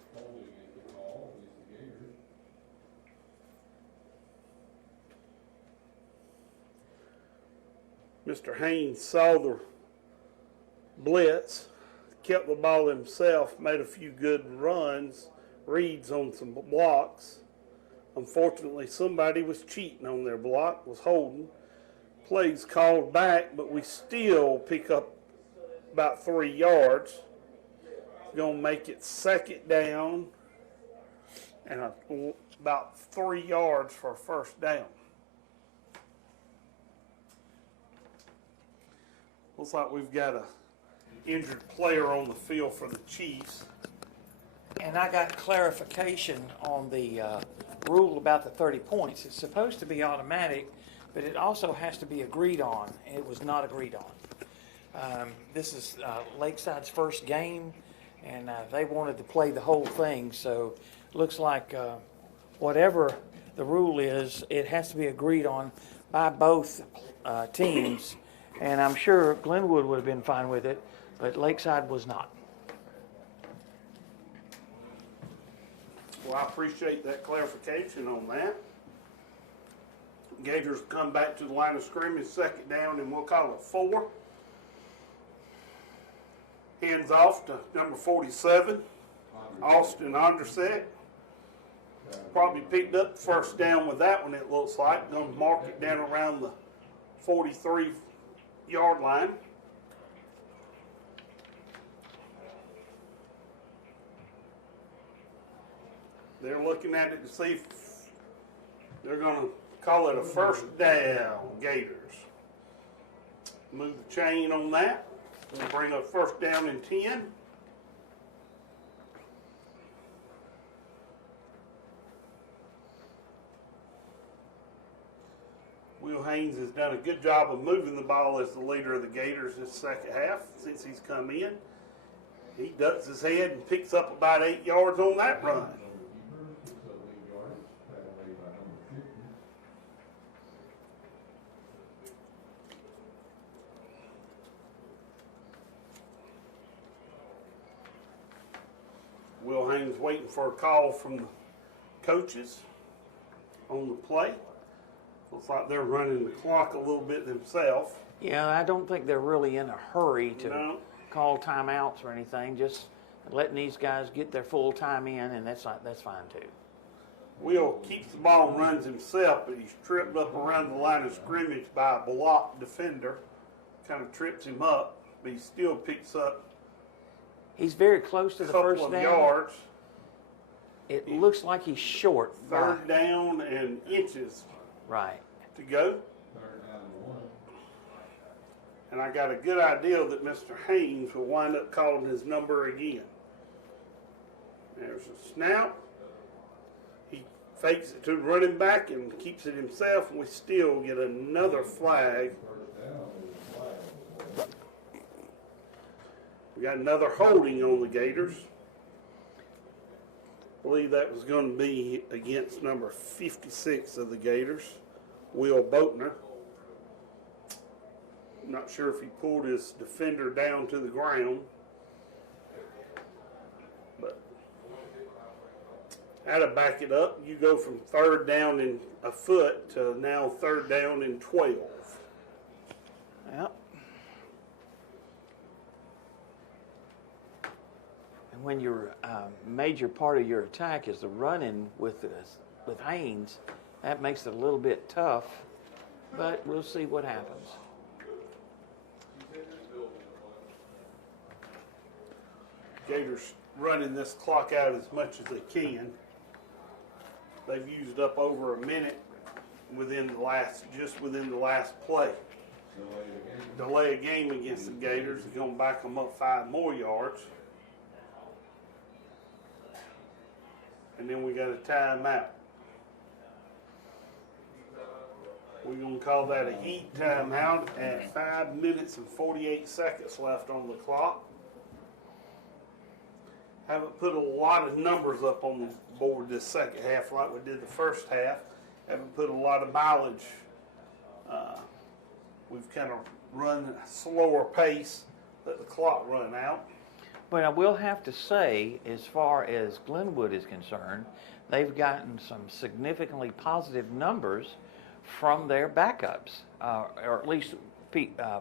Mr. Haynes saw the blitz, kept the ball himself, made a few good reads on some blocks. Unfortunately, somebody was cheating on their block, was holding. Plays called back, but we still pick up about 3 yards. It's going to make it 2nd down and about 3 yards for a 1st down. Looks like we've got a injured player on the field for the Chiefs. And I got clarification on the rule about the 30 points. It's supposed to be automatic, but it also has to be agreed on. And it was not agreed on. This is Lakeside's first game, and they wanted to play the whole thing. So it looks like whatever the rule is, it has to be agreed on by both teams. And I'm sure Glenwood would have been fine with it, but Lakeside was not. Well, I appreciate that clarification on that. Gators come back to the line of scrimmage, 2nd down, and we'll call it 4. Hands off to number 47, Austin Onderset. Probably picked up 1st down with that one, it looks like. Going to mark it down around the 43-yard line. They're looking at it to see if they're going to call it a 1st down, Gators. Move the chain on that. We'll bring up 1st down and 10. Will Haynes has done a good job of moving the ball as the leader of the Gators this 2nd half since he's come in. He ducks his head and picks up about 8 yards on that run. Will Haynes waiting for a call from the coaches on the play. Looks like they're running the clock a little bit themselves. Yeah, I don't think they're really in a hurry to No. call timeouts or anything. Just letting these guys get their full time in, and that's fine too. Will keeps the ball and runs himself, but he's tripped up around the line of scrimmage by a blocked defender. Kind of trips him up, but he still picks up He's very close to a the couple 1st of down. yards. It looks like he's short. 3rd down and inches Right. to go. And I got a good idea that Mr. Haynes will wind up calling his number again. There's a snap. He fakes it to the running back and keeps it himself, and we still get another flag. We got another holding on the Gators. I believe that was going to be against number 56 of the Gators, Will Boatner. Not sure if he pulled his defender down to the ground, but that'll back it up. You go from 3rd down and a foot to now 3rd down and 12. Yep. And when your major part of your attack is the running with with Haynes, that makes it a little bit tough, but we'll see what happens. Gators running this clock out as much as they can. They've used up over a minute within the last play. Delay a game against the Gators is going to back them up 5 more yards. And then we got a timeout. We're going to call that a heat timeout at 5 minutes and 48 seconds left on the clock. Haven't put a lot of numbers up on the board this second half like we did the first half. Haven't put a lot of mileage. We've kind of run a slower pace, let the clock run out. But I will have to say, as far as Glenwood is concerned, they've gotten some significantly positive numbers from their backups, or at least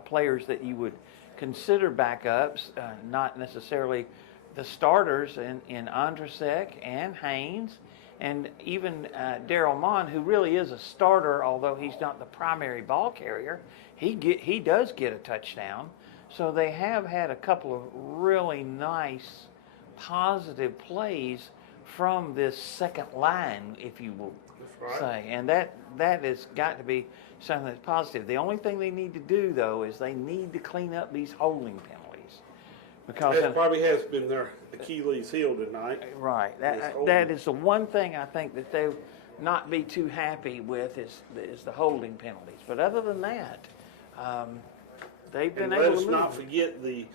players that you would consider backups, not necessarily the starters in Andrasek and Haynes, and even Darryl Mon, who really is a starter, although he's not the primary ball carrier. He does get a touchdown. So they have had a couple of really nice, positive plays from this second line, if you will say. And that has got to be something that's positive. The only thing they need to do, though, is they need to clean up these holding penalties. Because That probably has been their Achilles heel tonight. right. That is the one thing I think that they'll not be too happy with is the holding penalties. But other than that, they've been And able let to us move. not forget the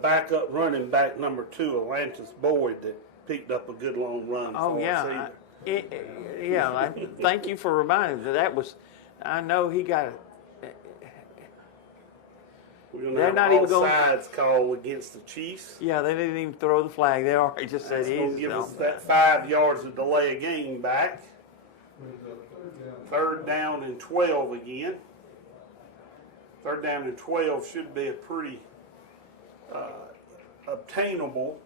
backup running back number 2, Atlantis Boyd, that picked up a good long run. Oh, for yeah. us. Thank you for reminding me. That was, I know he got We're going to They're have not all even going- sides call against the Chiefs. yeah, they didn't even throw the flag. They already just said It's going to he's give us that 5 yards of delay a game back. 3rd down and 12 again. 3rd down and 12 should be a pretty obtainable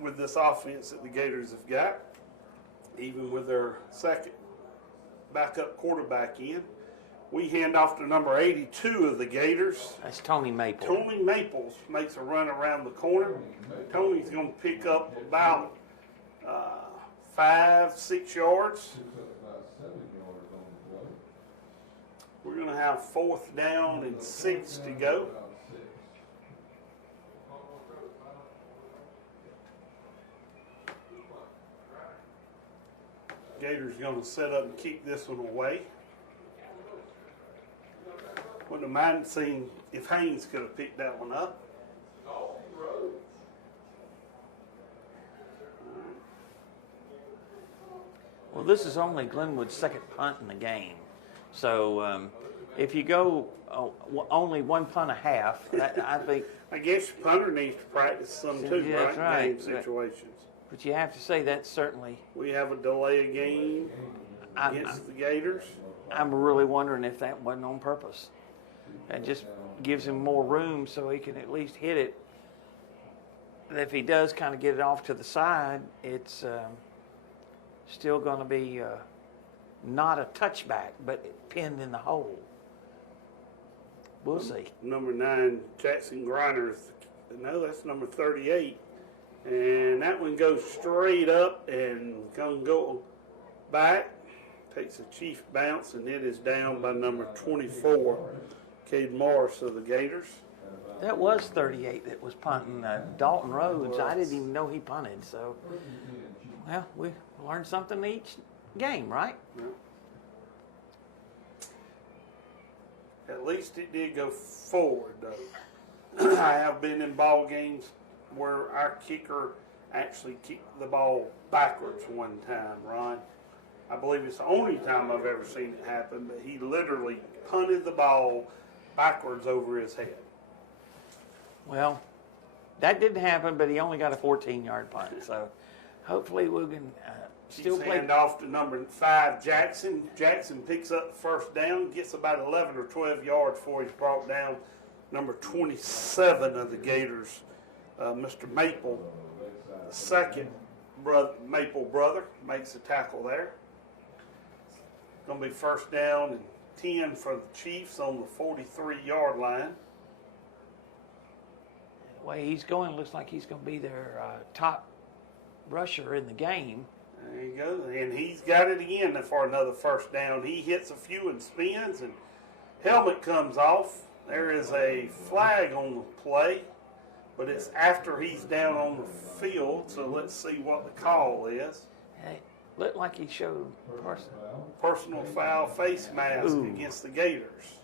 with this offense that the Gators have got, even with their second backup quarterback in. We hand off to number 82 of the Gators. That's Tony Maple. Tony Maples makes a run around the corner. Tony's going to pick up about 5-6 yards. We're going to have 4th down and 6 to go. Gators going to set up and kick this one away. Wouldn't have minded seeing if Haynes could have picked that one up. Well, this is only Glenwood's second punt in the game. So if you go only one punt a half, I think. I guess your punter needs to practice some too, Yeah, that's right. Game situations. But you have to say that's certainly. We have a delay of game against the Gators. I'm really wondering if that wasn't on purpose. It just gives him more room so he can at least hit it. And if he does kind of get it off to the side, it's still going to be not a touchback, but pinned in the hole. We'll see. Number 9, Jackson Griner. No, that's number 38. And that one goes straight up and gonna go back. Takes a chief bounce, and it is down by number 24, Cade Morris of the Gators. That was 38 that was punting. Dalton Rhodes, I didn't even know he punted. So, well, we learned something each game, right? At least it did go forward, though. I have been in ball games where our kicker actually kicked the ball backwards one time, Ron. I believe it's the only time I've ever seen it happen, but he literally punted the ball backwards over his head. Well, that didn't happen, but he only got a 14-yard punt. So, hopefully we can still He's play. hand off to number 5, Jackson. Jackson picks up the 1st down, gets about 11 or 12 yards before he's brought down. Number 27 of the Gators, Mr. Maple, the second Maple brother, makes a tackle there. Going to be first down and 10 for the Chiefs on the 43-yard line. The way he's going, looks like he's going to be their top rusher in the game. There you go. And he's got it again for another first down. He hits a few and spins, and helmet comes off. There is a flag on the play, but it's after he's down on the field, so let's see what the call is. Hey, looked like he showed Personal foul face mask against the Gators.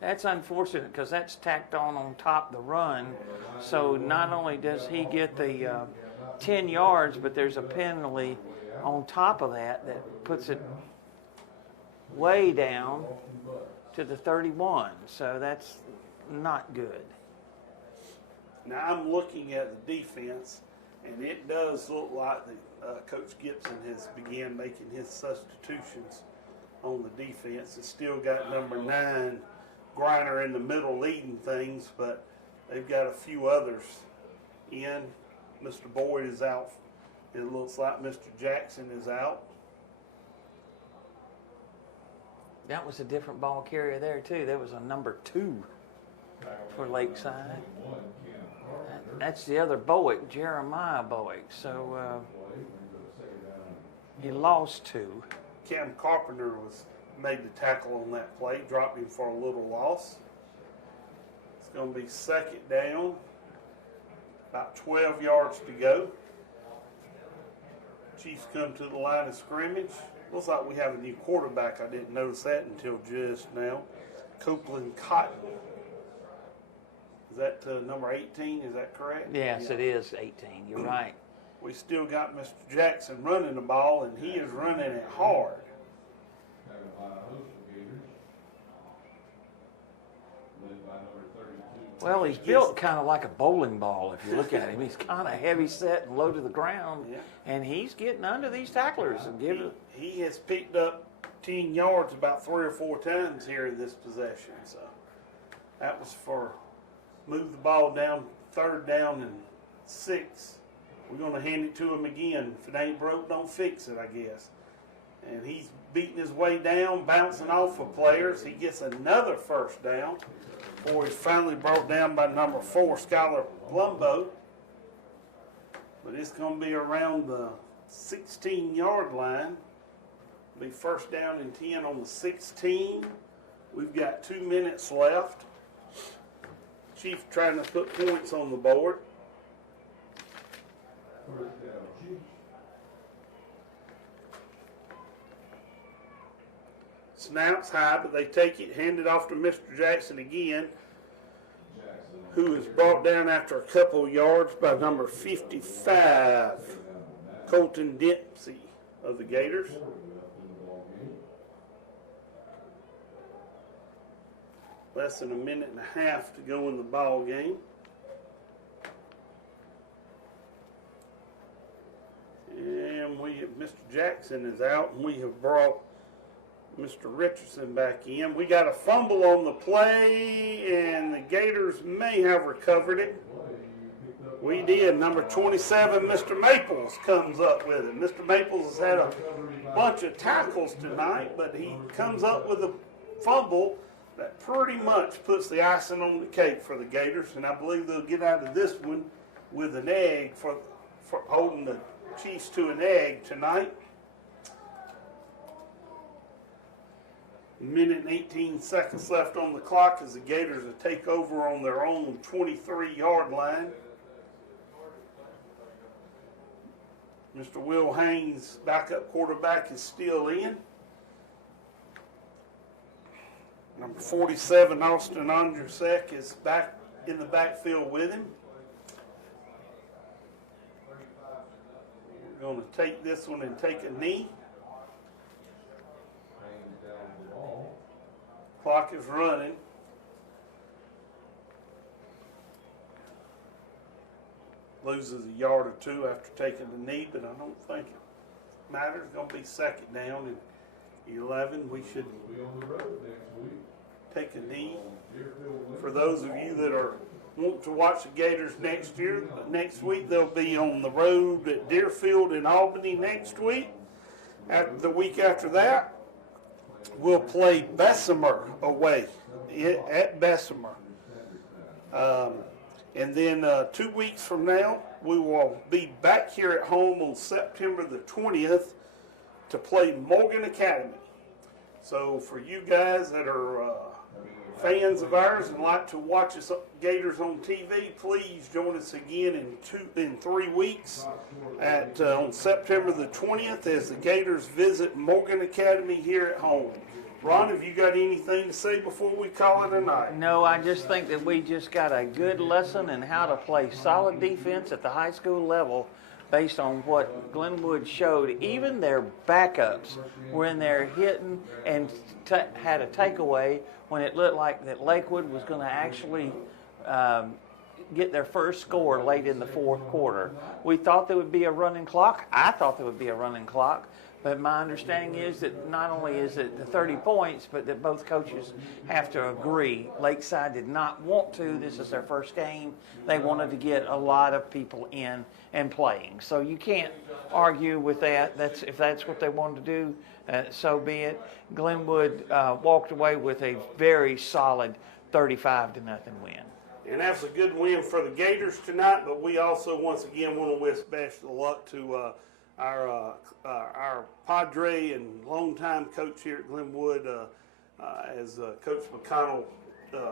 That's unfortunate because that's tacked on top of the run. So not only does he get the 10 yards, but there's a penalty on top of that puts it way down to the 31. So that's not good. Now I'm looking at the defense, and it does look like Coach Gibson has began making his substitutions on the defense. It's still got number 9, Griner, in the middle leading things, but they've got a few others in. Mr. Boyd is out. It looks like Mr. Jackson is out. That was a different ball carrier there too. There was a number 2 for Lakeside. That's the other Boyd, Jeremiah Boyd. So he lost 2. Cam Carpenter made the tackle on that play, dropped him for a little loss. It's going to be second down, about 12 yards to go. Chiefs come to the line of scrimmage. Looks like we have a new quarterback. I didn't notice that until just now. Copeland Cotton. Is that number 18? Is that correct? Yes, it is 18. You're right. We still got Mr. Jackson running the ball, and he is running it hard. Well, he's built kind of like a bowling ball if you look at him. He's kind of heavy set and low to the ground, and he's getting under these tacklers. And he has picked up 10 yards about 3 or 4 times here in this possession. So that was for move the ball down, third down and 6. We're going to hand it to him again. If it ain't broke, don't fix it, I guess. And he's beating his way down, bouncing off of players. He gets another first down before he's finally brought down by number 4, Skylar Blumbo. But it's going to be around the 16-yard line. Be first down and 10 on the 16. We've got 2 minutes left. Chief trying to put points on the board. Snaps high, but they take it, hand it off to Mr. Jackson again, who is brought down after a couple yards by number 55, Colton Dempsey of the Gators. Less than a minute and a half to go in the ball game. And Mr. Jackson is out, and we have brought Mr. Richardson back in. We got a fumble on the play, and the Gators may have recovered it. We did. Number 27, Mr. Maples, comes up with it. Mr. Maples has had a bunch of tackles tonight, but he comes up with a fumble that pretty much puts the icing on the cake for the Gators, and I believe they'll get out of this one with an egg for holding the Chiefs to an egg tonight. A minute and 18 seconds left on the clock as the Gators will take over on their own 23-yard line. Mr. Will Haynes, backup quarterback, is still in. Number 47, Austin Andrzejczyk, is back in the backfield with him. We're going to take this one and take a knee. Clock is running. Loses a yard or 2 after taking the knee, but I don't think it matters. It's going to be second down and 11. We should take a knee. For those of you that want to watch the Gators next week, they'll be on the road at Deerfield in Albany next week. The week after that, will play Bessemer away at Bessemer. And then 2 weeks from now, we will be back here at home on September the 20th to play Morgan Academy. So for you guys that are fans of ours and like to watch us Gators on TV, please join us again in 3 weeks on September the 20th as the Gators visit Morgan Academy here at home. Ron, have you got anything to say before we call it a night? No, I just think that we just got a good lesson in how to play solid defense at the high school level based on what Glenwood showed. Even their backups were in there hitting and had a takeaway when it looked like that Lakewood was going to actually get their first score late in the fourth quarter. We thought there would be a running clock. I thought there would be a running clock. But my understanding is that not only is it the 30 points, but that both coaches have to agree. Lakeside did not want to. This is their first game. They wanted to get a lot of people in and playing. So you can't argue with that. If that's what they wanted to do, so be it. Glenwood walked away with a very solid 35-0 win. And that's a good win for the Gators tonight, but we also once again want to wish best of luck to our Padre and longtime coach here at Glenwood as Coach McConnell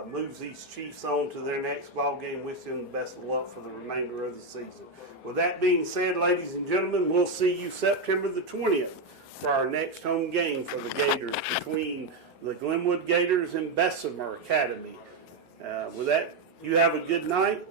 moves these Chiefs on to their next ball game. Wish them the best of luck for the remainder of the season. With that being said, ladies and gentlemen, we'll see you September the 20th for our next home game for the Gators between the Glenwood Gators and Bessemer Academy. With that, you have a good night.